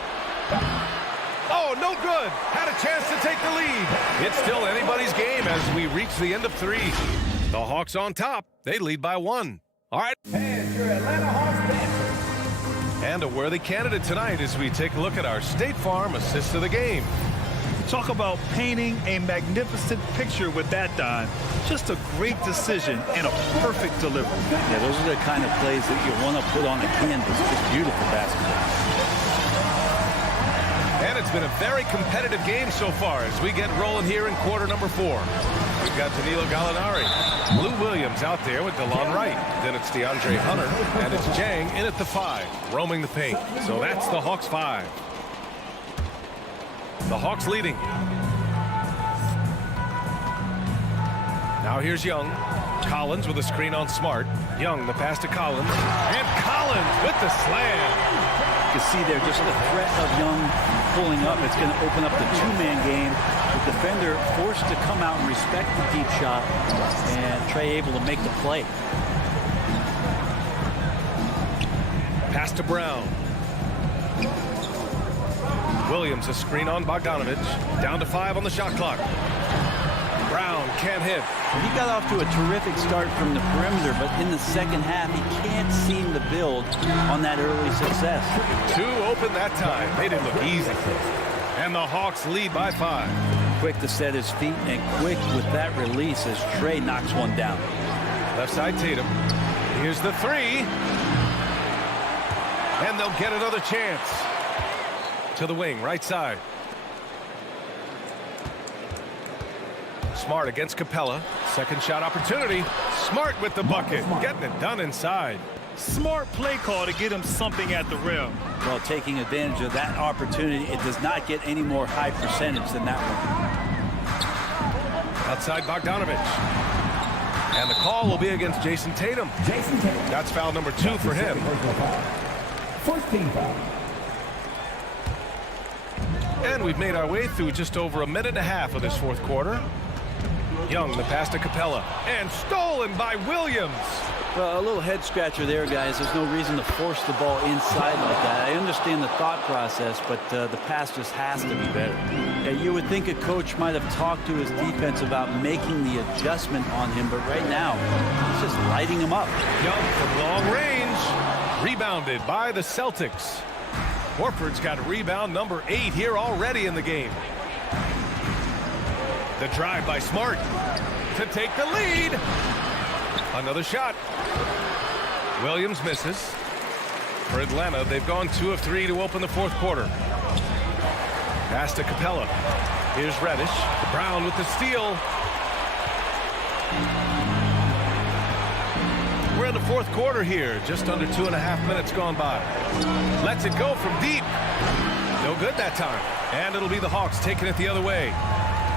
Oh, no good. Had a chance to take the lead. It's still anybody's game as we reach the end of 3. The Hawks on top. They lead by 1. All right. And your Atlanta Hawks dancers. And a worthy candidate tonight as we take a look at our State Farm assist of the game. Talk about painting a magnificent picture with that, Don. Just a great decision and a perfect delivery. Yeah, those are the kind of plays that you want to put on a canvas. Just beautiful basketball. And it's been a very competitive game so far as we get rolling here in quarter number 4. We've got Danilo Gallinari. Lou Williams out there with DeLon Wright. Then it's DeAndre Hunter. And it's Jang in at the 5, roaming the paint. So that's the Hawks 5. The Hawks leading. Now here's Young. Collins with a screen on Smart. Young, the pass to Collins. And Collins with the slam. You can see there just the threat of Young pulling up. It's going to open up the 2-man game. The defender forced to come out and respect the deep shot. And Trey able to make the play. Pass to Brown. Williams, a screen on Bogdanovich. Down to 5 on the shot clock. Brown can't hit. He got off to a terrific start from the perimeter, but in the second half, he can't seem to build on that early success. 2 open that time. Made it look easy. And the Hawks lead by 5. Quick to set his feet and quick with that release as Trey knocks one down. Left side Tatum. Here's the 3. And they'll get another chance. To the wing, right side. Smart against Capella. Second shot opportunity. Smart with the bucket. Getting it done inside. Smart play call to get him something at the rim. Well, taking advantage of that opportunity, it does not get any more high percentage than that one. Outside Bogdanovich. And the call will be against Jason Tatum. That's foul number 2 for him. First team foul. And we've made our way through just over a minute and a half of this fourth quarter. Young, the pass to Capella. And stolen by Williams. Well, a little head scratcher there, guys. There's no reason to force the ball inside like that. I understand the thought process, but the pass just has to be better. Yeah, you would think a coach might have talked to his defense about making the adjustment on him, but right now, he's just lighting him up. Young from long range. Rebounded by the Celtics. Horford's got rebound number 8 here already in the game. The drive by Smart to take the lead. Another shot. Williams misses. For Atlanta, they've gone 2 of 3 to open the fourth quarter. Pass to Capella. Here's Reddish. Brown with the steal. We're in the fourth quarter here. Just under 2.5 minutes gone by. Lets it go from deep. No good that time. And it'll be the Hawks taking it the other way.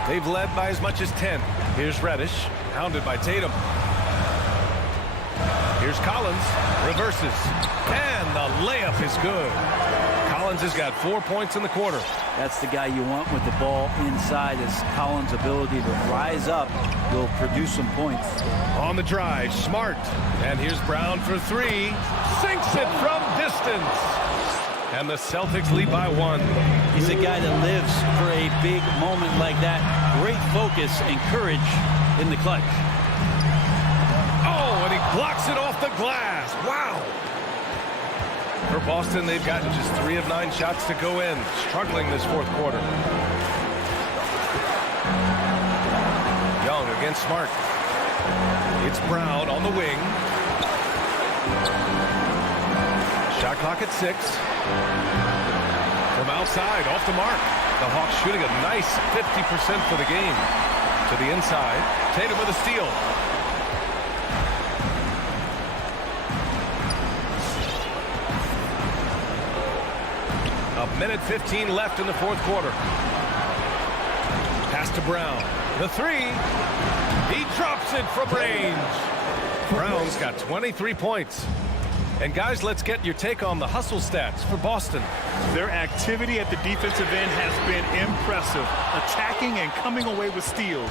They've led by as much as 10. Here's Reddish. Hounded by Tatum. Here's Collins. Reverses. And the layup is good. Collins has got 4 points in the quarter. That's the guy you want with the ball inside, as Collins' ability to rise up will produce some points. On the drive, Smart. And here's Brown for 3. Sinks it from distance. And the Celtics lead by 1. He's a guy that lives for a big moment like that. Great focus and courage in the clutch. Oh, and he blocks it off the glass. Wow. For Boston, they've gotten just 3 of 9 shots to go in. Struggling this fourth quarter. Young against Smart. It's Brown on the wing. Shot clock at 6. From outside, off the mark. The Hawks shooting a nice 50% for the game. To the inside. Tatum with a steal. A minute 15 left in the fourth quarter. Pass to Brown. The 3. He drops it from range. Brown's got 23 points. And guys, let's get your take on the hustle stats for Boston. Their activity at the defensive end has been impressive, attacking and coming away with steals.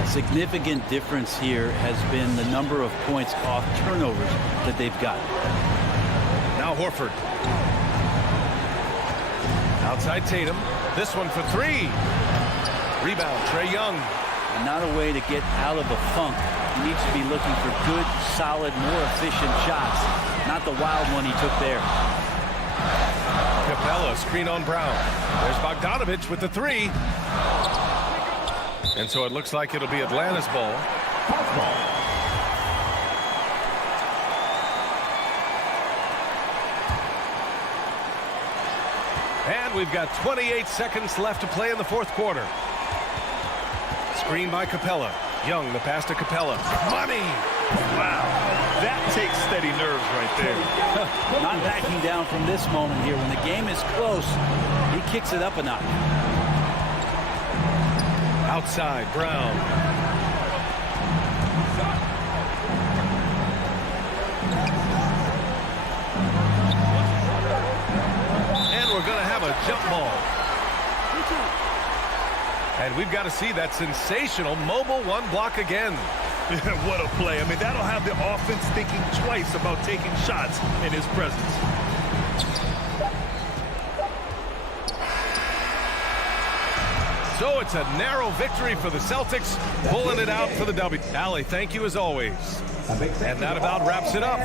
A significant difference here has been the number of points off turnovers that they've got. Now Horford. Outside Tatum. This one for 3. Rebound, Trae Young. And not a way to get out of a funk. He needs to be looking for good, solid, more efficient shots. Not the wild one he took there. Capella, screen on Brown. There's Bogdanovich with the 3. And so it looks like it'll be Atlanta's ball. And we've got 28 seconds left to play in the fourth quarter. Screen by Capella. Young, the pass to Capella. Money! Wow, that takes steady nerves right there. Not backing down from this moment here. When the game is close, he kicks it up a notch. Outside, Brown. And we're going to have a jump ball. And we've got to see that sensational mobile 1 block again. What a play. I mean, that'll have the offense thinking twice about taking shots in his presence. So it's a narrow victory for the Celtics, pulling it out for the W. Allie, thank you as always. And that about wraps it up.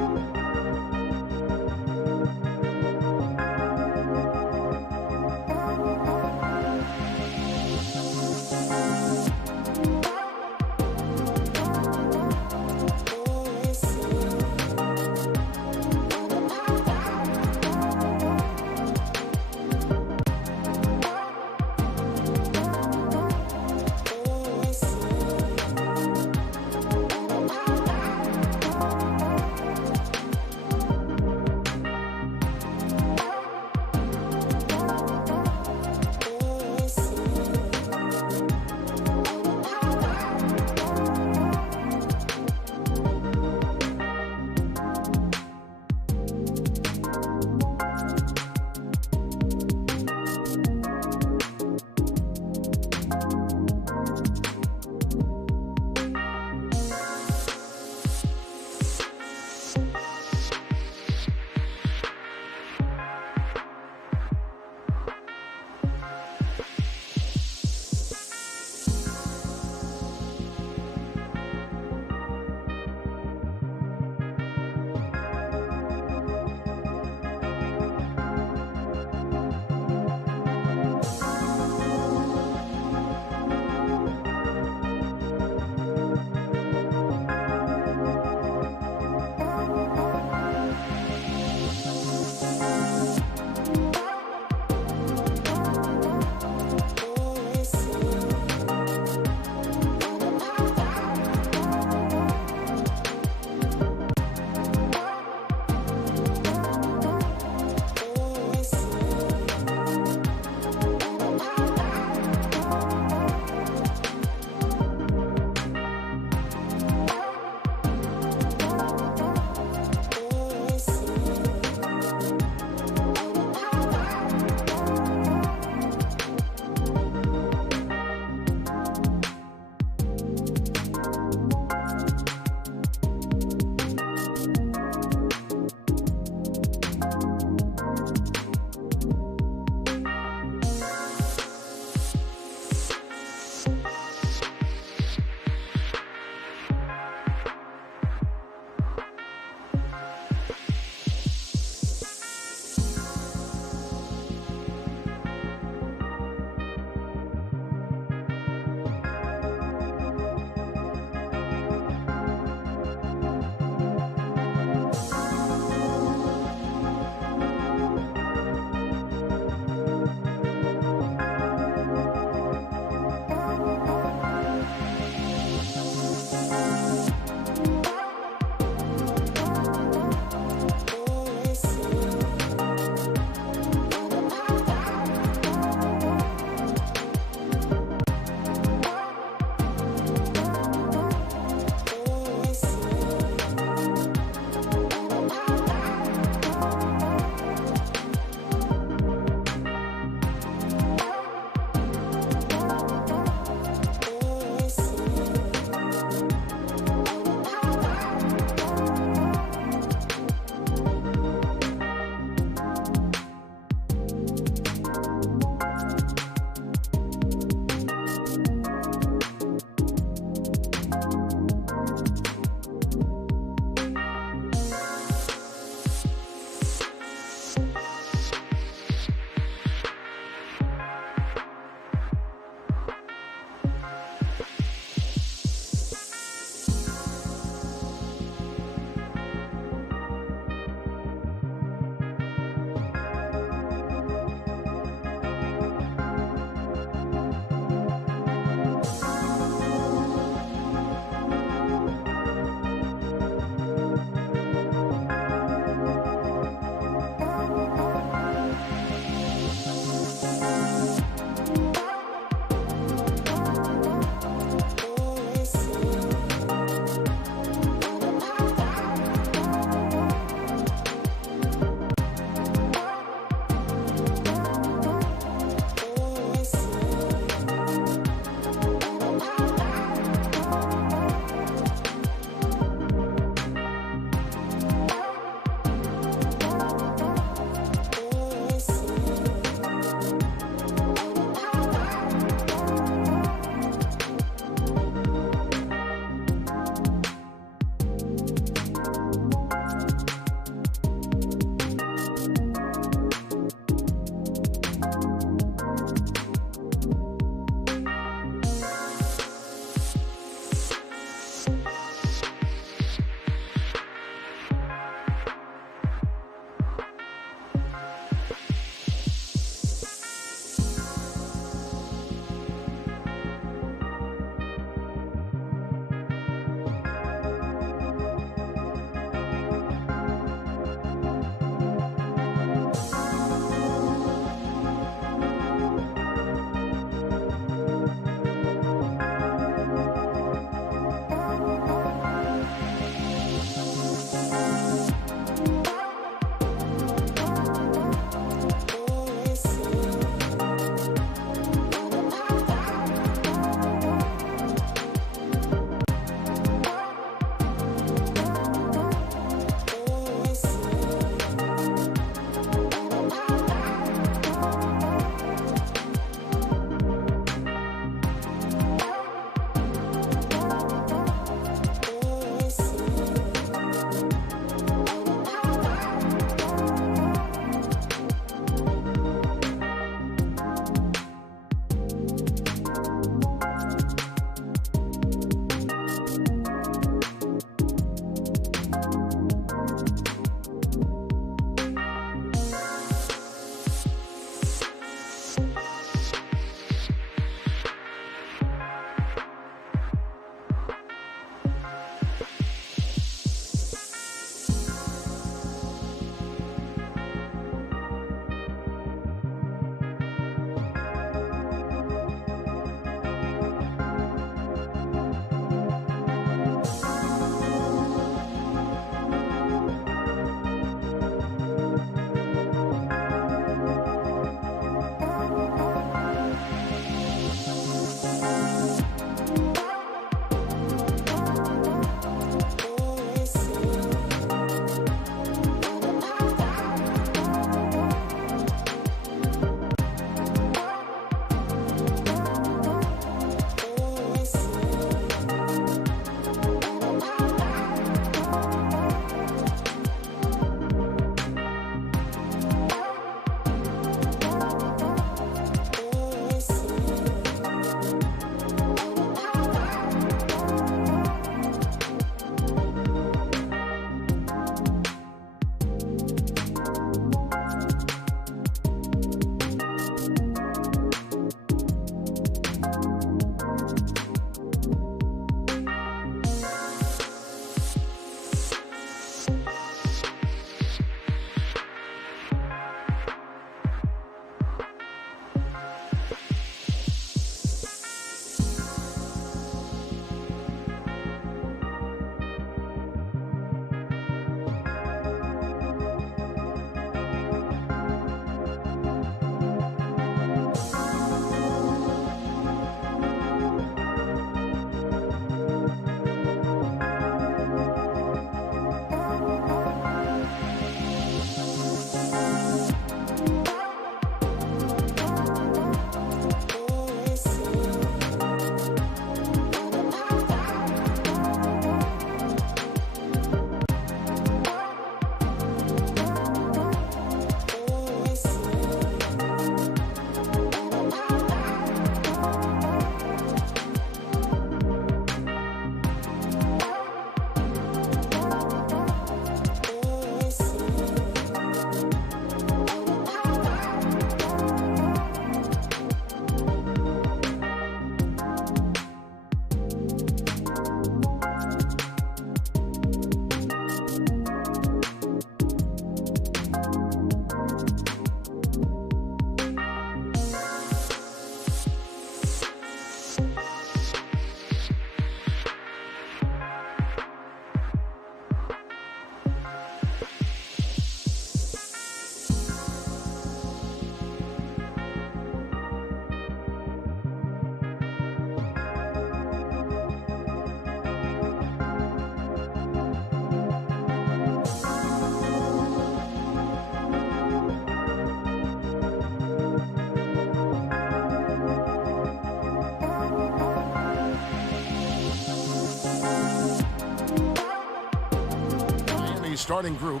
starting group.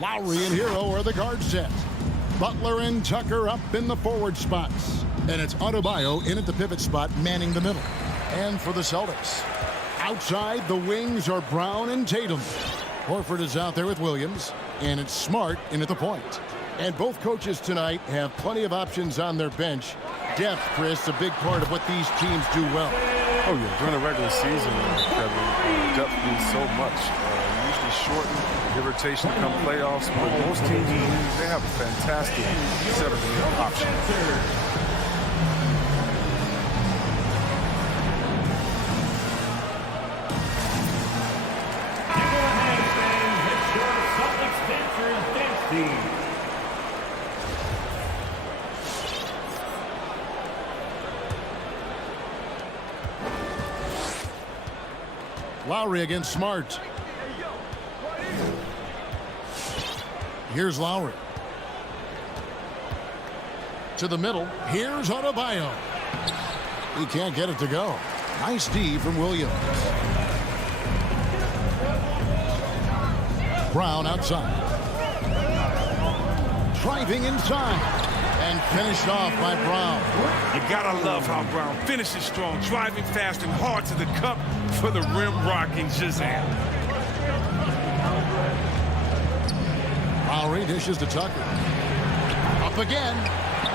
Lowry and Hero are the guard set. Butler and Tucker up in the forward spots. And it's Adebayo in at the pivot spot, manning the middle. And for the Celtics, outside the wings are Brown and Tatum. Horford is out there with Williams, and it's Smart in at the point. And both coaches tonight have plenty of options on their bench. Depth, Chris, a big part of what these teams do well. Oh, yeah. During the regular season, Kevin, depth means so much. Usually shortened, give rotation come playoffs. But most teams in the league, they have a fantastic set of options. Lowry against Smart. Here's Lowry. To the middle. Here's Adebayo. He can't get it to go. Nice D from Williams. Brown outside. Driving inside. And finished off by Brown. You gotta love how Brown finishes strong, driving fast and hard to the cup for the rim rocking Shazam. Lowry dishes to Tucker. Up again.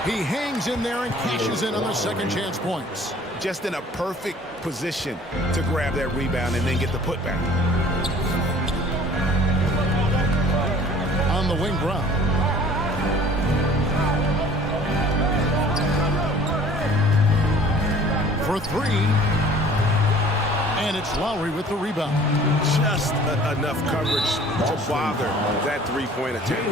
He hangs in there and cashes in on the second chance points. Just in a perfect position to grab that rebound and then get the putback. On the wing, Brown. For three. And it's Lowry with the rebound. Just enough coverage to bother that three-point attempt.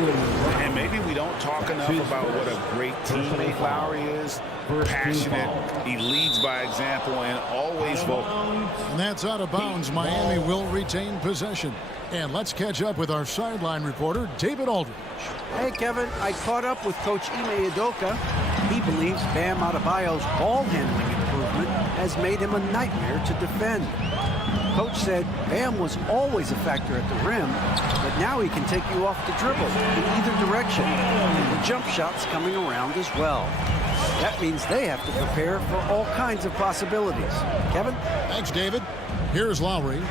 And maybe we don't talk enough about what a great teammate Lowry is. Passionate, he leads by example, and always vocal. And that's out of bounds. Miami will retain possession. And let's catch up with our sideline reporter, David Aldridge. Hey, Kevin, I caught up with Coach Ime Udoka. He believes Bam Adebayo's ball handling improvement has made him a nightmare to defend. Coach said Bam was always a factor at the rim, but now he can take you off the dribble in either direction, and the jump shot's coming around as well. That means they have to prepare for all kinds of possibilities. Kevin? Thanks, David. Here's Lowry.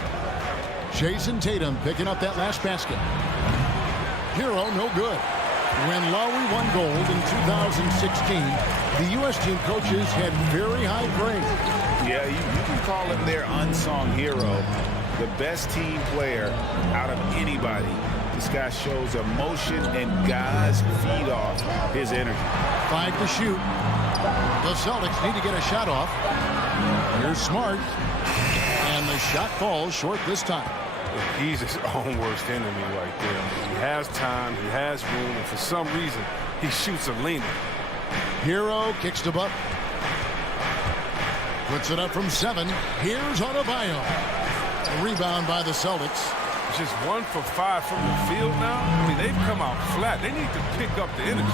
Jason Tatum picking up that last basket. Hero, no good. When Lowry won gold in 2016, the U.S. team coaches had very high praise. Yeah, you can call him their unsung hero, the best team player out of anybody. This guy shows emotion, and guys feed off his energy. 5 to shoot. The Celtics need to get a shot off. Here's Smart. And the shot falls short this time. He's his own worst enemy right there. He has time, he has room, and for some reason, he shoots a leaner. Hero kicks to Butler. Puts it up from 7. Here's Adebayo. A rebound by the Celtics. Just 1 for 5 from the field now. I mean, they've come out flat. They need to pick up the energy.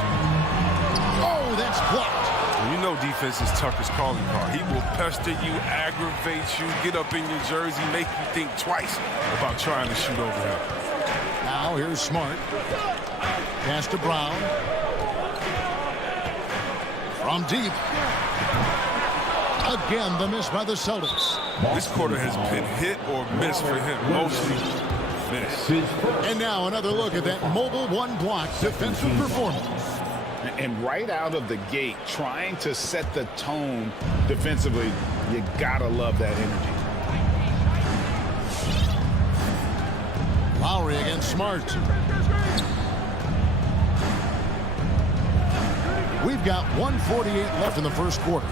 Oh, that's blocked. You know defense is Tucker's calling card. He will pester you, aggravate you, get up in your jersey, make you think twice about trying to shoot over him. Now here's Smart. Pass to Brown. From deep. Again, the miss by the Celtics. This quarter has been hit or miss for him, mostly miss. And now another look at that mobile one-block defensive performance. And right out of the gate, trying to set the tone defensively, you gotta love that energy. Lowry against Smart. We've got 1:48 left in the first quarter.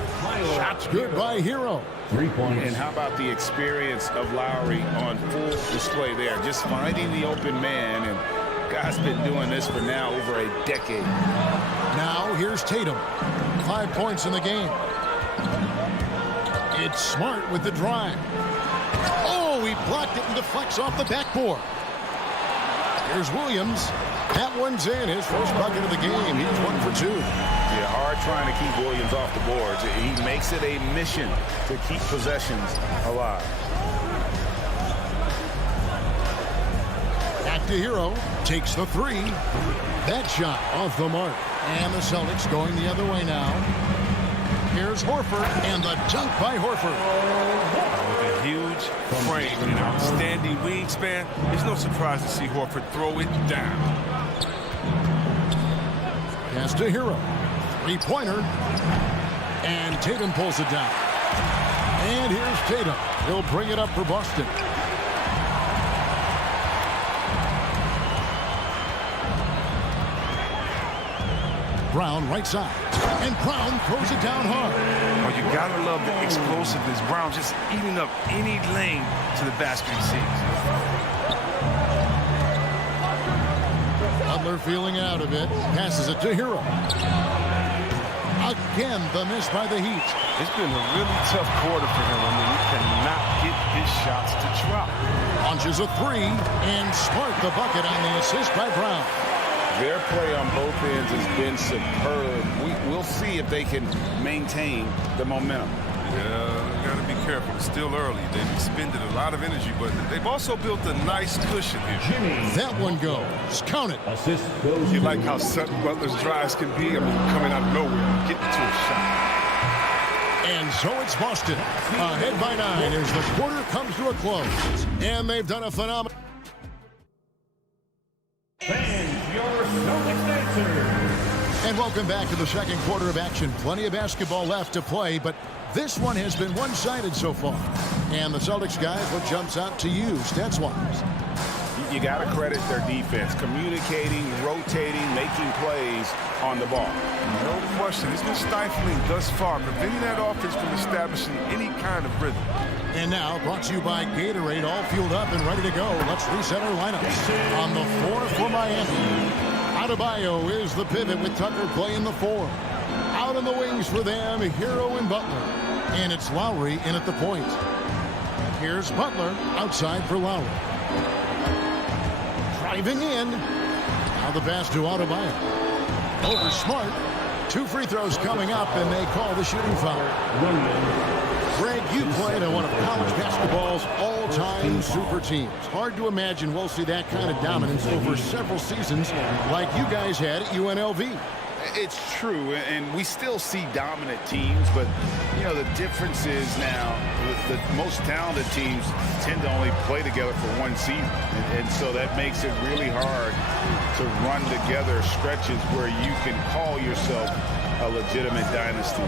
Shots good by Hero. 3 points. And how about the experience of Lowry on full display there? Just finding the open man, and guy's been doing this for now over a decade. Now here's Tatum. 5 points in the game. It's Smart with the drive. Oh, he blocked it and deflects off the backboard. Here's Williams. That one's in. His first bucket of the game. He's 1 for 2. Yeah, hard trying to keep Williams off the boards. He makes it a mission to keep possessions alive. That to Hero. Takes the three. That shot off the mark. And the Celtics going the other way now. Here's Horford, and the dunk by Horford. With a huge frame and an outstanding wingspan, it's no surprise to see Horford throw it down. Pass to Hero. Three-pointer. And Tatum pulls it down. And here's Tatum. He'll bring it up for Boston. Brown right side. And Brown throws it down hard. Oh, you gotta love the explosiveness. Brown just eating up any lane to the basket he sees. Butler feeling out of it. Passes it to Hero. Again, the miss by the Heat. It's been a really tough quarter for him. I mean, he cannot get his shots to drop. Launches a three, and Smart the bucket on the assist by Brown. Their play on both ends has been superb. We'll see if they can maintain the momentum. Yeah, got to be careful. It's still early. They've expended a lot of energy, but they've also built a nice cushion here. That one goes. Count it. Assist goes. You like how sudden Butler's drives can be? I mean, coming out of nowhere, getting to a shot. And so it's Boston. Ahead by 9 as the quarter comes to a close. And they've done a phenomenal... And welcome back to the second quarter of action. Plenty of basketball left to play, but this one has been one-sided so far. And the Celtics guys, what jumps out to you, stats-wise? You got to credit their defense, communicating, rotating, making plays on the ball. No question. It's been stifling thus far, preventing that offense from establishing any kind of rhythm. And now, brought to you by Gatorade, all fueled up and ready to go. Let's reset our lineups. On the floor for Miami, Adebayo is the pivot with Tucker playing the 4. Out on the wings for them, Hero and Butler. And it's Lowry in at the point. Here's Butler outside for Lowry. Driving in. Now the pass to Adebayo. Over Smart. 2 free throws coming up, and they call the shooting foul. Greg, you played on one of college basketball's all-time super teams. Hard to imagine we'll see that kind of dominance over several seasons like you guys had at UNLV. It's true, and we still see dominant teams, but, you know, the difference is now the most talented teams tend to only play together for one season, and so that makes it really hard to run together stretches where you can call yourself a legitimate dynasty.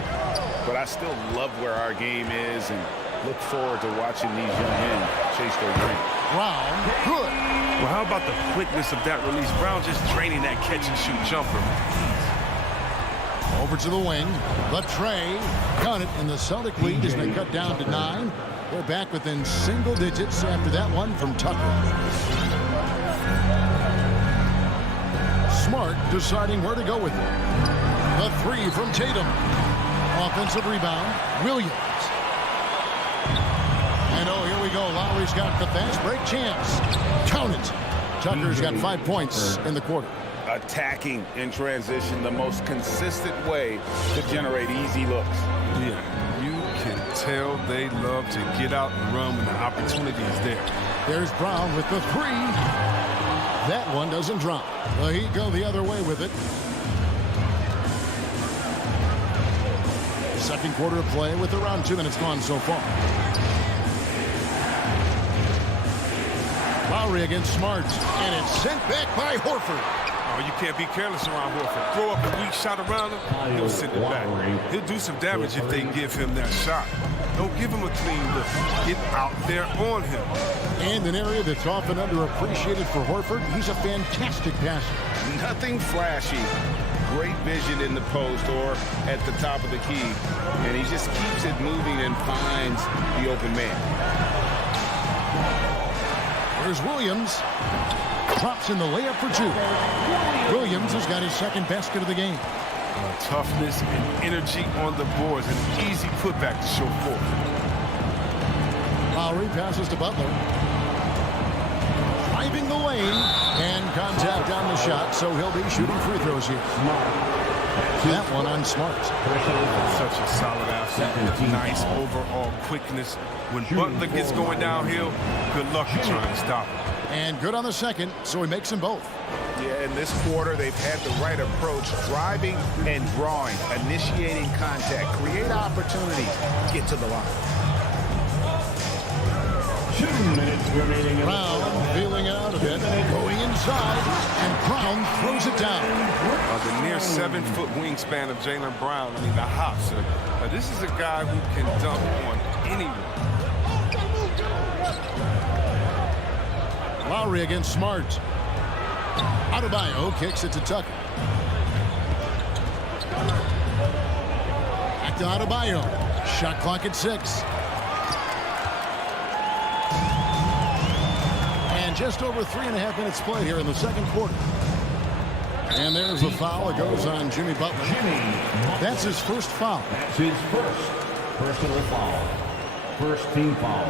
But I still love where our game is and look forward to watching these young men chase their dream. Brown, good. Well, how about the quickness of that release? Brown just draining that catch-and-shoot jumper. Over to the wing. The tray. Got it, and the Celtic lead is going to cut down to 9. They're back within single digits after that one from Tucker. Smart deciding where to go with it. The 3 from Tatum. Offensive rebound. Williams. And oh, here we go. Lowry's got the fast break chance. Count it. Tucker's got 5 points in the quarter. Attacking in transition, the most consistent way to generate easy looks. Yeah, you can tell they love to get out and run when the opportunity is there. There's Brown with the 3. That one doesn't drop. The Heat go the other way with it. Second quarter of play with around 2 minutes gone so far. Lowry against Smart, and it's sent back by Horford. Oh, you can't be careless around Horford. Throw up a weak shot around him, he'll send it back. He'll do some damage if they give him that shot. Don't give him a clean look. Get out there on him. And an area that's often underappreciated for Horford, he's a fantastic passer. Nothing flashy. Great vision in the post or at the top of the key. And he just keeps it moving and finds the open man. There's Williams. Drops in the layup for 2. Williams has got his second basket of the game. Toughness and energy on the boards. An easy putback to show forth. Lowry passes to Butler. Driving the lane. And contact on the shot, so he'll be shooting free throws here. That one on Smart. Such a solid athlete. Nice overall quickness. When Butler gets going downhill, good luck in trying to stop him. And good on the second, so he makes them both. Yeah, in this quarter, they've had the right approach, driving and drawing, initiating contact, create opportunities, get to the line. 2 minutes remaining. Brown feeling it out a bit, going inside, and Brown throws it down. The near 7-foot wingspan of Jaylen Brown, I mean, the hops. This is a guy who can dunk on anyone. Lowry against Smart. Adebayo kicks it to Tucker. Back to Adebayo. Shot clock at 6. And just over 3.5 minutes played here in the second quarter. And there's a foul. It goes on Jimmy Butler. That's his first foul. That's his first personal foul. First team foul.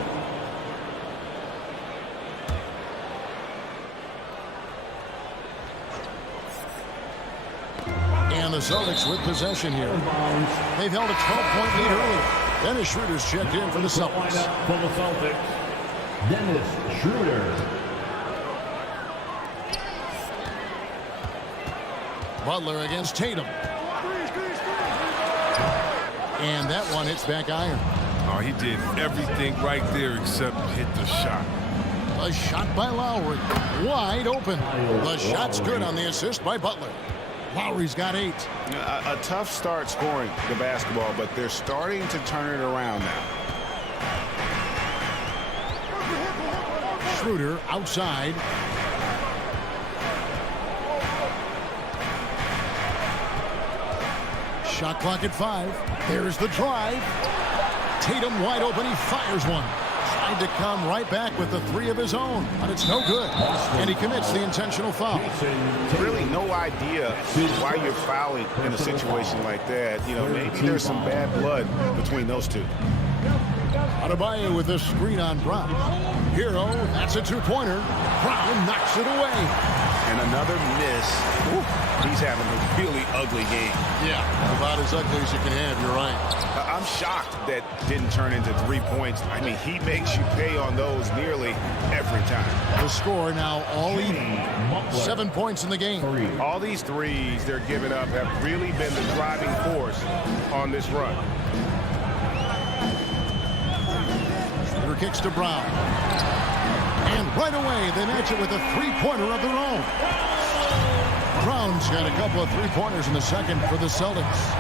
And the Celtics with possession here. They've held a 12-point lead earlier. Dennis Schroeder's checked in for the Celtics. For the Celtics, Dennis Schroeder. Butler against Tatum. And that one hits back iron. Oh, he did everything right there except hit the shot. A shot by Lowry. Wide open. The shot's good on the assist by Butler. Lowry's got 8. A tough start scoring the basketball, but they're starting to turn it around now. Schroeder outside. Shot clock at 5. There's the drive. Tatum wide open. He fires one. Tried to come right back with the 3 of his own, but it's no good. And he commits the intentional foul. Really no idea why you're fouling in a situation like that. You know, maybe there's some bad blood between those two. Adebayo with a screen on Brown. Hero, that's a 2-pointer. Brown knocks it away. And another miss. Woo. He's having a really ugly game. Yeah, about as ugly as you can have, you're right. I'm shocked that didn't turn into 3 points. I mean, he makes you pay on those nearly every time. The score now all even. 7 points in the game. All these threes they're giving up have really been the driving force on this run. Schroeder kicks to Brown. And right away, they match it with a 3-pointer of their own. Brown's got a couple of 3-pointers in the second for the Celtics.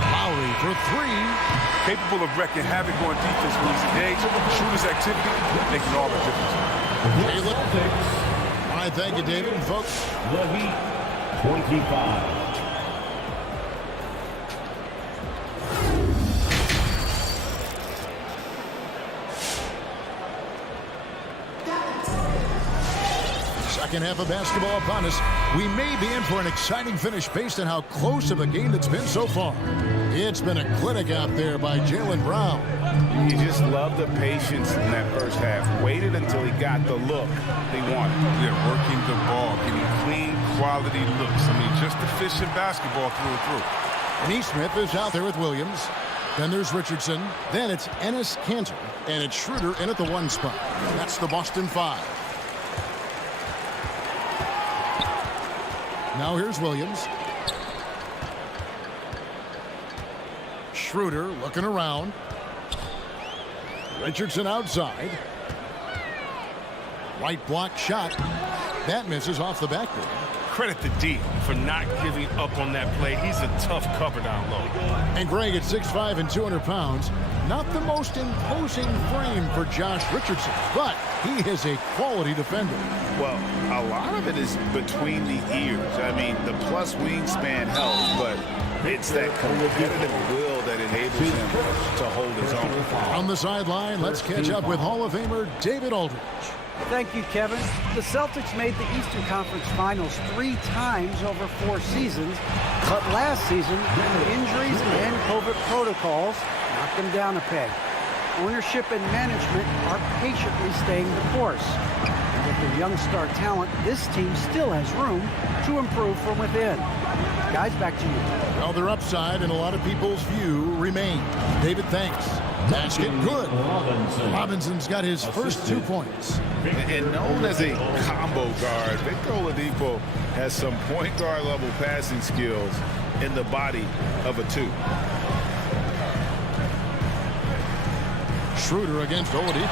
Lowry for 3. Capable of wrecking havoc on defense when he's engaged. Shooter's activity making all the difference. All right, thank you, David. And folks, The Heat, 25. second half of basketball upon us. We may be in for an exciting finish based on how close of a game that's been so far. It's been a clinic out there by Jaylen Brown. You just love the patience in that first half. Waited until he got the look he wanted. Yeah, working the ball, getting clean, quality looks. I mean, just efficient basketball through and through. And Neesmith is out there with Williams. Then there's Richardson. Then it's Enes Kanter. And it's Schroeder in at the 1 spot. That's the Boston 5. Now here's Williams. Schroeder looking around. Richardson outside. White block shot. That misses off the backboard. Credit to D for not giving up on that play. He's a tough cover down low. And Greg at 6'5" and 200 pounds. Not the most imposing frame for Josh Richardson, but he is a quality defender. Well, a lot of it is between the ears. I mean, the plus wingspan helps, but it's that competitive will that enables him to hold his own. On the sideline, let's catch up with Hall of Famer David Aldridge. Thank you, Kevin. The Celtics made the Eastern Conference Finals 3 times over 4 seasons, but last season, injuries and COVID protocols knocked them down a peg. Ownership and management are patiently staying the course. The with their young star talent, this team still has room to improve from within. Guys, back to you. Well, their upside in a lot of people's view remains. David, thanks. Basket good. Robinson's got his first 2 points. And known as a combo guard, Victor Oladipo has some point guard level passing skills in the body of a 2. Schroeder against Oladipo.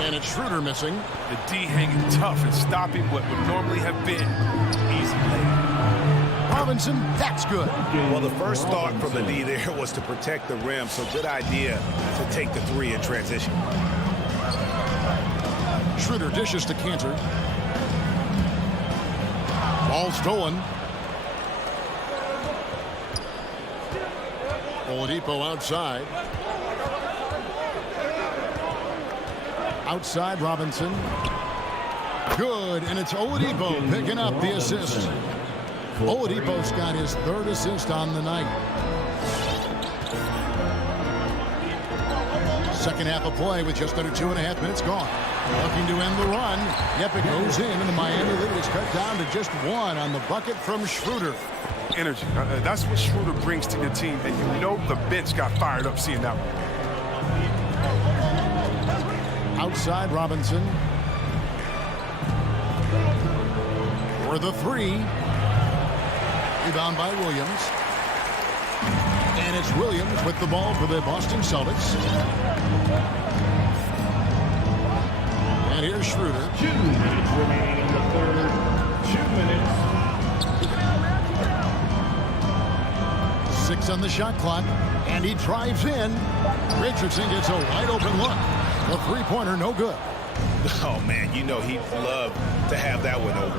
And it's Schroeder missing. The D hanging tough and stopping what would normally have been easy layup. Robinson, that's good. Well, the first thought from the D there was to protect the rim, so good idea to take the 3 in transition. Schroeder dishes to Cantor. Ball stolen. Oladipo outside. Outside Robinson. Good, and it's Oladipo picking up the assist. Oladipo's got his 3rd assist on the night. Second half of play with just under 2.5 minutes gone. Looking to end the run. Yep, it goes in, and the Miami lead is cut down to just 1 on the bucket from Schroeder. Energy. That's what Schroeder brings to your team, and you know the bench got fired up seeing that one. Outside Robinson. For the 3. Rebound by Williams. And it's Williams with the ball for the Boston Celtics. And here's Schroeder. 2 minutes remaining in the 3rd. 2 minutes. 6 on the shot clock. And he drives in. Richardson gets a wide open look. The 3-pointer no good. Oh, man, you know he'd love to have that one over.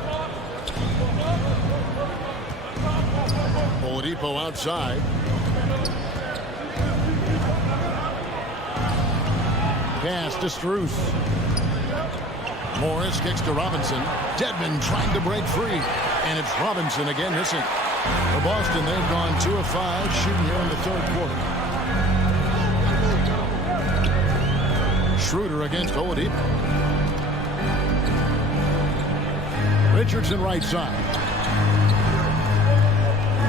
Oladipo outside. Pass to Strus. Morris kicks to Robinson. Dedmon trying to break free. And it's Robinson again missing. For Boston, they've gone 2 of 5 shooting here in the 3rd quarter. Schroeder against Oladipo. Richardson right side.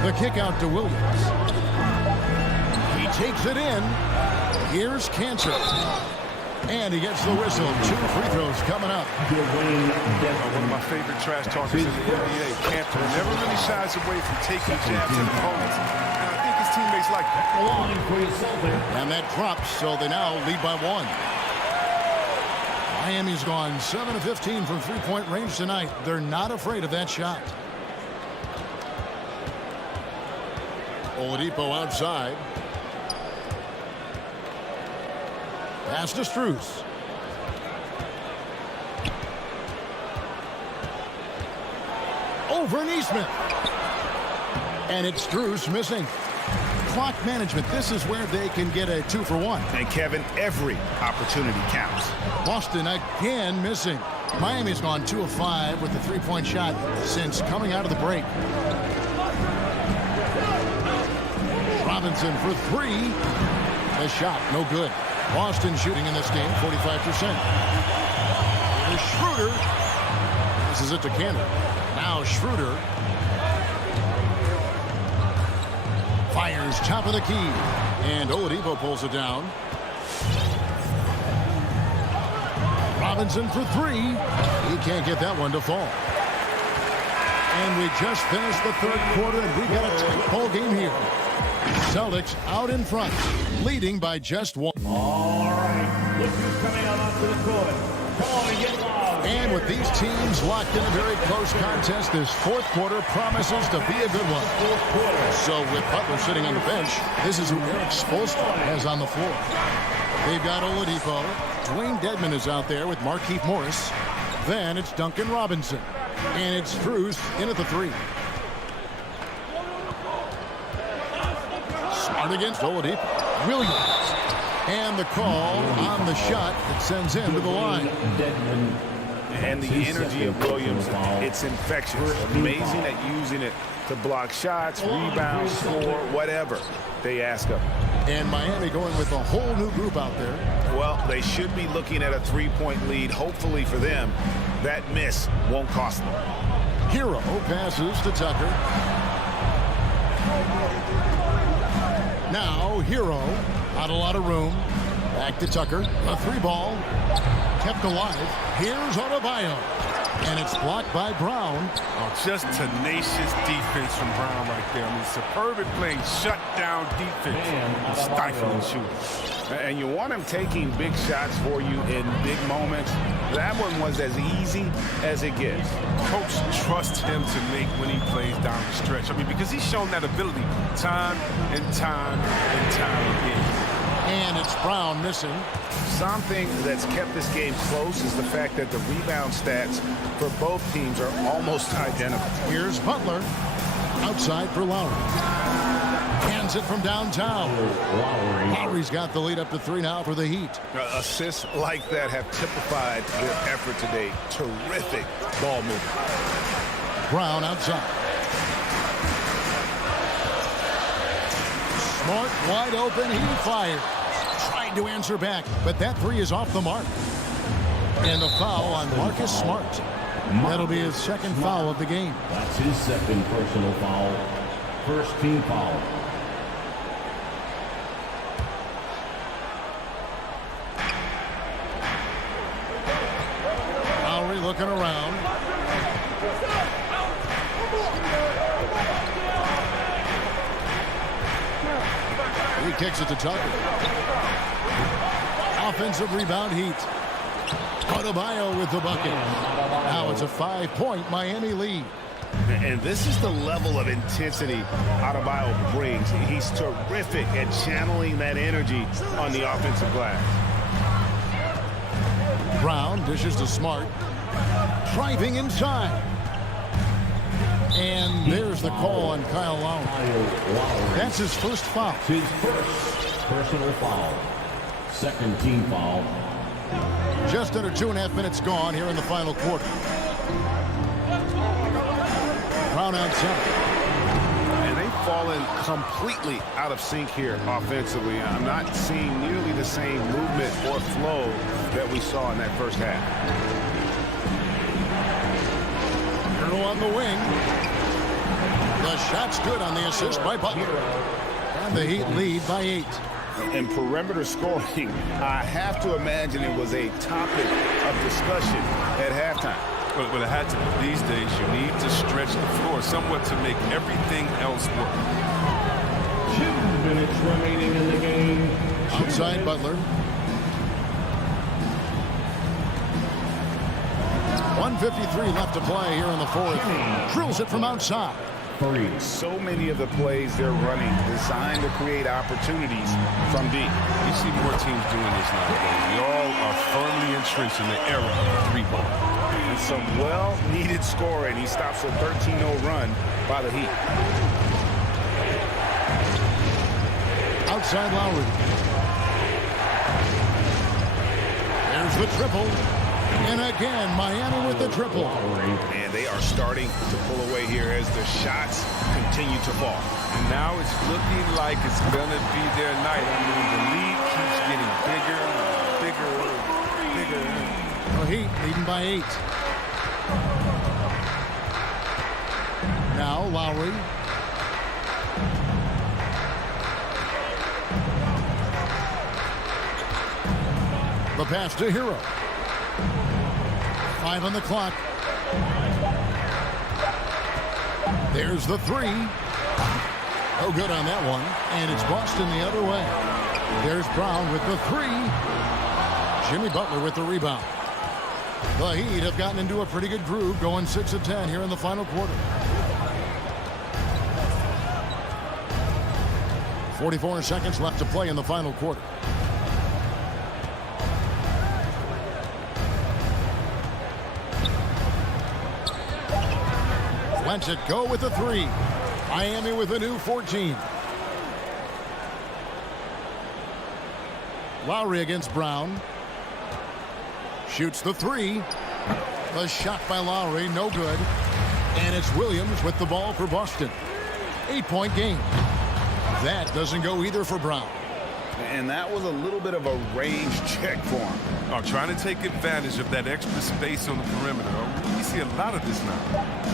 The kick out to Williams. He takes it in. Here's Cantor. And he gets the whistle. 2 free throws coming up. One of my favorite trash talkers in the NBA, Cantor, never really shies away from taking jabs at opponents. And I think his teammates like that. And that drops, so they now lead by 1. Miami's gone 7 of 15 from 3-point range tonight. They're not afraid of that shot. Oladipo outside. Pass to Strus. Over Neesmith. And it's Strus missing. Clock management. This is where they can get a 2 for 1. And Kevin, every opportunity counts. Boston again missing. Miami's gone 2 of 5 with the 3-point shot since coming out of the break. Robinson for 3. The shot, no good. Boston shooting in this game, 45%. Here's Schroeder. This is it to Cantor. Now Schroeder. Fires top of the key. And Oladipo pulls it down. Robinson for 3. He can't get that one to fall. And we just finished the 3rd quarter, and we got a tight ball game here. Celtics out in front, leading by just 1. All right, look who's coming out onto the court. Come on and get loud. And with these teams locked in a very close contest, this 4th quarter promises to be a good one. So with Butler sitting on the bench, this is who Eric Spoelstra has on the floor. They've got Oladipo. Dwayne Dedmon is out there with Markieff Morris. Then it's Duncan Robinson. And it's Strus in at the 3. Smart against Oladipo. Williams. And the call on the shot that sends him to the line. And the energy of Williams, it's infectious. Amazing at using it to block shots, rebound, score, whatever they ask of him. And Miami going with a whole new group out there. Well, they should be looking at a 3-point lead. Hopefully for them, that miss won't cost them. Hero passes to Tucker. Now Hero, not a lot of room. Back to Tucker. A 3-ball. Kept alive. Here's Adebayo. And it's blocked by Brown. Oh, just tenacious defense from Brown right there. I mean, superb at playing shutdown defense and stifling shooting. And you want him taking big shots for you in big moments. That one was as easy as it gets. Coach trusts him to make when he plays down the stretch. I mean, because he's shown that ability time and time and time again. And it's Brown missing. Something that's kept this game close is the fact that the rebound stats for both teams are almost identical. Here's Butler. Outside for Lowry. Hands it from downtown. Lowry's got the lead up to 3 now for the Heat. Assists like that have typified their effort today. Terrific ball movement. Brown outside. Smart wide open. He fires. Tried to answer back, but that 3 is off the mark. And the foul on Marcus Smart. That'll be his second foul of the game. That's his second personal foul. First team foul. Lowry looking around. He kicks it to Tucker. Offensive rebound Heat. Adebayo with the bucket. Now it's a 5-point Miami lead. And this is the level of intensity Adebayo brings. He's terrific at channeling that energy on the offensive glass. Brown dishes to Smart. Driving inside. And there's the call on Kyle Lowry. That's his first foul. His first personal foul. Second team foul. Just under 2.5 minutes gone here in the final quarter. Brown outside. And they've fallen completely out of sync here offensively. I'm not seeing nearly the same movement or flow that we saw in that first half. Hero on the wing. The shot's good on the assist by Butler. And the Heat lead by 8. And perimeter scoring, I have to imagine it was a topic of discussion at halftime. But it had to be. These days, you need to stretch the floor somewhat to make everything else work. 2 minutes remaining in the game. Outside Butler. 1:53 left to play here in the fourth. Drills it from outside. So many of the plays they're running designed to create opportunities from deep. You see more teams doing this nowadays. We all are firmly entrenched in the era of 3-ball. And some well-needed scoring. He stops a 13-0 run by the Heat. Outside Lowry. There's the triple. And again, Miami with the triple. And they are starting to pull away here as the shots continue to fall. And now it's looking like it's going to be their night. I mean, the lead keeps getting bigger, bigger. The Heat leading by 8. Now Lowry. The pass to Hero. 5 on the clock. There's the 3. Oh, good on that one. And it's Boston the other way. There's Brown with the 3. Jimmy Butler with the rebound. The Heat have gotten into a pretty good groove, going 6 of 10 here in the final quarter. 44 seconds left to play in the final quarter. Lets it go with the 3. Miami with a new 14. Lowry against Brown. Shoots the 3. The shot by Lowry, no good. And it's Williams with the ball for Boston. 8-point game. That doesn't go either for Brown. And that was a little bit of a range check for him. Oh, trying to take advantage of that extra space on the perimeter. We see a lot of this now.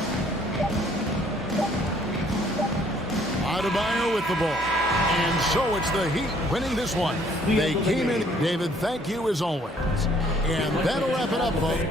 Adebayo with the ball. And so it's the Heat winning this one. They came in. David, thank you as always. And that'll wrap it up, folks.